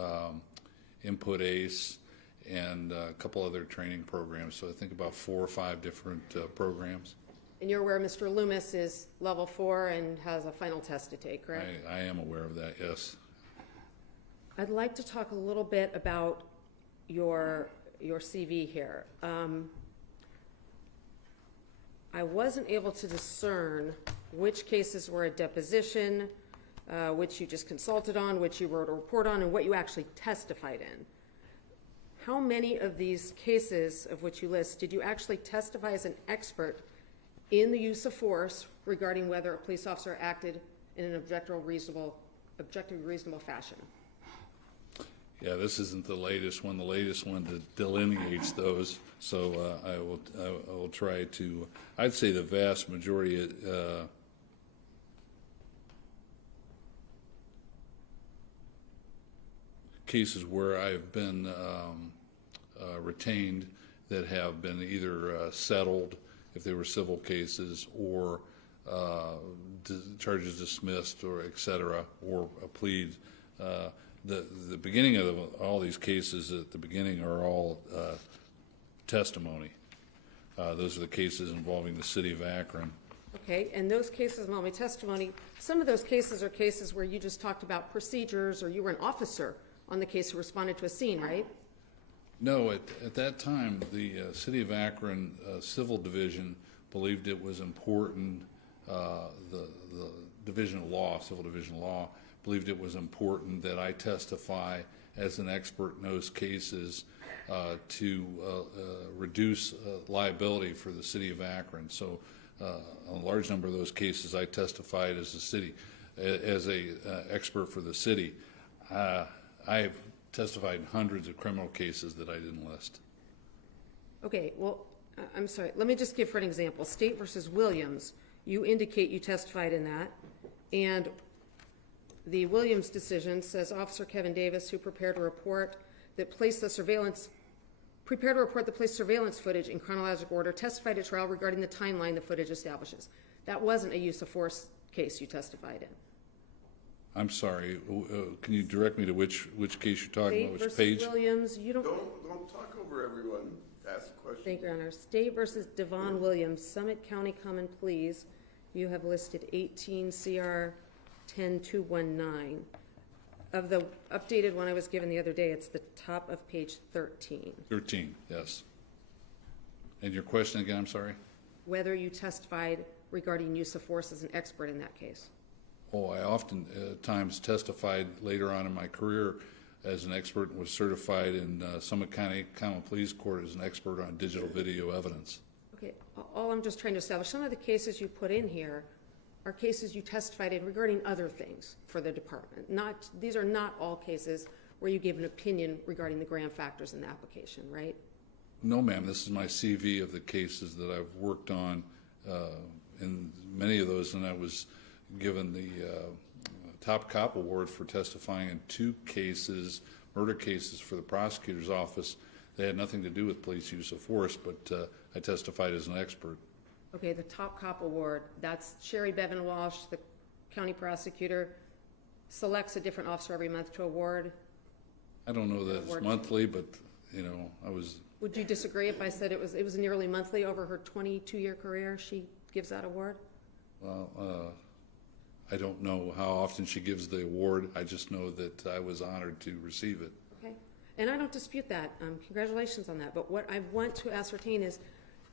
Input ACE and a couple other training programs. So I think about 4 or 5 different programs. And you're aware Mr. Loomis is level 4 and has a final test to take, correct? I am aware of that, yes. I'd like to talk a little bit about your CV here. I wasn't able to discern which cases were a deposition, which you just consulted on, which you wrote a report on, and what you actually testified in. How many of these cases of which you list did you actually testify as an expert in the use of force regarding whether a police officer acted in an objectively reasonable fashion? Yeah, this isn't the latest one. The latest one delineates those. So I will try to. I'd say the vast majority. Cases where I've been retained that have been either settled, if they were civil cases, or charges dismissed, or et cetera, or a plea. The beginning of all these cases at the beginning are all testimony. Those are the cases involving the city of Akron. Okay, and those cases involving testimony, some of those cases are cases where you just talked about procedures, or you were an officer on the case who responded to a scene, right? No, at that time, the city of Akron Civil Division believed it was important, the Division of Law, Civil Division of Law, believed it was important that I testify as an expert in those cases to reduce liability for the city of Akron. So a large number of those cases I testified as a expert for the city. I've testified in hundreds of criminal cases that I didn't list. Okay, well, I'm sorry. Let me just give for an example. State versus Williams, you indicate you testified in that, and the Williams decision says Officer Kevin Davis, who prepared a report that placed surveillance footage in chronological order, testified at trial regarding the timeline the footage establishes. That wasn't a use of force case you testified in. I'm sorry. Can you direct me to which case you're talking about? Which page? State versus Williams. You don't. Don't talk over everyone. Ask a question. Thank you, Your Honor. State versus Devon Williams, Summit County Common Pleas. You have listed 18 CR 10219. Of the updated one I was given the other day, it's the top of page 13. 13, yes. And your question again, I'm sorry? Whether you testified regarding use of force as an expert in that case. Oh, I often times testified later on in my career as an expert and was certified in Summit County Common Pleas Court as an expert on digital video evidence. Okay, all I'm just trying to establish, some of the cases you put in here are cases you testified in regarding other things for the department. These are not all cases where you gave an opinion regarding the grand factors in the application, right? No, ma'am. This is my CV of the cases that I've worked on, in many of those, and I was given the top cop award for testifying in 2 cases, murder cases for the prosecutor's office. They had nothing to do with police use of force, but I testified as an expert. Okay, the top cop award, that's Sherry Bevan Walsh, the county prosecutor, selects a different officer every month to award. I don't know that it's monthly, but, you know, I was... Would you disagree if I said it was nearly monthly over her 22-year career she gives that award? Well, I don't know how often she gives the award. I just know that I was honored to receive it. Okay, and I don't dispute that. Congratulations on that. But what I want to ascertain is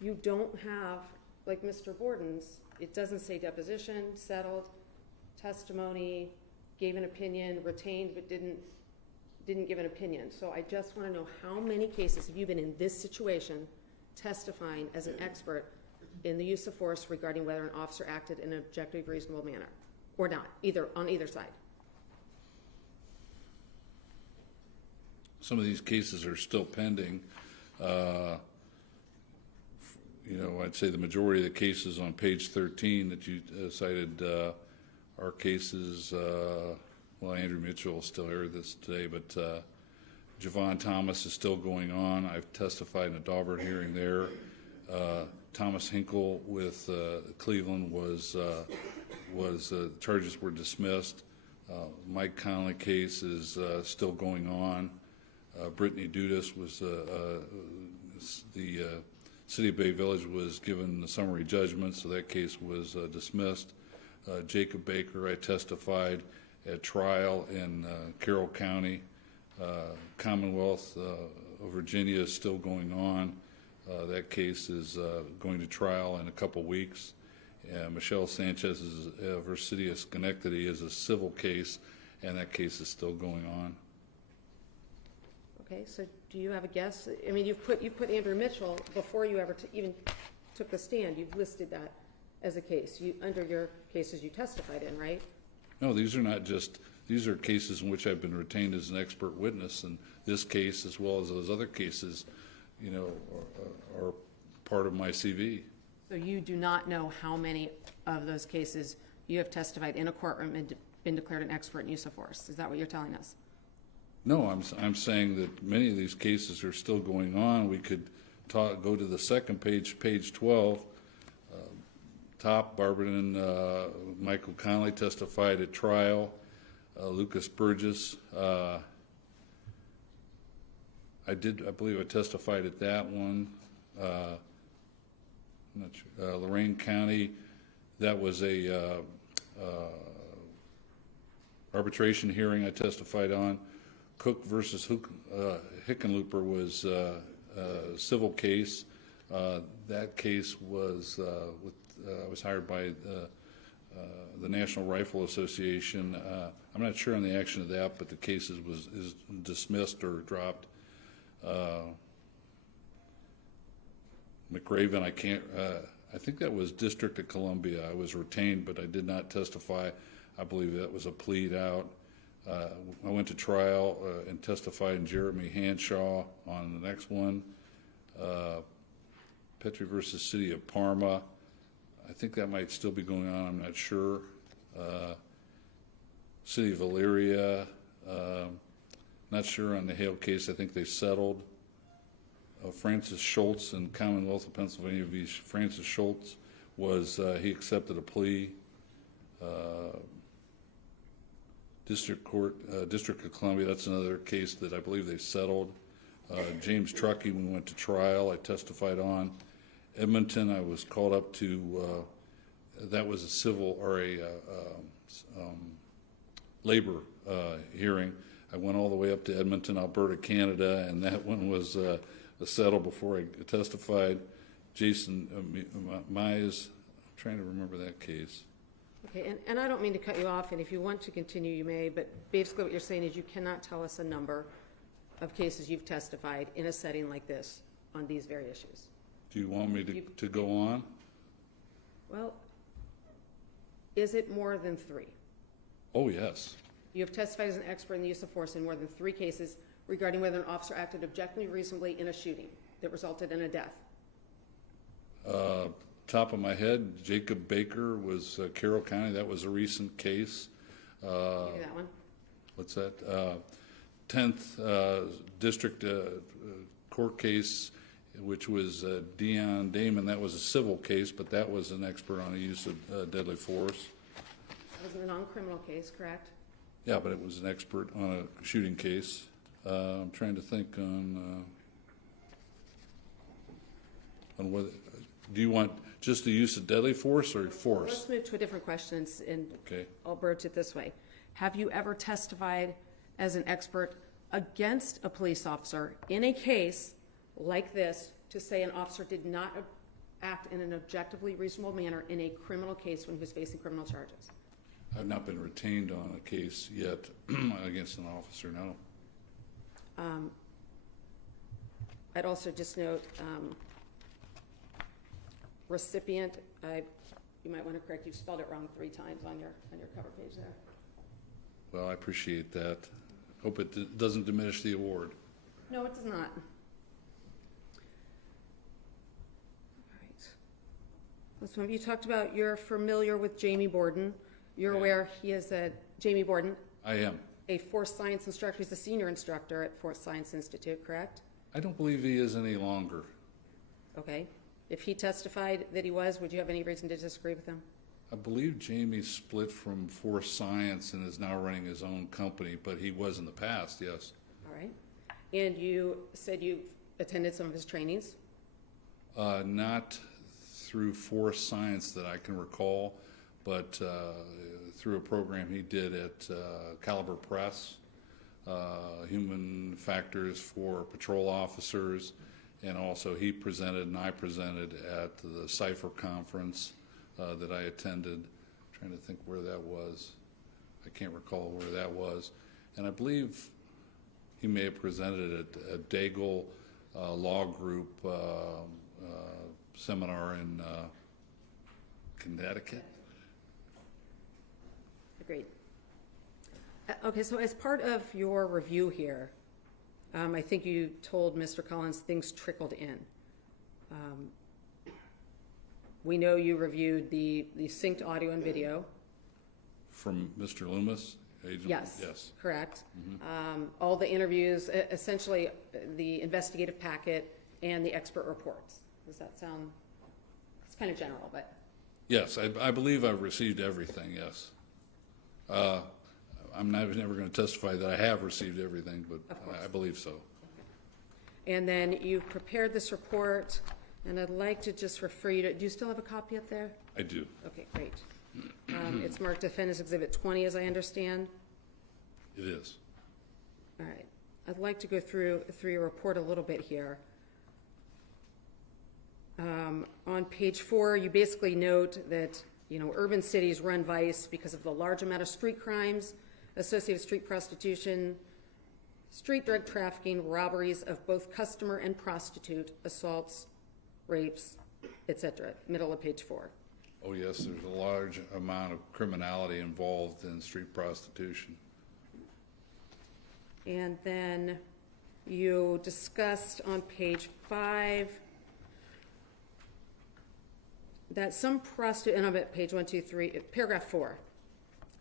you don't have, like Mr. Borden's, it doesn't say deposition, settled, testimony, gave an opinion, retained but didn't give an opinion. So I just want to know how many cases have you been in this situation testifying as an expert in the use of force regarding whether an officer acted in an objectively reasonable manner? or not, on either side? Some of these cases are still pending. You know, I'd say the majority of the cases on page 13 that you cited are cases, well, Andrew Mitchell will still hear this today, but Javon Thomas is still going on. I've testified in a Daubert hearing there. Thomas Hinkle with Cleveland was charges were dismissed. Mike Conley case is still going on. Brittany Dudas was the City of Bay Village was given the summary judgment, so that case was dismissed. Jacob Baker, I testified at trial in Carroll County. Commonwealth of Virginia is still going on. That case is going to trial in a couple weeks. Michelle Sanchez's versus City of Schenectady is a civil case, and that case is still going on. Okay, so do you have a guess? I mean, you've put Andrew Mitchell before you ever even took the stand. You've listed that as a case under your cases you testified in, right? No, these are not just, these are cases in which I've been retained as an expert witness, and this case, as well as those other cases, you know, are part of my CV. So you do not know how many of those cases you have testified in a courtroom and been declared an expert in use of force. Is that what you're telling us? No, I'm saying that many of these cases are still going on. We could go to the second page, page 12. Top, Barbara and Michael Conley testified at trial. Lucas Burgess, I believe I testified at that one. I'm not sure. Lorain County, that was a arbitration hearing I testified on. Cook versus Hickenlooper was a civil case. That case was I was hired by the National Rifle Association. I'm not sure on the action of that, but the case is dismissed or dropped. McRaven, I think that was District of Columbia. I was retained, but I did not testify. I believe that was a plead out. I went to trial and testified in Jeremy Hanshaw on the next one. Petrie versus City of Parma. I think that might still be going on. I'm not sure. City of Elyria. Not sure on the Hale case. I think they settled. Francis Schultz in Commonwealth of Pennsylvania. Francis Schultz was he accepted a plea. District of Columbia, that's another case that I believe they settled. James Truckee, we went to trial, I testified on. Edmonton, I was called up to, that was a civil or a labor hearing. I went all the way up to Edmonton, Alberta, Canada, and that one was settled before I testified. Jason Mize, I'm trying to remember that case. Okay, and I don't mean to cut you off, and if you want to continue, you may, but basically what you're saying is you cannot tell us a number of cases you've testified in a setting like this on these very issues. Do you want me to go on? Well, is it more than 3? Oh, yes. You have testified as an expert in the use of force in more than 3 cases regarding whether an officer acted objectively reasonably in a shooting that resulted in a death. Top of my head, Jacob Baker was Carroll County. That was a recent case. Give me that one. What's that? 10th District Court case, which was Dion Damon. That was a civil case, but that was an expert on the use of deadly force. That was a non-criminal case, correct? Yeah, but it was an expert on a shooting case. I'm trying to think on whether, do you want just the use of deadly force or force? Let's move to a different question, and Okay. I'll broach it this way. Have you ever testified as an expert against a police officer in a case like this to say an officer did not act in an objectively reasonable manner in a criminal case when he was facing criminal charges? I've not been retained on a case yet against an officer, no. I'd also just note, recipient, you might want to correct, you've spelled it wrong 3 times on your cover page there. Well, I appreciate that. Hope it doesn't diminish the award. No, it does not. All right. This one, you talked about you're familiar with Jamie Borden. You're aware he is Jamie Borden, I am. a force science instructor. He's a senior instructor at Force Science Institute, correct? I don't believe he is any longer. Okay. If he testified that he was, would you have any reason to disagree with him? I believe Jamie split from Force Science and is now running his own company, but he was in the past, yes. All right. And you said you attended some of his trainings? Not through Force Science that I can recall, but through a program he did at Caliber Press, Human Factors for Patrol Officers, and also he presented and I presented at the Cypher Conference that I attended. I'm trying to think where that was. I can't recall where that was. And I believe he may have presented at a Daigle Law Group seminar in Connecticut. Agreed. Okay, so as part of your review here, I think you told Mr. Collins things trickled in. We know you reviewed the synced audio and video. From Mr. Loomis? Agent? Yes. Yes. Correct. All the interviews, essentially the investigative packet and the expert reports. Does that sound, it's kind of general, but. Yes, I believe I've received everything, yes. I'm never going to testify that I have received everything, but I believe so. And then you prepared this report, and I'd like to just refer you to, do you still have a copy up there? I do. Okay, great. It's marked Defendant's Exhibit 20, as I understand. It is. All right. I'd like to go through your report a little bit here. On page 4, you basically note that, urban cities run vice because of the large amount of street crimes, associated street prostitution, street drug trafficking, robberies of both customer and prostitute, assaults, rapes, etc. Middle of page 4. Oh, yes, there's a large amount of criminality involved in street prostitution. And then you discussed on page 5 that some prostitute, and I'm at page 1, 2, 3, paragraph 4.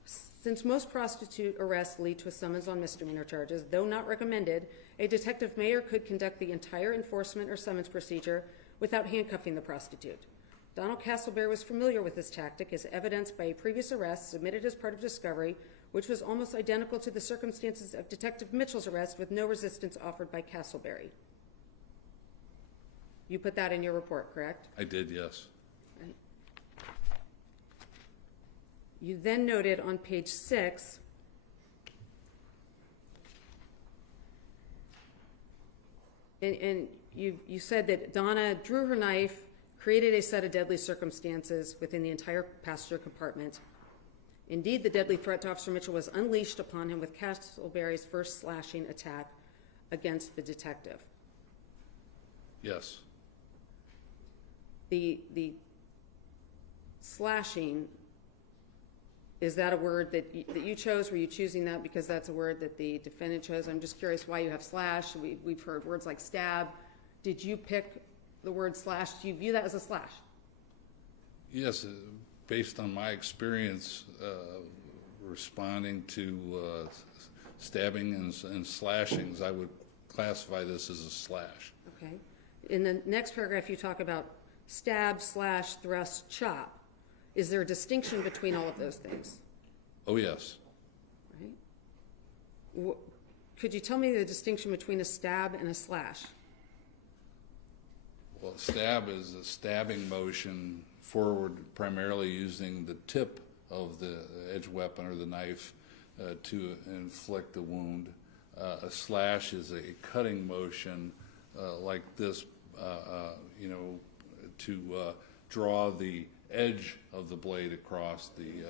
Since most prostitute arrests lead to a summons on misdemeanor charges, though not recommended, a detective may or could conduct the entire enforcement or summons procedure without handcuffing the prostitute. Donald Castleberry was familiar with this tactic as evidenced by a previous arrest submitted as part of discovery, which was almost identical to the circumstances of Detective Mitchell's arrest with no resistance offered by Castleberry. You put that in your report, correct? I did, yes. Right. You then noted on page 6 and you said that Donna drew her knife, created a set of deadly circumstances within the entire passenger compartment. Indeed, the deadly threat to Officer Mitchell was unleashed upon him with Castleberry's first slashing attack against the detective. Yes. The slashing, is that a word that you chose? Were you choosing that because that's a word that the defendant chose? I'm just curious why you have slash. We've heard words like stab. Did you pick the word slash? Do you view that as a slash? Yes, based on my experience responding to stabbing and slashings, I would classify this as a slash. Okay. In the next paragraph, you talk about stab, slash, thrust, chop. Is there a distinction between all of those things? Oh, yes. Right. Could you tell me the distinction between a stab and a slash? Well, stab is a stabbing motion forward, primarily using the tip of the edge weapon or the knife to inflict a wound. A slash is a cutting motion like this, to draw the edge of the blade across the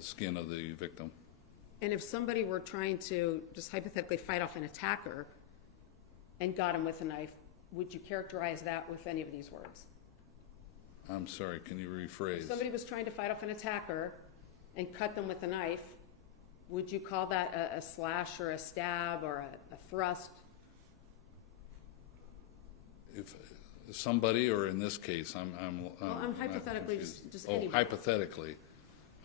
skin of the victim. And if somebody were trying to just hypothetically fight off an attacker and got him with a knife, would you characterize that with any of these words? I'm sorry, can you rephrase? If somebody was trying to fight off an attacker and cut them with a knife, would you call that a slash or a stab or a thrust? If somebody, or in this case, I'm hypothetically confused. just Oh, anybody.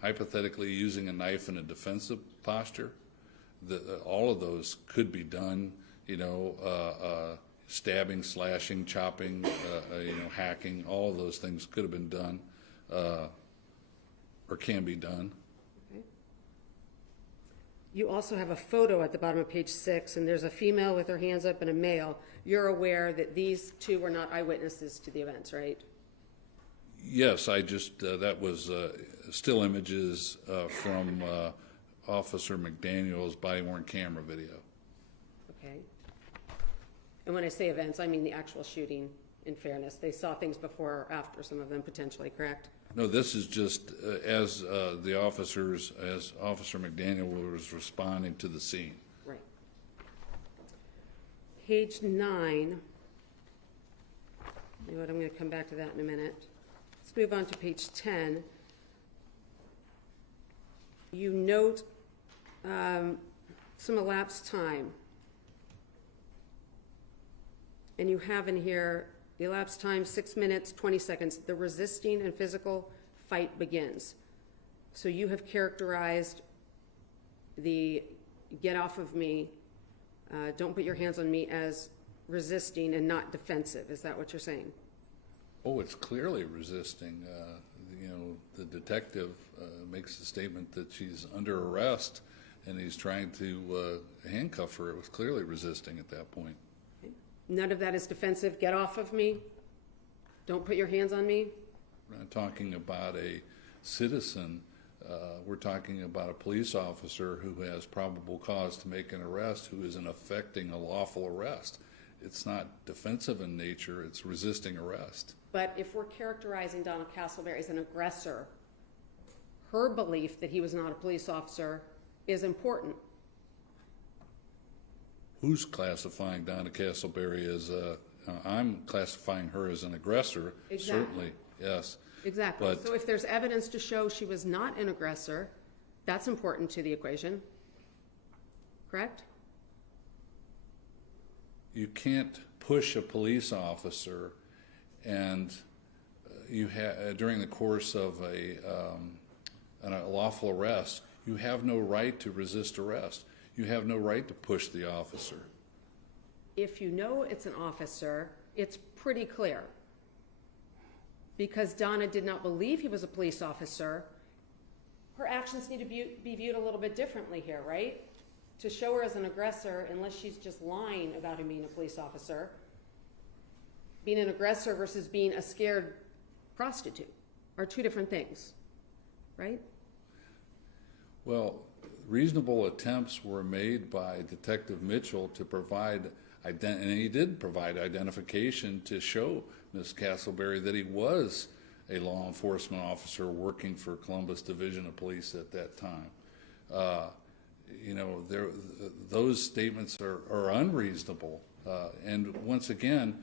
hypothetically using a knife in a defensive posture, all of those could be done, stabbing, slashing, chopping, hacking, all of those things could have been done, or can be done. Okay. You also have a photo at the bottom of page 6, and there's a female with her hands up and a male. You're aware that these two were not eyewitnesses to the events, right? Yes, I just, that was still images from Officer McDaniel's body-worn camera video. Okay. And when I say events, I mean the actual shooting, in fairness. They saw things before or after, some of them potentially, correct? No, this is just as Officer McDaniel was responding to the scene. Right. Page 9. You know what, I'm going to come back to that in a minute. Let's move on to page 10. You note some elapsed time. And you have in here the elapsed time, 6 minutes, 20 seconds. The resisting and physical fight begins. So you have characterized the get off of me, don't put your hands on me as resisting and not defensive. Is that what you're saying? Oh, it's clearly resisting. The detective makes the statement that she's under arrest and he's trying to handcuff her. It was clearly resisting at that point. None of that is defensive. Get off of me. Don't put your hands on me. We're not talking about a citizen. We're talking about a police officer who has probable cause to make an arrest, who isn't effecting a lawful arrest. It's not defensive in nature. It's resisting arrest. But if we're characterizing Donald Castleberry as an aggressor, her belief that he was not a police officer is important. Who's classifying Donna Castleberry as I'm classifying her as an aggressor, Exactly. Certainly, yes. Exactly. But So if there's evidence to show she was not an aggressor, that's important to the equation. Correct? you can't push a police officer and during the course of a lawful arrest, you have no right to resist arrest. You have no right to push the officer. If you know it's an officer, it's pretty clear. Because Donna did not believe he was a police officer, her actions need to be viewed a little bit differently here, right? To show her as an aggressor, unless she's just lying about him being a police officer, being an aggressor versus being a scared prostitute are two different things, right? Well, reasonable attempts were made by Detective Mitchell to provide, and he did provide identification to show Ms. Castleberry that he was a law enforcement officer working for Columbus Division of Police at that time. Those statements are unreasonable. And once again,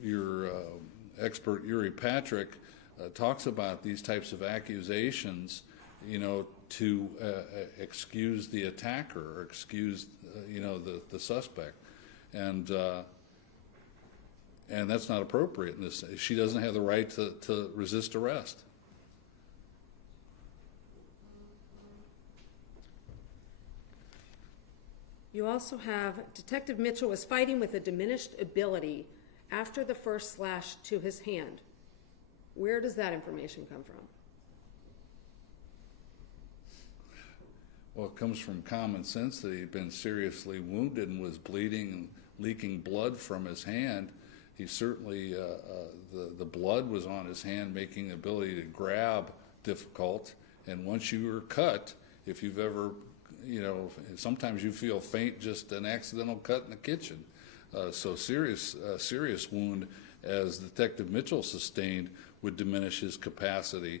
your expert Uri Patrick talks about these types of accusations, to excuse the attacker or excuse, the suspect, and that's not appropriate in this. She doesn't have the right to resist arrest. You also have Detective Mitchell was fighting with a diminished ability after the first slash to his hand. Where does that information come from? Well, it comes from common sense that he'd been seriously wounded and was bleeding and leaking blood from his hand. He certainly, the blood was on his hand, making the ability to grab difficult. And once you were cut, if you've ever, sometimes you feel faint, just an accidental cut in the kitchen. So serious wound, as Detective Mitchell sustained, would diminish his capacity,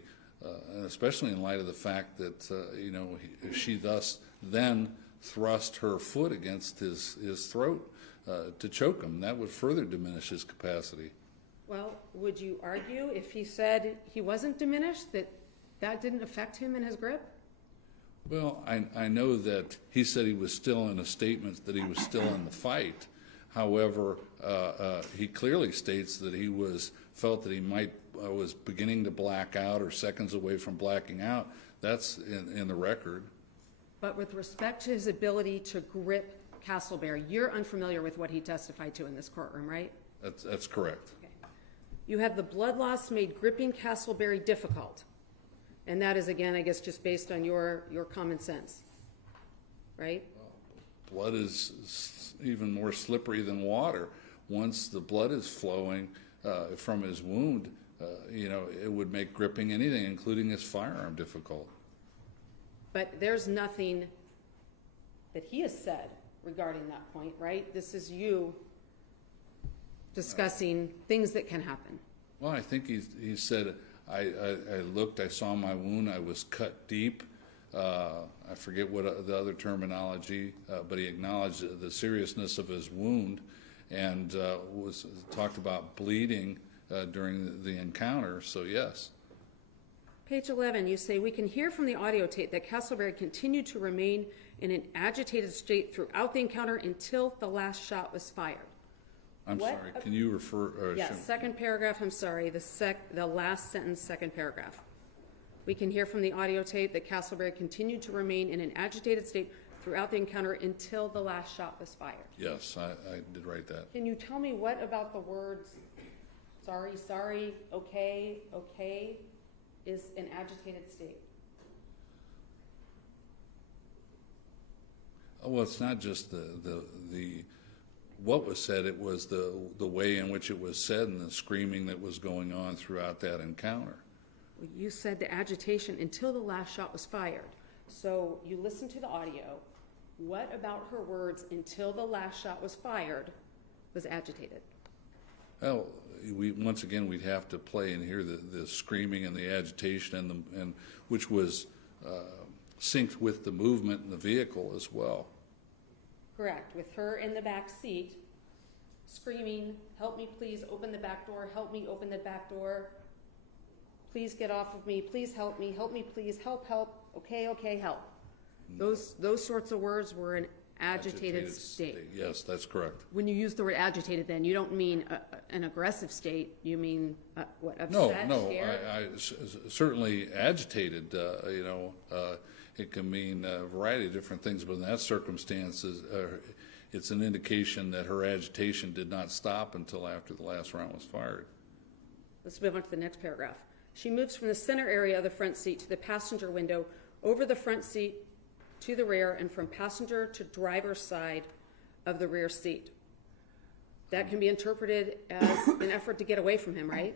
and especially in light of the fact that, she thus then thrust her foot against his throat to choke him. That would further diminish his capacity. Well, would you argue if he said he wasn't diminished, that that didn't affect him in his grip? Well, I know that he said he was still in a statement that he was still in the fight. However, he clearly states that he felt that he was beginning to black out or seconds away from blacking out. That's in the record. But with respect to his ability to grip Castleberry, you're unfamiliar with what he testified to in this courtroom, right? That's correct. Okay. You have the blood loss made gripping Castleberry difficult. And that is, again, I guess, just based on your common sense, right? Blood is even more slippery than water. Once the blood is flowing from his wound, it would make gripping anything, including his firearm, difficult. But there's nothing that he has said regarding that point, right? This is you discussing things that can happen. Well, I think he said, I looked, I saw my wound, I was cut deep. I forget what the other terminology, but he acknowledged the seriousness of his wound and talked about bleeding during the encounter, so yes. Page 11, you say, we can hear from the audio tape that Castleberry continued to remain in an agitated state throughout the encounter until the last shot was fired. I'm What sorry, can you refer? Yes, second paragraph, I'm sorry, the last sentence, second paragraph. We can hear from the audio tape that Castleberry continued to remain in an agitated state throughout the encounter until the last shot was fired. Yes, I did write that. Can you tell me what about the words sorry, okay, is an agitated state? Well, it's not just what was said, it was the way in which it was said and the screaming that was going on throughout that encounter. Well, you said the agitation until the last shot was fired. So you listened to the audio. What about her words until the last shot was fired was agitated? Well, once again, we'd have to play and hear the screaming and the agitation and which was synced with the movement in the vehicle as well. Correct, with her in the back seat, screaming, help me please open the back door, help me open the back door, please get off of me, please help me please, help, okay, help. Those sorts of words were an agitated state. Yes, that's correct. When you use the word agitated then, you don't mean an aggressive state, you mean what, No, upset, scared? Certainly agitated, it can mean a variety of different things, but in that circumstance, it's an indication that her agitation did not stop until after the last round was fired. Let's move on to the next paragraph. She moves from the center area of the front seat to the passenger window, over the front seat to the rear, and from passenger to driver's side of the rear seat. That can be interpreted as an effort to get away from him, right?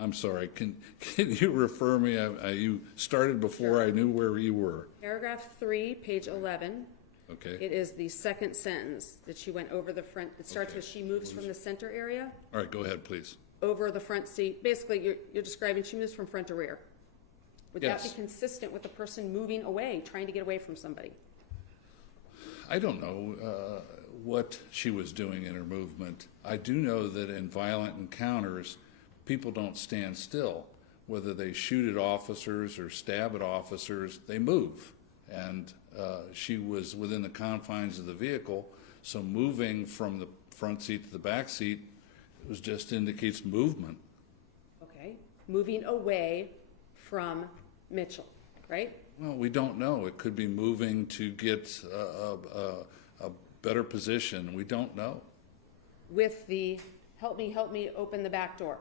I'm sorry, can you refer me? You started before I knew where you were. Paragraph 3, page 11. Okay. It is the second sentence that she went over the front. It starts with she moves from the center area All right, go ahead, please. over the front seat. Basically, you're describing she moves from front to rear. Would that be Yes. consistent with the person moving away, trying to get away from somebody? I don't know what she was doing in her movement. I do know that in violent encounters, people don't stand still. Whether they shoot at officers or stab at officers, they move. And she was within the confines of the vehicle, so moving from the front seat to the back seat just indicates movement. Okay. Moving away from Mitchell, right? Well, we don't know. It could be moving to get a better position. We don't know. With the help me, open the back door,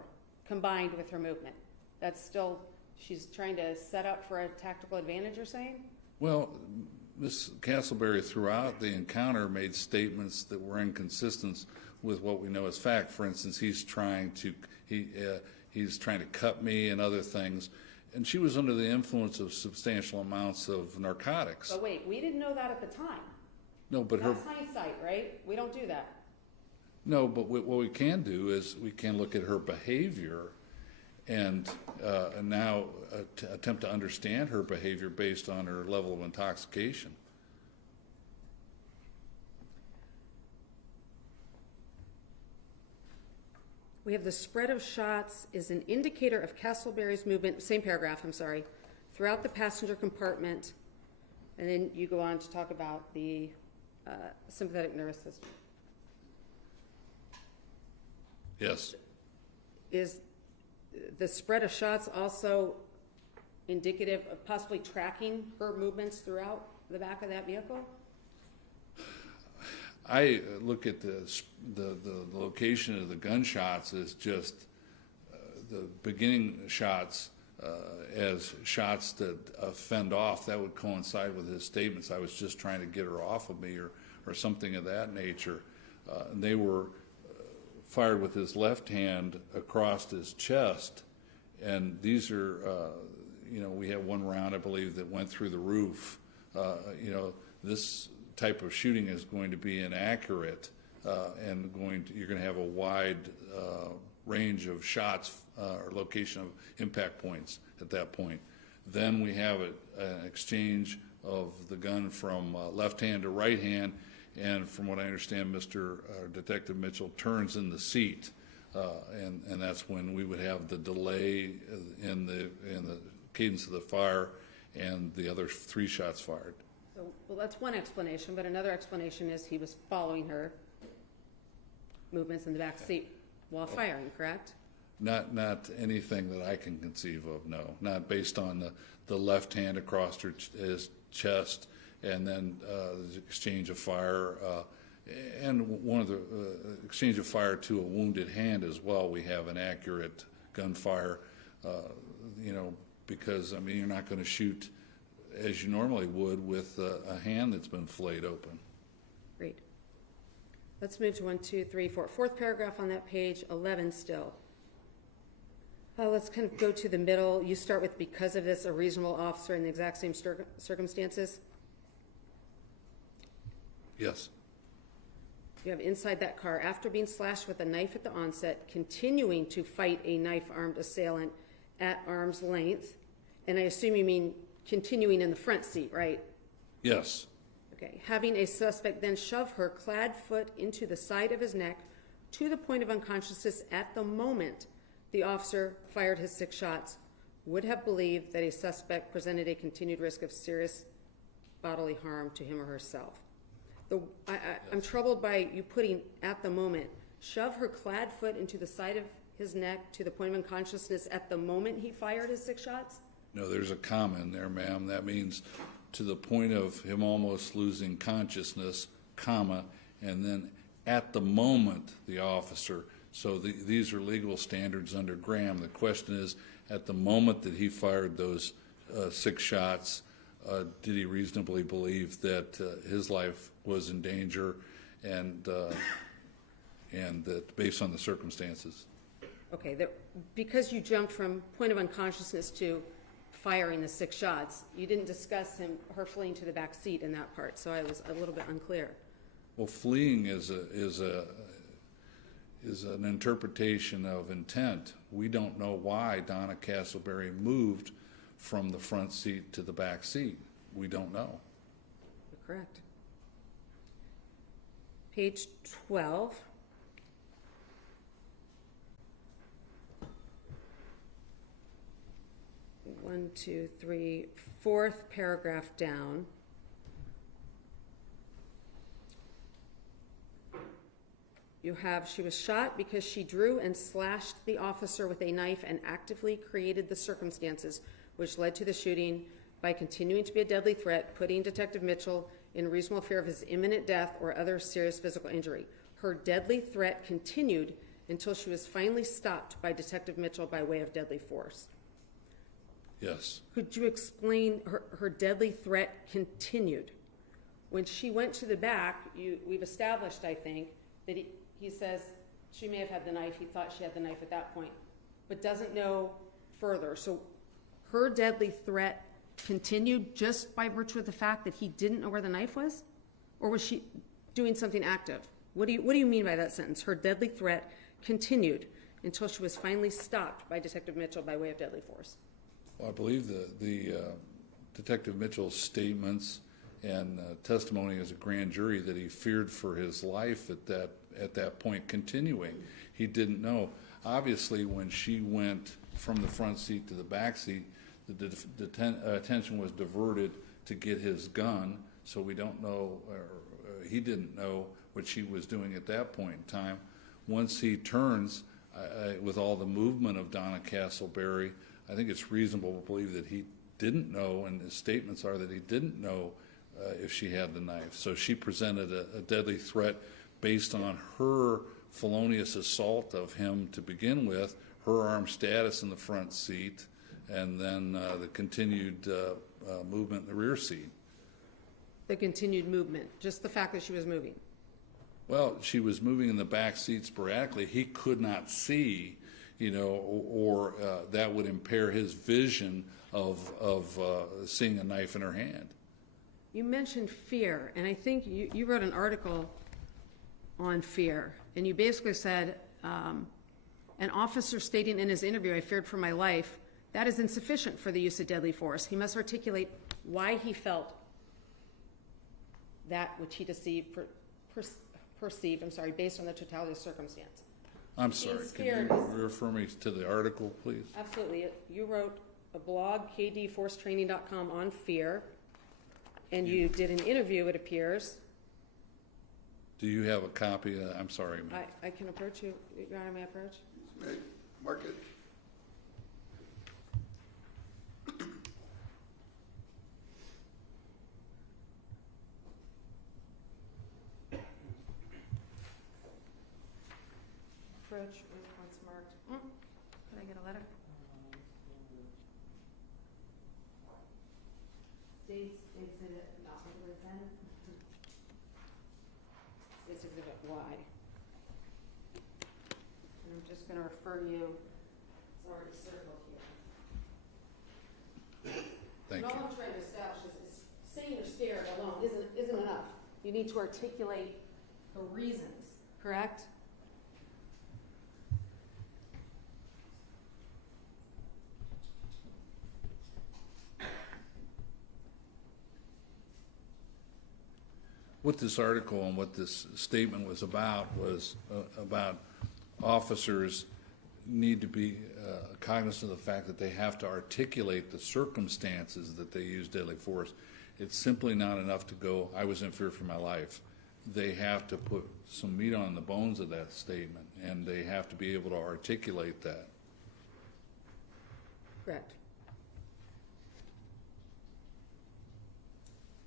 combined with her movement. That's still, she's trying to set up for a tactical advantage, you're saying? Well, Ms. Castleberry throughout the encounter made statements that were inconsistent with what we know as fact. For instance, he's trying to cut me and other things. And she was under the influence of substantial amounts of narcotics. But wait, we didn't know that at the time. No, but her. That's hindsight, right? We don't do that. No, but what we can do is we can look at her behavior and now attempt to understand her behavior based on her level of intoxication. We have the spread of shots is an indicator of Castleberry's movement, same paragraph, I'm sorry, throughout the passenger compartment. And then you go on to talk about the sympathetic nervous system. Yes. Is the spread of shots also indicative of possibly tracking her movements throughout the back of that vehicle? I look at the location of the gunshots as just the beginning shots as shots that fend off. That would coincide with his statements. I was just trying to get her off of me or something of that nature. They were fired with his left hand across his chest, and these are, we have one round, I believe, that went through the roof. This type of shooting is going to be inaccurate, and you're going to have a wide range of shots or location of impact points at that point. Then we have an exchange of the gun from left hand to right hand, and from what I understand, Detective Mitchell turns in the seat, and that's when we would have the delay in the cadence of the fire and the other 3 shots fired. So, well, that's one explanation, but another explanation is he was following her movements in the back seat while firing, correct? Not anything that I can conceive of, no. Not based on the left hand across his chest, and then the exchange of fire, and one of the exchange of fire to a wounded hand as well. We have an accurate gunfire, because, you're not going to shoot as you normally would with a hand that's been flayed open. Great. Let's move to 1, 2, 3, 4. Fourth paragraph on that page, 11 still. Let's kind of go to the middle. You start with, because of this, a reasonable officer in the exact same circumstances. Yes. You have inside that car, after being slashed with a knife at the onset, continuing to fight a knife-armed assailant at arm's length. And I assume you mean continuing in the front seat, right? Yes. Okay. Having a suspect then shove her clad foot into the side of his neck to the point of unconsciousness at the moment the officer fired his 6 shots, would have believed that a suspect presented a continued risk of serious bodily harm to him or herself. I'm troubled by you putting at the moment, shove her clad foot into the side of his neck to the point of unconsciousness at the moment he fired his 6 shots? No, there's a comma in there, ma'am. That means to the point of him almost losing consciousness, comma, and then at the moment the officer. So these are legal standards under Graham. The question is, at the moment that he fired those 6 shots, did he reasonably believe that his life was in danger, and that based on the circumstances? Okay, because you jumped from point of unconsciousness to firing the 6 shots, you didn't discuss her fleeing to the back seat in that part, so I was a little bit unclear. Well, fleeing is an interpretation of intent. We don't know why Donna Castleberry moved from the front seat to the back seat. We don't know. You're correct. Page 12. One, two, three, 4th paragraph down. You have, she was shot because she drew and slashed the officer with a knife and actively created the circumstances which led to the shooting by continuing to be a deadly threat, putting Detective Mitchell in reasonable fear of his imminent death or other serious physical injury. Her deadly threat continued until she was finally stopped by Detective Mitchell by way of deadly force. Yes. Could you explain her deadly threat continued? When she went to the back, we've established, I think, that he says she may have had the knife. He thought she had the knife at that point, but doesn't know further. So her deadly threat continued just by virtue of the fact that he didn't know where the knife was? Or was she doing something active? What do you mean by that sentence? Her deadly threat continued until she was finally stopped by Detective Mitchell by way of deadly force. Well, I believe the Detective Mitchell's statements and testimony as a grand jury that he feared for his life at that point continuing. He didn't know. Obviously, when she went from the front seat to the back seat, the attention was diverted to get his gun, so we don't know, or he didn't know what she was doing at that point in time. Once he turns, with all the movement of Donna Castleberry, I think it's reasonable to believe that he didn't know, and his statements are that he didn't know if she had the knife. So she presented a deadly threat based on her felonious assault of him to begin with, her armed status in the front seat, and then the continued movement in the rear seat. The continued movement, just the fact that she was moving. Well, she was moving in the back seat sporadically. He could not see, or that would impair his vision of seeing a knife in her hand. You mentioned fear, and I think you wrote an article on fear, and you basically said, an officer stating in his interview, "I feared for my life," that is insufficient for the use of deadly force. He must articulate why he felt that which he perceived, based on the totality of circumstance. I'm sorry, can you refer me to the article, please? Absolutely. You wrote a blog, kdforcetraining.com, on fear, and you did an interview, it appears. Do you have a copy? I'm sorry. I can approach you. Your Honor, may I approach? Mark it. Approach once marked. Could I get a letter? States Exhibit, not what it was then. States Exhibit Y. And I'm just going to refer you. It's already circled here. Thank and you. all I'm trying to establish is saying you're scared alone isn't enough. You need to articulate the reasons, correct? What this article and what this statement was about officers need to be cognizant of the fact that they have to articulate the circumstances that they use deadly force. It's simply not enough to go, "I was in fear for my life." They have to put some meat on the bones of that statement, and they have to be able to articulate that. Correct.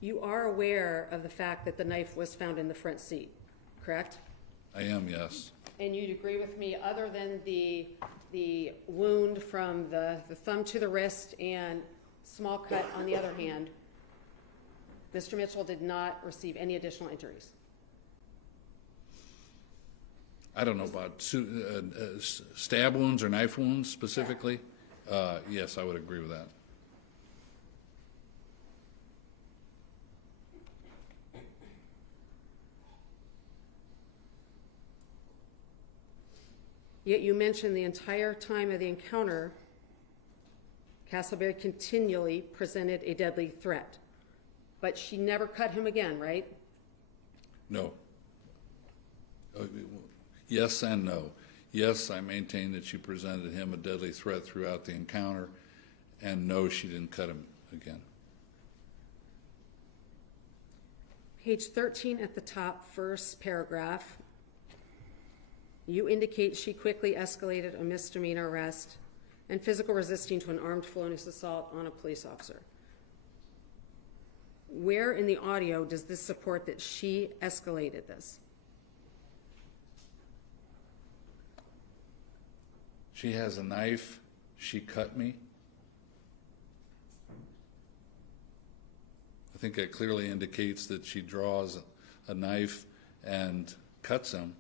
You are aware of the fact that the knife was found in the front seat, correct? I am, yes. And you'd agree with me, other than the wound from the thumb to the wrist and small cut on the other hand, Mr. Mitchell did not receive any additional injuries? I don't know about stab wounds or knife wounds specifically. Yes, I would agree with that. Yet you mentioned the entire time of the encounter, Castleberry continually presented a deadly threat. But she never cut him again, right? No. Yes and no. Yes, I maintain that she presented him a deadly threat throughout the encounter, and no, she didn't cut him again. Page 13 at the top, first paragraph. You indicate she quickly escalated a misdemeanor arrest and physical resisting to an armed felonious assault on a police officer. Where in the audio does this support that she escalated this? She has a knife. She cut me. I think that clearly indicates that she draws a knife and cuts him.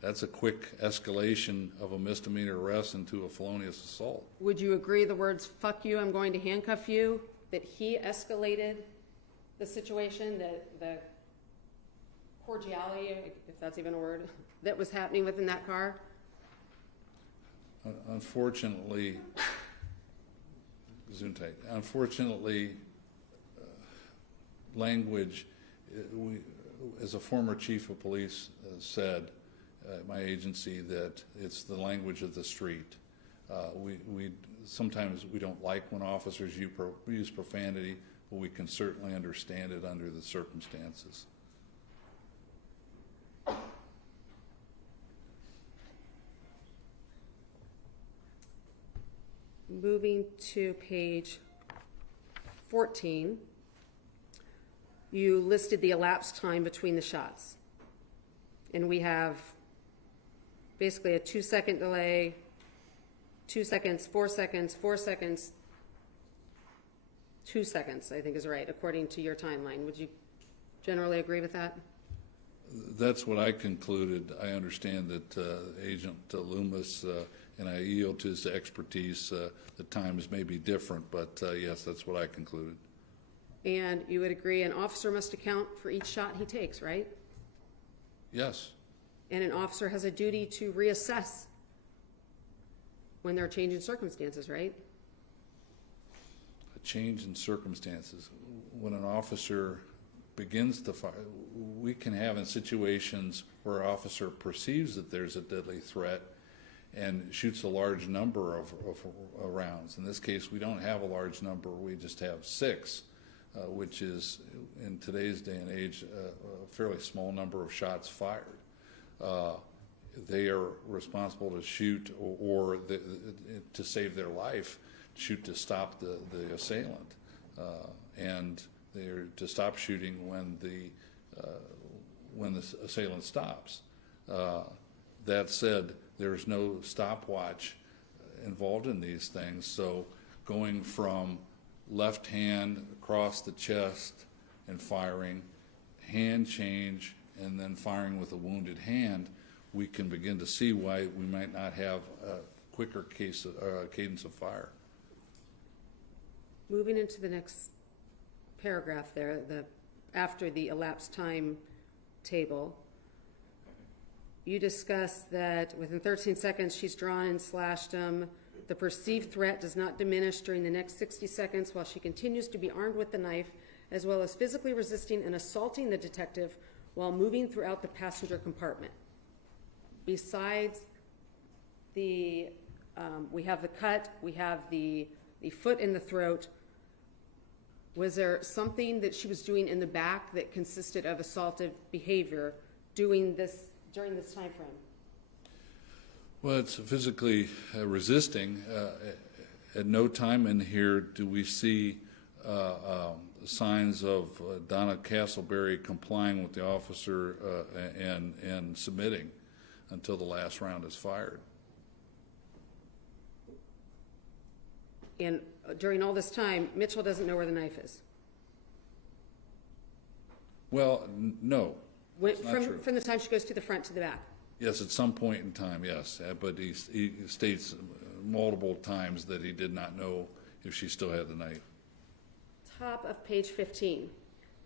That's a quick escalation of a misdemeanor arrest into a felonious assault. Would you agree the words, "fuck you, I'm going to handcuff you," that he escalated the situation, that the cordiality, if that's even a word, that was happening within that car? Unfortunately, language, as a former chief of police said, my agency that it's the language of the street. We sometimes we don't like when officers use profanity, but we can certainly understand it under the circumstances. Moving to page 14, you listed the elapsed time between the shots. And we have basically a 2-second delay, 2 seconds, 4 seconds, 4 seconds, 2 seconds, I think is right, according to your timeline. Would you generally agree with that? That's what I concluded. I understand that Agent Loomis, and I yield to his expertise, the times may be different, but yes, that's what I concluded. And you would agree an officer must account for each shot he takes, right? Yes. And an officer has a duty to reassess when there are changing circumstances, right? A change in circumstances. When an officer begins to fire, we can have in situations where an officer perceives that there's a deadly threat and shoots a large number of rounds. In this case, we don't have a large number. We just have 6, which is, in today's day and age, a fairly small number of shots fired. They are responsible to shoot or to save their life, shoot to stop the assailant, and they're to stop shooting when the assailant stops. That said, there's no stopwatch involved in these things, so going from left hand across the chest and firing, hand change, and then firing with a wounded hand, we can begin to see why we might not have a quicker cadence of fire. Moving into the next paragraph there, after the elapsed time table, you discuss that within 13 seconds she's drawn and slashed him. The perceived threat does not diminish during the next 60 seconds while she continues to be armed with the knife, as well as physically resisting and assaulting the detective while moving throughout the passenger compartment. Besides we have the cut, we have the foot in the throat. Was there something that she was doing in the back that consisted of assaultive behavior during this time frame? Well, it's physically resisting. At no time in here do we see signs of Donna Castleberry complying with the officer and submitting until the last round is fired. And during all this time, Mitchell doesn't know where the knife is. Well, no. It's not true. From the time she goes to the front to the back. Yes, at some point in time, yes. But he states multiple times that he did not know if she still had the knife. Top of page 15.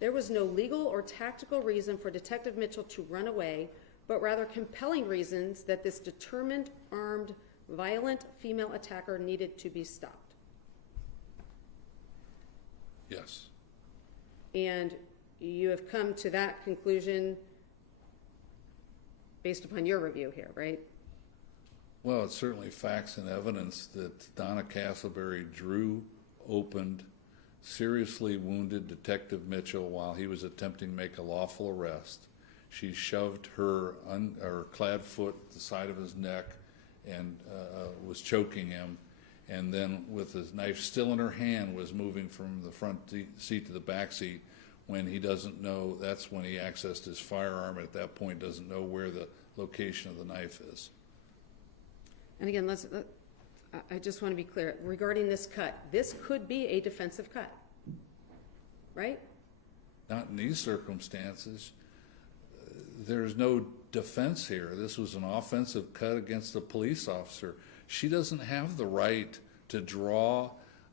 There was no legal or tactical reason for Detective Mitchell to run away, but rather compelling reasons that this determined, armed, violent female attacker needed to be stopped. Yes. And you have come to that conclusion based upon your review here, right? Well, it's certainly facts and evidence that Donna Castleberry opened, seriously wounded Detective Mitchell while he was attempting to make a lawful arrest. She shoved her clad foot to the side of his neck and was choking him, and then with his knife still in her hand was moving from the front seat to the back seat. When he doesn't know, that's when he accessed his firearm, and at that point doesn't know where the location of the knife is. And again, I just want to be clear. Regarding this cut, this could be a defensive cut, right? Not in these circumstances. There's no defense here. This was an offensive cut against a police officer. She doesn't have the right to draw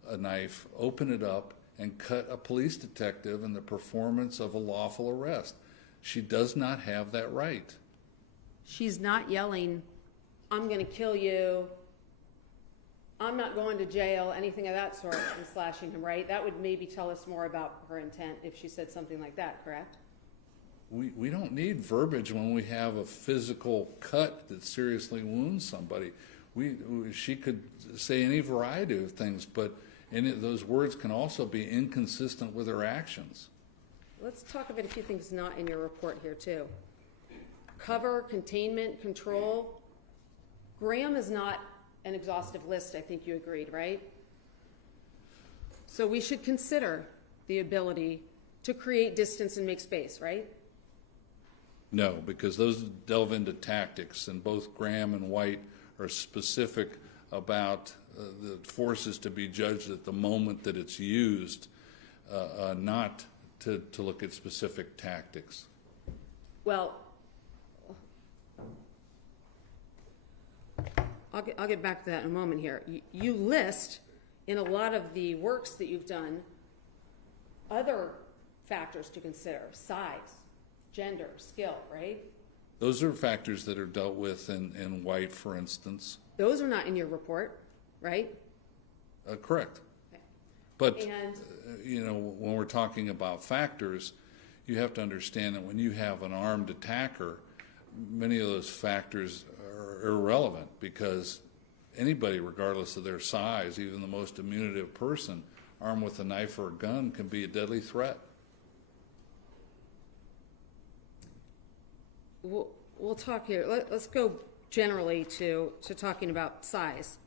a knife, open it up, and cut a police detective in the performance of a lawful arrest. She does not have that right. She's not yelling, I'm going to kill you, I'm not going to jail, anything of that sort, and slashing him, right? That would maybe tell us more about her intent if she said something like that, correct? we don't need verbiage when we have a physical cut that seriously wounds somebody. She could say any variety of things, but those words can also be inconsistent with her actions. Let's talk about a few things not in your report here, too. Cover, containment, control. Graham is not an exhaustive list, I think you agreed, right? So we should consider the ability to create distance and make space, right? No, because those delve into tactics, and both Graham and White are specific about the forces to be judged at the moment that it's used, not to look at specific tactics. Well, I'll get back to that in a moment here. You list in a lot of the works that you've done other factors to consider: size, gender, skill, right? Those are factors that are dealt with in White, for instance. Those are not in your report, right? Correct. Okay. But, And- when we're talking about factors, you have to understand that when you have an armed attacker, many of those factors are irrelevant, because anybody, regardless of their size, even the most diminutive person, armed with a knife or a gun, can be a deadly threat. We'll talk here. Let's go generally to talking about size.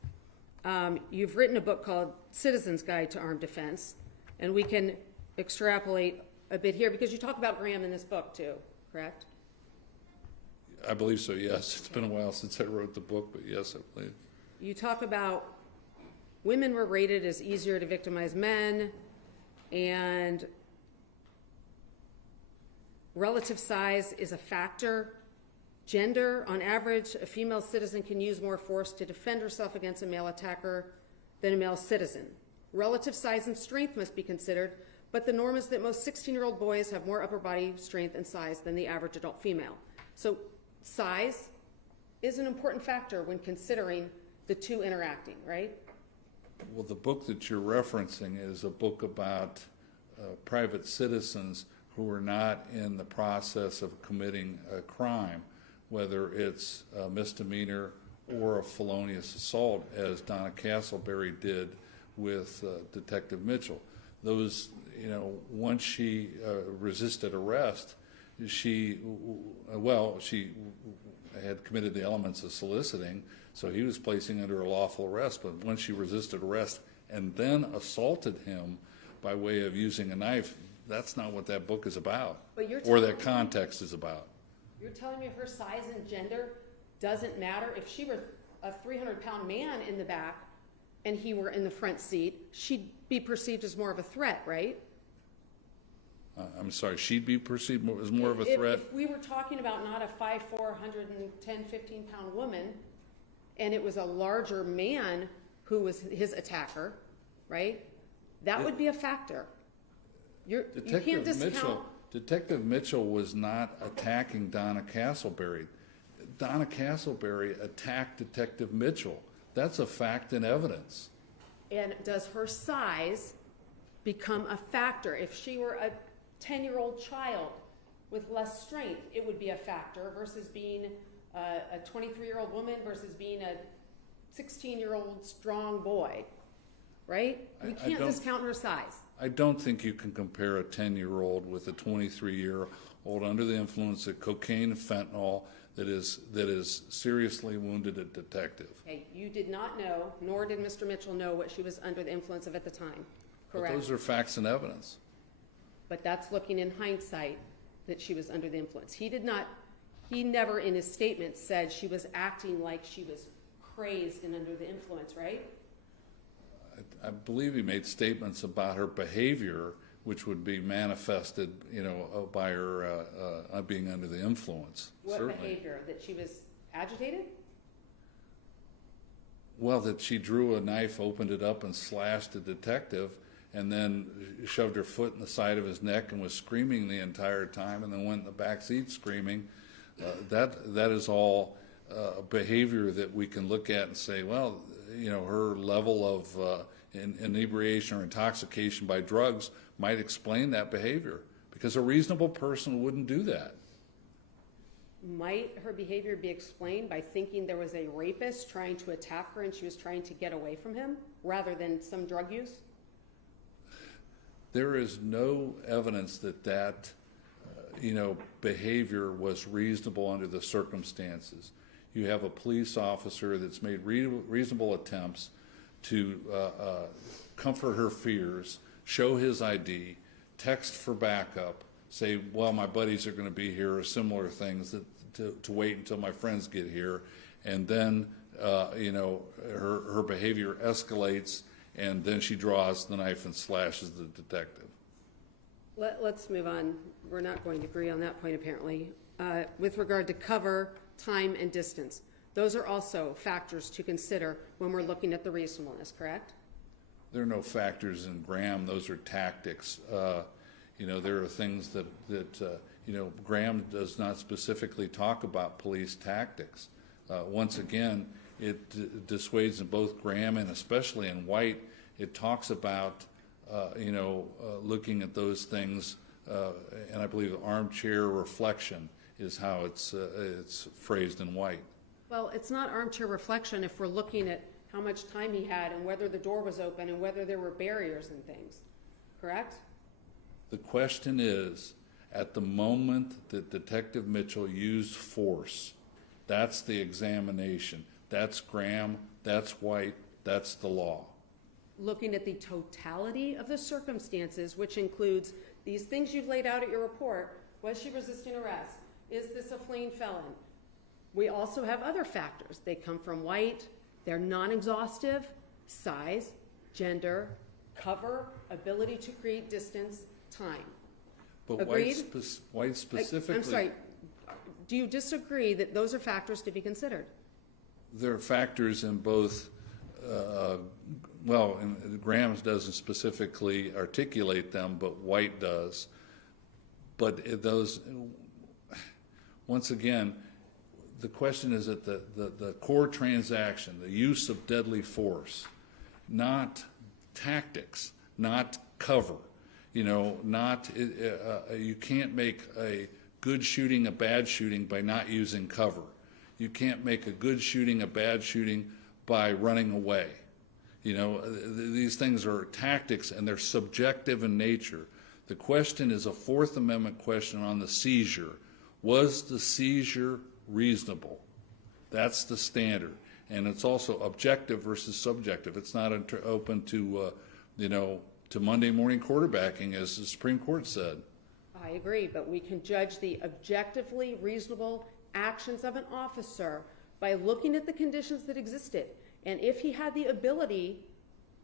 You've written a book called Citizen's Guide to Armed Defense, and we can extrapolate a bit here because you talk about Graham in this book too, correct? I believe so, yes. It's been a while since I wrote the book, but yes, I believe. You talk about women were rated as easier to victimize men, and relative size is a factor. Gender, on average, a female citizen can use more force to defend herself against a male attacker than a male citizen. Relative size and strength must be considered, but the norm is that most 16-year-old boys have more upper body strength and size than the average adult female. So size is an important factor when considering the two interacting, right? Well, the book that you're referencing is a book about private citizens who are not in the process of committing a crime, whether it's a misdemeanor or a felonious assault, as Donna Castleberry did with Detective Mitchell. Those, once she resisted arrest, she had committed the elements of soliciting, so he was placing under a lawful arrest. But once she resisted arrest and then assaulted him by way of using a knife, that's not what that book is about, or that context is about. You're telling me her size and gender doesn't matter? If she were a 300-pound man in the back and he were in the front seat, she'd be perceived as more of a threat, right? I'm sorry, she'd be perceived as more of a threat? If we were talking about not a 5'4", 110, 15-pound woman, and it was a larger man who was his attacker, right? That would be a factor. You can't discount. Detective Mitchell was not attacking Donna Castleberry. Donna Castleberry attacked Detective Mitchell. That's a fact and evidence. And does her size become a factor? If she were a 10-year-old child with less strength, it would be a factor versus being a 23-year-old woman versus being a 16-year-old strong boy, right? We can't discount her size. I don't think you can compare a 10-year-old with a 23-year-old under the influence of cocaine and fentanyl that is seriously wounded a detective. Okay, you did not know, nor did Mr. Mitchell know what she was under the influence of at the time, But correct? those are facts and evidence. But that's looking in hindsight that she was under the influence. He never in his statement said she was acting like she was crazed and under the influence, right? I believe he made statements about her behavior, which would be manifested, by her being under the influence. What certainly. behavior? That she was agitated? Well, that she drew a knife, opened it up, and slashed a detective, and then shoved her foot in the side of his neck and was screaming the entire time, and then went in the back seat screaming. That is all behavior that we can look at and say, well, her level of inebriation or intoxication by drugs might explain that behavior, because a reasonable person wouldn't do that. Might her behavior be explained by thinking there was a rapist trying to attack her and she was trying to get away from him rather than some drug use? There is no evidence that behavior was reasonable under the circumstances. You have a police officer that's made reasonable attempts to comfort her fears, show his ID, text for backup, say, well, my buddies are going to be here, or similar things, to wait until my friends get here. And then, her behavior escalates, and then she draws the knife and slashes the detective. Let's move on. We're not going to agree on that point, apparently. With regard to cover, time, and distance, those are also factors to consider when we're looking at the reasonableness, correct? There are no factors in Graham. Those are tactics. There are things that Graham does not specifically talk about police tactics. Once again, it dissuades in both Graham and especially in White. It talks about, looking at those things, and I believe armchair reflection is how it's phrased in White. Well, it's not armchair reflection if we're looking at how much time he had and whether the door was open and whether there were barriers and things, correct? The question is, at the moment that Detective Mitchell used force, that's the examination. That's Graham, that's White, that's the law. Looking at the totality of the circumstances, which includes these things you've laid out at your report. Was she resisting arrest? Is this a fleeing felon? We also have other factors. They come from White. They're non-exhaustive: size, gender, cover, ability to create distance, time. But Agreed? White specifically... I'm sorry. Do you disagree that those are factors to be considered? There are factors in both, and Graham doesn't specifically articulate them, but White does. But those, once again, the question is that the core transaction, the use of deadly force, not tactics, not cover. You can't make a good shooting a bad shooting by not using cover. You can't make a good shooting a bad shooting by running away. These things are tactics and they're subjective in nature. The question is a Fourth Amendment question on the seizure. Was the seizure reasonable? That's the standard. And it's also objective versus subjective. It's not open to, to Monday morning quarterbacking, as the Supreme Court said. I agree, but we can judge the objectively reasonable actions of an officer by looking at the conditions that existed. And if he had the ability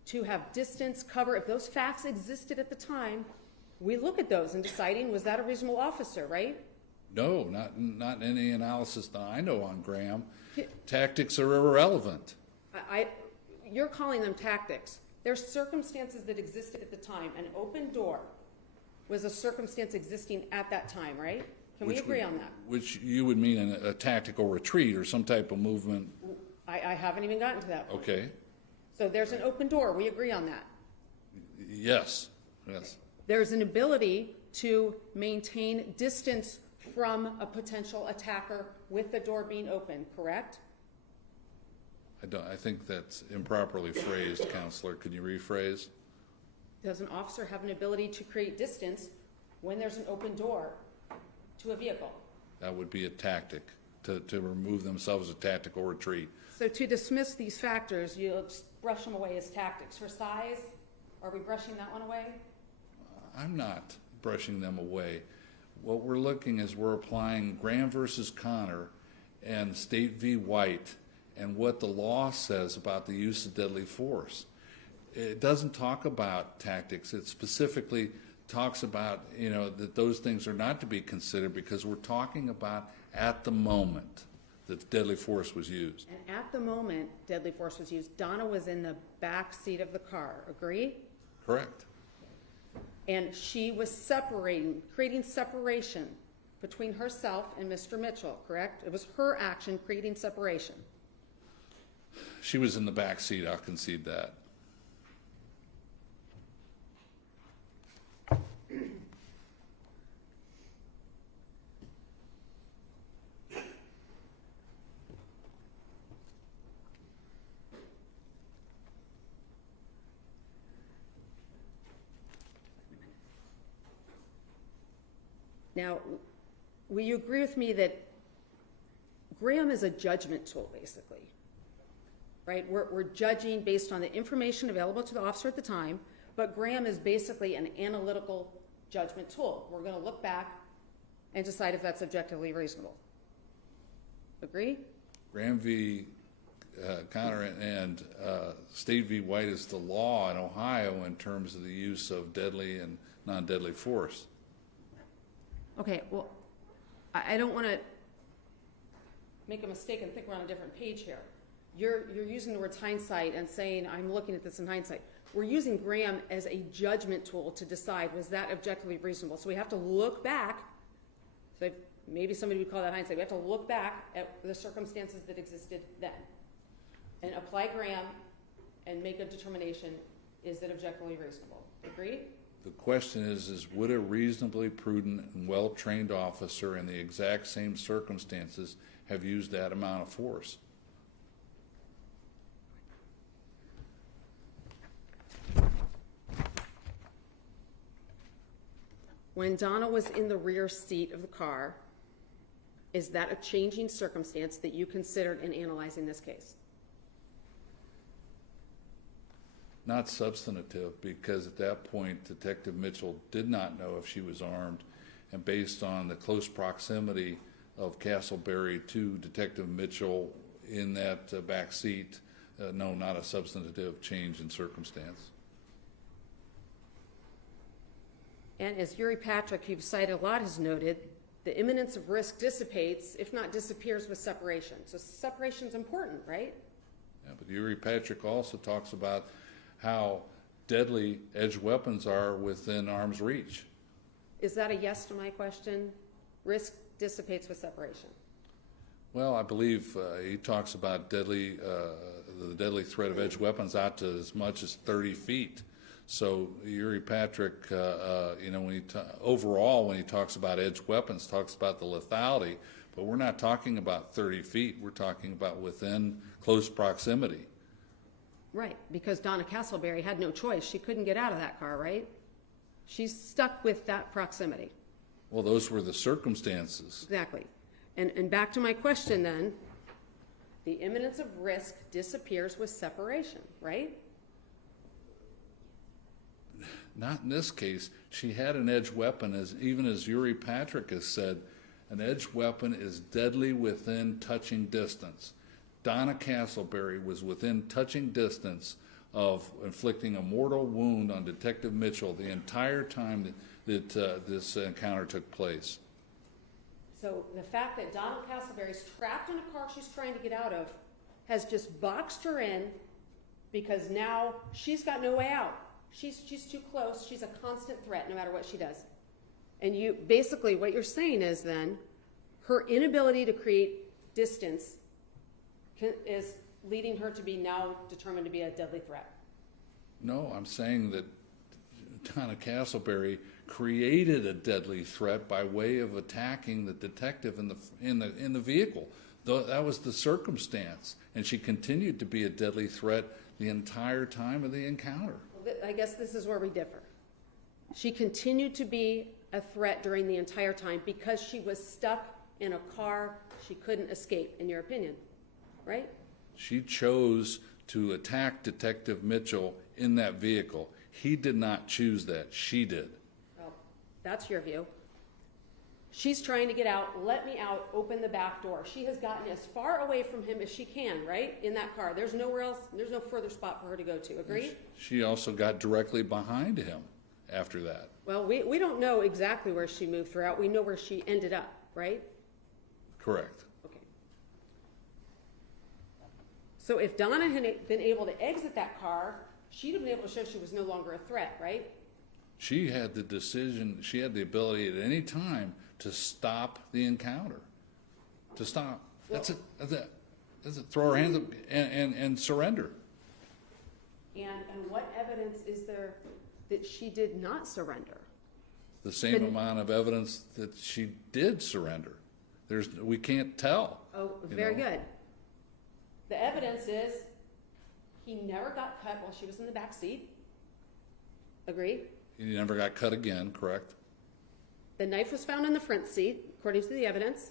to have distance, cover, if those facts existed at the time, we look at those and deciding, was that a reasonable officer, right? No, not any analysis that I know on Graham. Tactics are irrelevant. You're calling them tactics. There's circumstances that existed at the time. An open door was a circumstance existing at that time, right? Can we agree on that? Which you would mean a tactical retreat or some type of movement. I haven't even gotten to that point. Okay. So there's an open door. We agree on that. Yes. There's an ability to maintain distance from a potential attacker with the door being open, correct? I think that's improperly phrased, Counselor. Could you rephrase? Does an officer have an ability to create distance when there's an open door to a vehicle? That would be a tactic. To remove themselves a tactical retreat. So to dismiss these factors, you'll just brush them away as tactics. Her size, are we brushing that one away? I'm not brushing them away. What we're looking is we're applying Graham versus Connor and State v. White and what the law says about the use of deadly force. It doesn't talk about tactics. It specifically talks about, that those things are not to be considered because we're talking about at the moment that deadly force was used. And at the moment deadly force was used, Donna was in the back seat of the car, agree? Correct. And she was creating separation between herself and Mr. Mitchell, correct? It was her action creating separation. She was in the back seat, I'll concede that. Now, will you agree with me that Graham is a judgment tool, basically? Right? We're judging based on the information available to the officer at the time, but Graham is basically an analytical judgment tool. We're going to look back and decide if that's objectively reasonable. Agree? Graham v. Connor and State v. White is the law in Ohio in terms of the use of deadly and non-deadly force. Okay, well, I don't want to make a mistake and think we're on a different page here. You're using the word hindsight and saying, I'm looking at this in hindsight. We're using Graham as a judgment tool to decide, was that objectively reasonable? So we have to look back. So maybe somebody would call that hindsight. We have to look back at the circumstances that existed then and apply Graham and make a determination, is it objectively reasonable? Agree? The question is would a reasonably prudent and well-trained officer in the exact same circumstances have used that amount of force? When Donna was in the rear seat of the car, is that a changing circumstance that you considered in analyzing this case? Not substantive, because at that point, Detective Mitchell did not know if she was armed, and based on the close proximity of Castleberry to Detective Mitchell in that back seat, no, not a substantive change in circumstance. And as Yuri Patrick, you've cited a lot, has noted, the imminence of risk dissipates, if not disappears, with separation. So separation's important, right? Yeah, but Yuri Patrick also talks about how deadly edged weapons are within arm's reach. Is that a yes to my question? Risk dissipates with separation. Well, I believe he talks about the deadly threat of edged weapons out to as much as 30 feet. So Yuri Patrick, overall, when he talks about edged weapons, talks about the lethality, but we're not talking about 30 feet. We're talking about within close proximity. Right, because Donna Castleberry had no choice. She couldn't get out of that car, right? She's stuck with that proximity. Well, those were the circumstances. Exactly. And back to my question then, the imminence of risk disappears with separation, right? Not in this case. She had an edged weapon, even as Yuri Patrick has said, an edged weapon is deadly within touching distance. Donna Castleberry was within touching distance of inflicting a mortal wound on Detective Mitchell the entire time that this encounter took place. So the fact that Donna Castleberry's trapped in a car she's trying to get out of has just boxed her in because now she's got no way out. She's too close. She's a constant threat no matter what she does. And you basically what you're saying is then her inability to create distance is leading her to be now determined to be a deadly threat. No, I'm saying that Donna Castleberry created a deadly threat by way of attacking the detective in the vehicle. That was the circumstance, and she continued to be a deadly threat the entire time of the encounter. Well, I guess this is where we differ. She continued to be a threat during the entire time because she was stuck in a car she couldn't escape, in your opinion, right? She chose to attack Detective Mitchell in that vehicle. He did not choose that. She did. Well, that's your view. She's trying to get out. Let me out. Open the back door. She has gotten as far away from him as she can, right, in that car. There's nowhere else. There's no further spot for her to go to. Agree? She also got directly behind him after that. Well, we don't know exactly where she moved throughout. We know where she ended up, right? Correct. Okay. So if Donna had been able to exit that car, she'd have been able to show she was no longer a threat, right? She had the decision, she had the ability at any time to stop the encounter. To stop. That's it. That's it. That's it. Throw her hands up and surrender. And what evidence is there that she did not surrender? The same amount of evidence that she did surrender. We can't tell. Oh, very good. The evidence is he never got cut while she was in the back seat. Agree? He never got cut again, correct? The knife was found in the front seat, according to the evidence.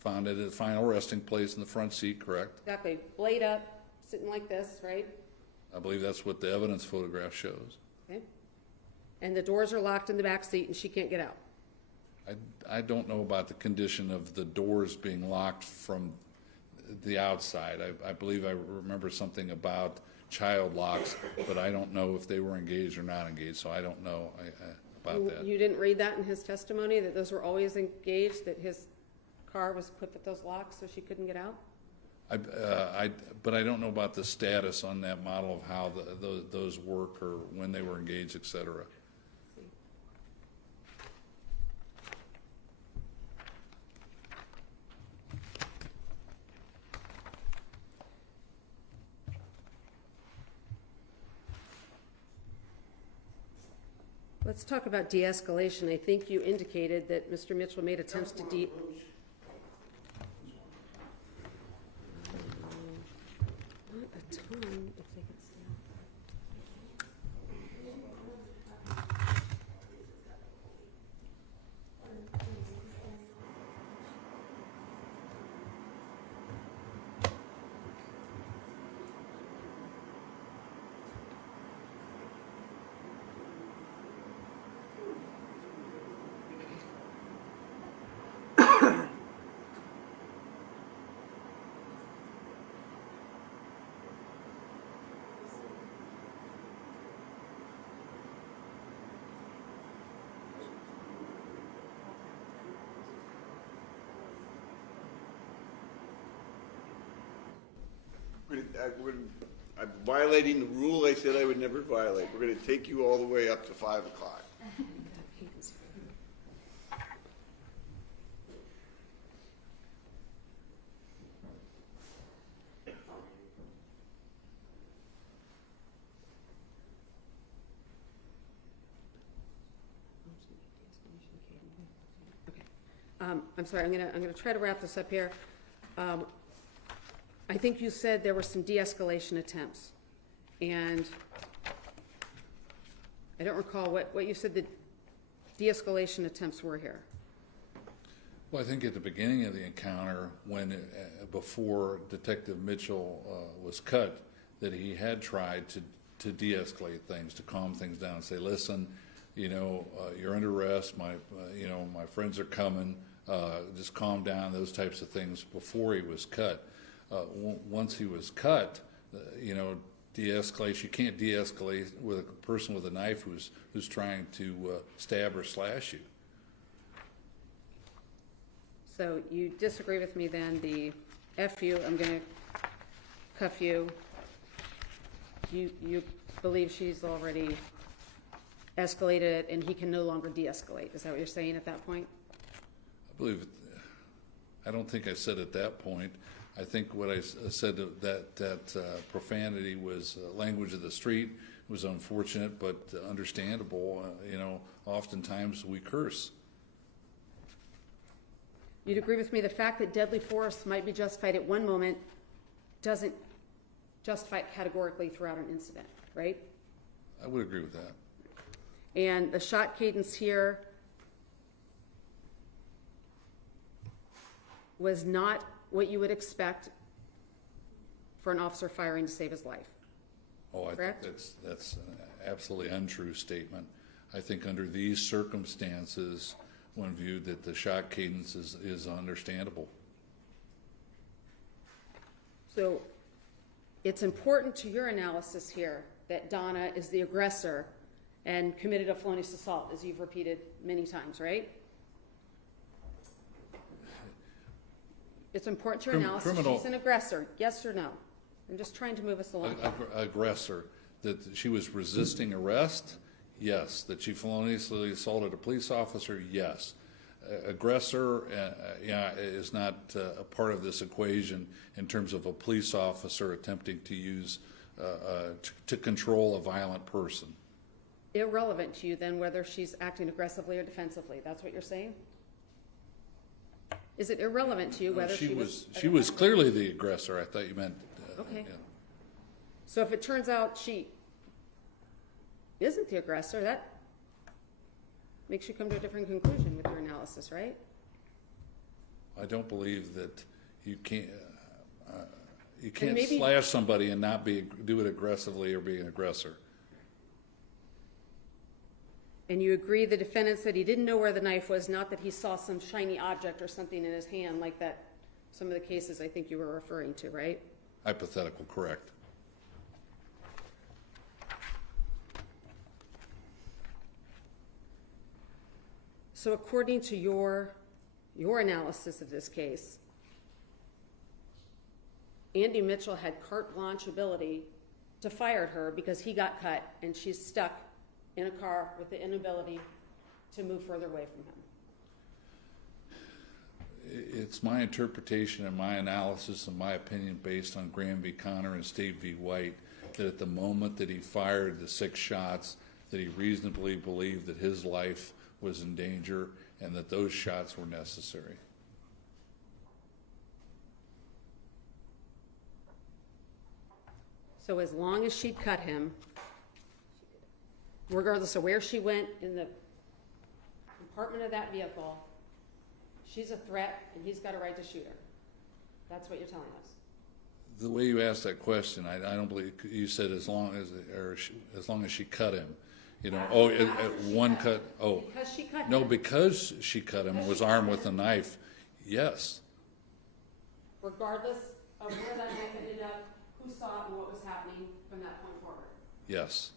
Found it at the final resting place in the front seat, correct? Exactly, blade up, sitting like this, right? I believe that's what the evidence photograph shows. Okay. And the doors are locked in the back seat and she can't get out. I don't know about the condition of the doors being locked from the outside. I believe I remember something about child locks, but I don't know if they were engaged or not engaged, so I don't know about that. You didn't read that in his testimony, that those were always engaged, that his car was equipped with those locks so she couldn't get out? But I don't know about the status on that model of how those work or when they were engaged, et cetera. Let's talk about de-escalation. I think you indicated that Mr. Mitchell made attempts to not a ton, if they could stay out. I'm violating the rule I said I would never violate. We're going to take you all the way up to 5 o'clock. I'm sorry, I'm gonna try to wrap this up here. I think you said there were some de-escalation attempts, and I don't recall what you said the de-escalation attempts were here. Well, I think at the beginning of the encounter, when before Detective Mitchell was cut, that he had tried to de-escalate things, to calm things down, say, listen, you're under arrest. My friends are coming. Just calm down. Those types of things before he was cut. Once he was cut, de-escalation. You can't de-escalate with a person with a knife who's trying to stab or slash you. So you disagree with me then, the F you, I'm going to cuff you. You believe she's already escalated it and he can no longer de-escalate. Is that what you're saying at that point? I don't think I said at that point. I think what I said that profanity was language of the street, was unfortunate but understandable. Oftentimes we curse. You'd agree with me the fact that deadly force might be justified at one moment doesn't justify it categorically throughout an incident, right? I would agree with that. And the shot cadence here was not what you would expect for an officer firing to save his life. Oh, I Correct? think that's an absolutely untrue statement. I think under these circumstances, when viewed, that the shot cadence is understandable. So it's important to your analysis here that Donna is the aggressor and committed a felonious assault, as you've repeated many times, right? It's important to your analysis. She's an aggressor, yes or no? I'm just trying to move us along. Aggressor, that she was resisting arrest, yes. That she feloniously assaulted a police officer, yes. Aggressor, is not a part of this equation in terms of a police officer attempting to use to control a violent person. Irrelevant to you then whether she's acting aggressively or defensively. That's what you're saying? Is it irrelevant to you whether she was clearly the aggressor. I thought you meant. Okay. Yeah. So if it turns out she isn't the aggressor, makes you come to a different conclusion with your analysis, right? I don't believe that you can't maybe- slash somebody and not do it aggressively or be an aggressor. And you agree the defendant said he didn't know where the knife was, not that he saw some shiny object or something in his hand like that, some of the cases I think you were referring to, right? Hypothetical, correct. So according to your analysis of this case, Andy Mitchell had carte blanche ability to fire at her because he got cut and she's stuck in a car with the inability to move further away from him. It's my interpretation and my analysis and my opinion based on Graham v. Connor and Steve v. White that at the moment that he fired the 6 shots, that he reasonably believed that his life was in danger and that those shots were necessary. So as long as she'd cut him, regardless of where she went in the compartment of that vehicle, she's a threat and he's got a right to shoot her. That's what you're telling us. The way you asked that question, I don't believe you said as long as she cut him. You know, one cut. Oh, Because she cut no, him. because she cut him and was armed with a knife. Yes, Regardless of where that knife ended up, who saw it and what was happening from that point forward. yes.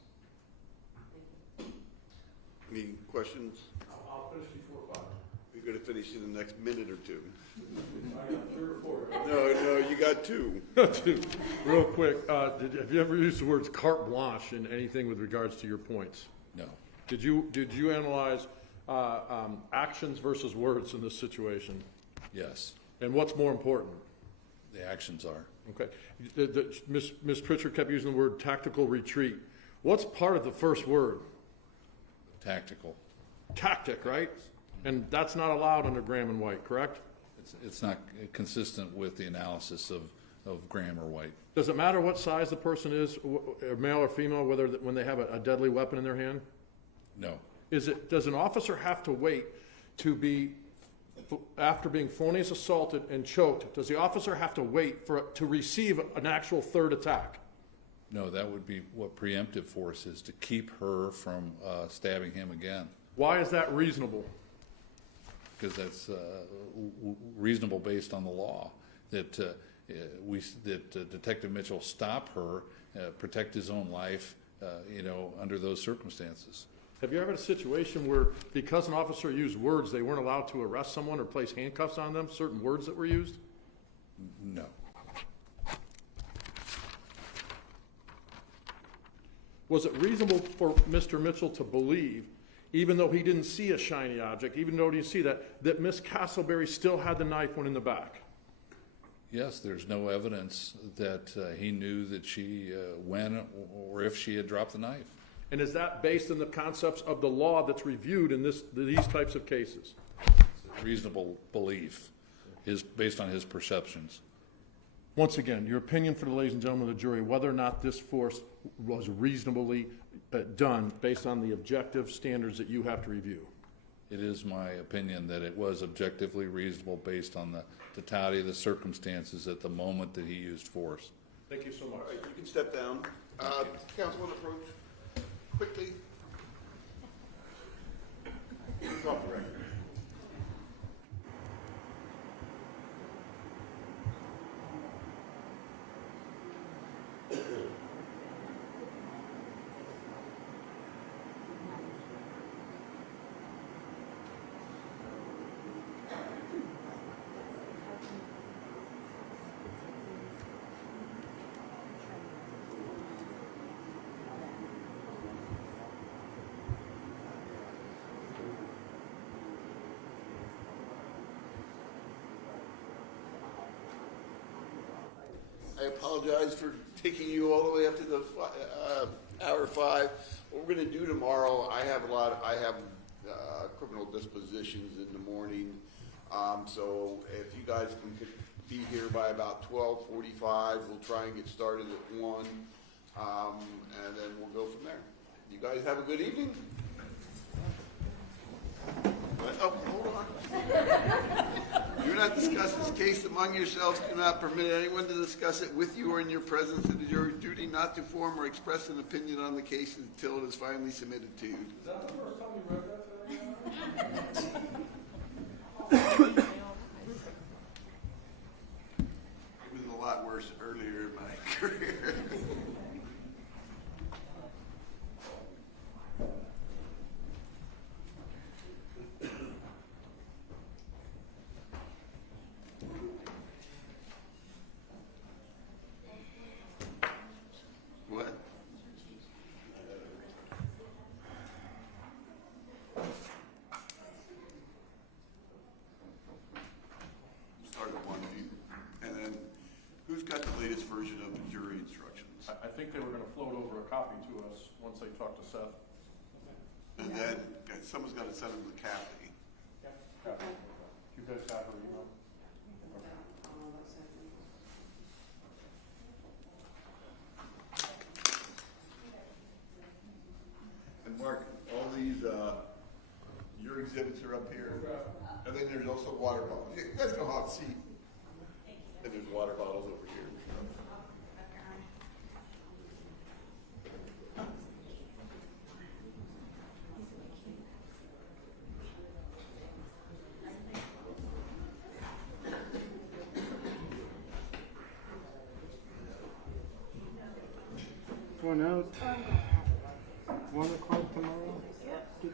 Any questions? I'll finish before 5. You're gonna finish in the next minute or 2. I got 3 or 4. No, you got 2. Real quick, have you ever used the words carte blanche in anything with regards to your points? No. Did you analyze actions versus words in this situation? Yes. And what's more important? The actions are. Okay. Ms. Pritchard kept using the word tactical retreat. What's part of the first word? Tactical. Tactic, right? And that's not allowed under Graham and White, correct? It's not consistent with the analysis of Graham or White. Does it matter what size the person is, male or female, when they have a deadly weapon in their hand? No. Does an officer have to wait after being felonious assaulted and choked, does the officer have to wait to receive an actual third attack? No, that would be what preemptive force is, to keep her from stabbing him again. Why is that reasonable? Because that's reasonable based on the law, that Detective Mitchell stop her, protect his own life, under those circumstances. Have you ever had a situation where because an officer used words, they weren't allowed to arrest someone or place handcuffs on them, certain words that were used? No. Was it reasonable for Mr. Mitchell to believe, even though he didn't see a shiny object, even though he didn't see that Miss Castleberry still had the knife when in the back? Yes, there's no evidence that he knew that she, when or if she had dropped the knife. And is that based on the concepts of the law that's reviewed in these types of cases? Reasonable belief is based on his perceptions. Once again, your opinion for the ladies and gentlemen of the jury, whether or not this force was reasonably done based on the objective standards that you have to review. It is my opinion that it was objectively reasonable based on the totality of the circumstances at the moment that he used force. Thank you so much. All right, you can step down. Councilman, approach quickly. Off the record. I apologize for taking you all the way up to the hour 5. What we're going to do tomorrow, I have criminal dispositions in the morning. So if you guys can be here by about 12:45, we'll try and get started at 1, and then we'll go from there. You guys have a good evening. But, oh, hold on. Do not discuss this case among yourselves. Do not permit anyone to discuss it with you or in your presence. It is your duty not to form or express an opinion on the case until it is finally submitted to you. Is that the first time you read that? It was a lot worse earlier in my career. What? Start at 1B. And then, who's got the latest version of the jury instructions? I think they were gonna float over a copy to us once they talked to Seth. And then, someone's got to send them to Kathy. You guys have her email? And Mark, all these, your exhibits are up here. And then there's also water bottles. You guys go have a seat. And there's water bottles over here. Going out. 1 o'clock tomorrow. Get to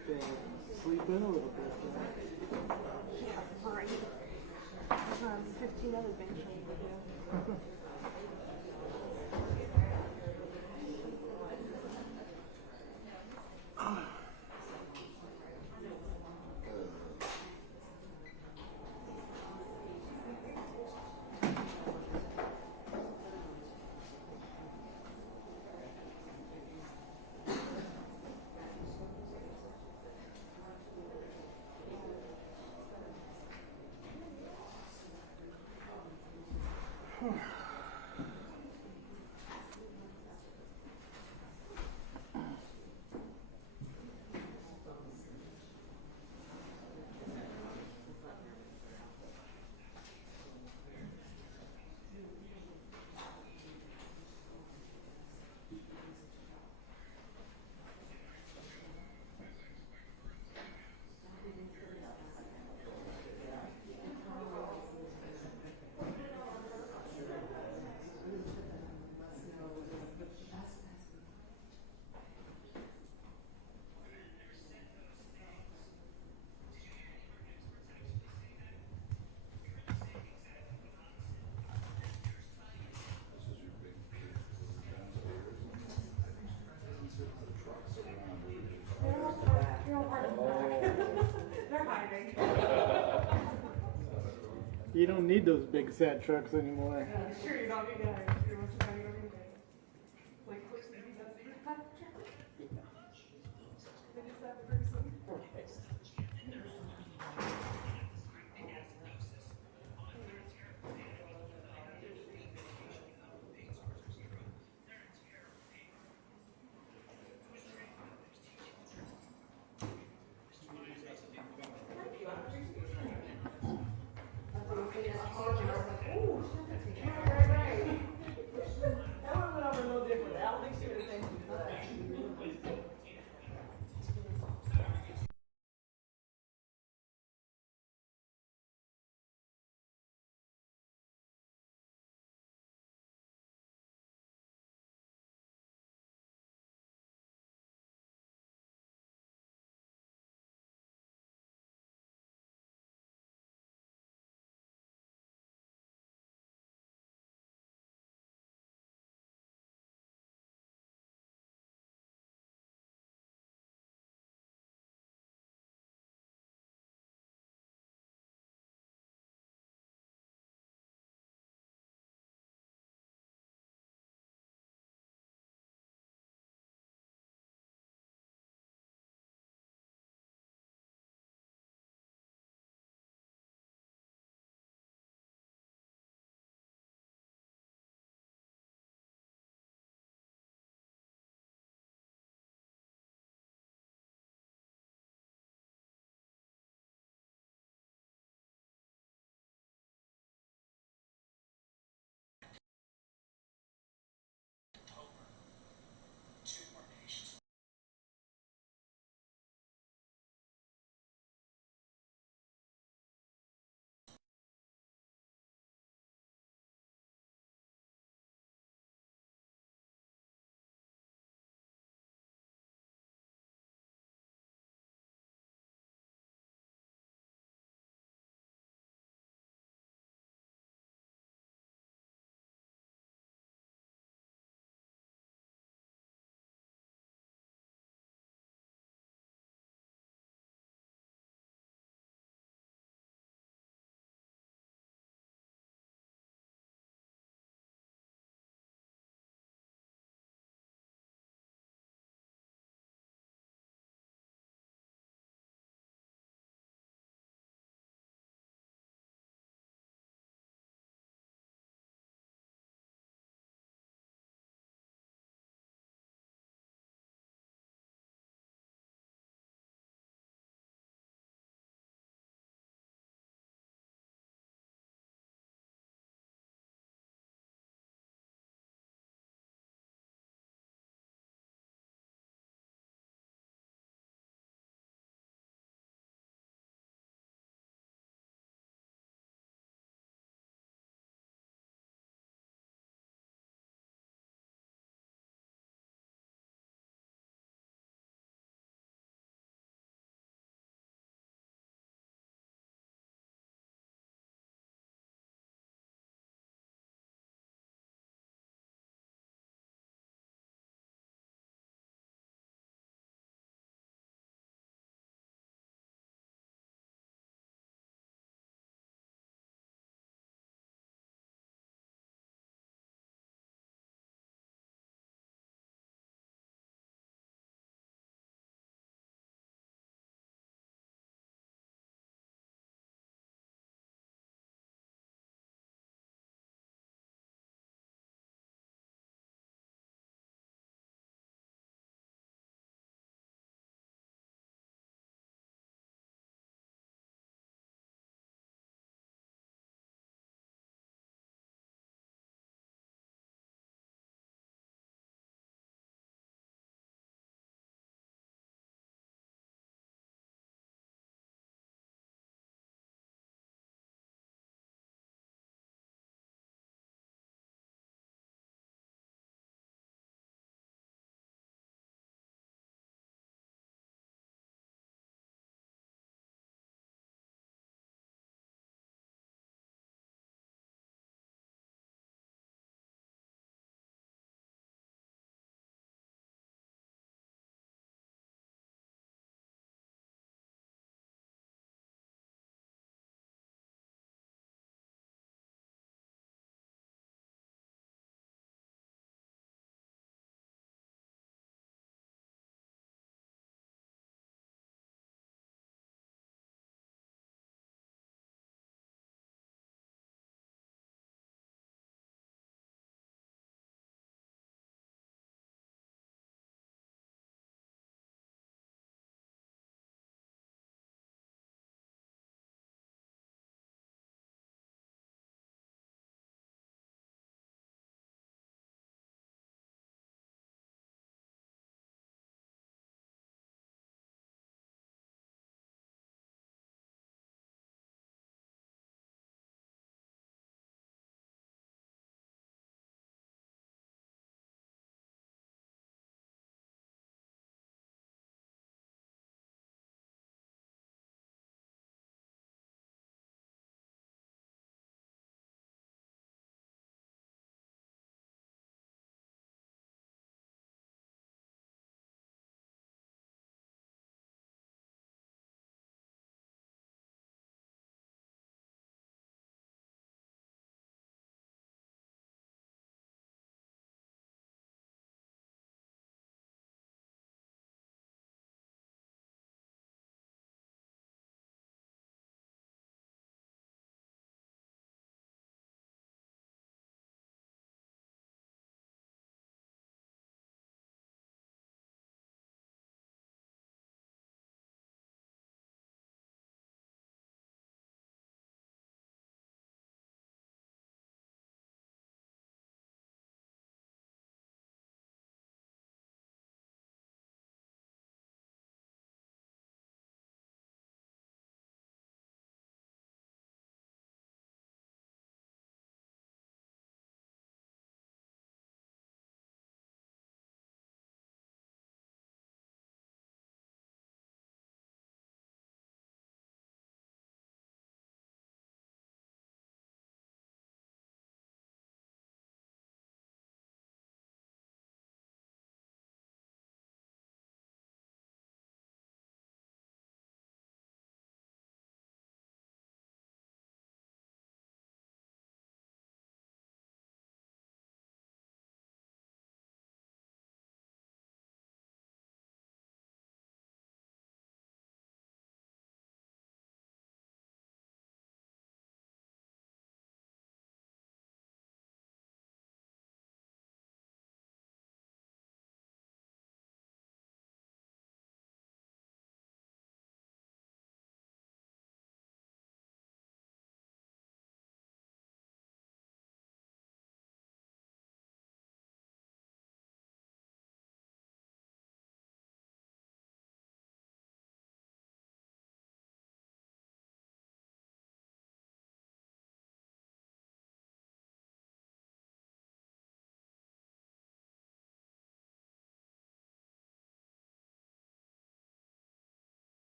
sleep in a little bit. Yeah, fine. 15 other things I need to do. You don't need those big sad trucks anymore. Sure, you don't need to.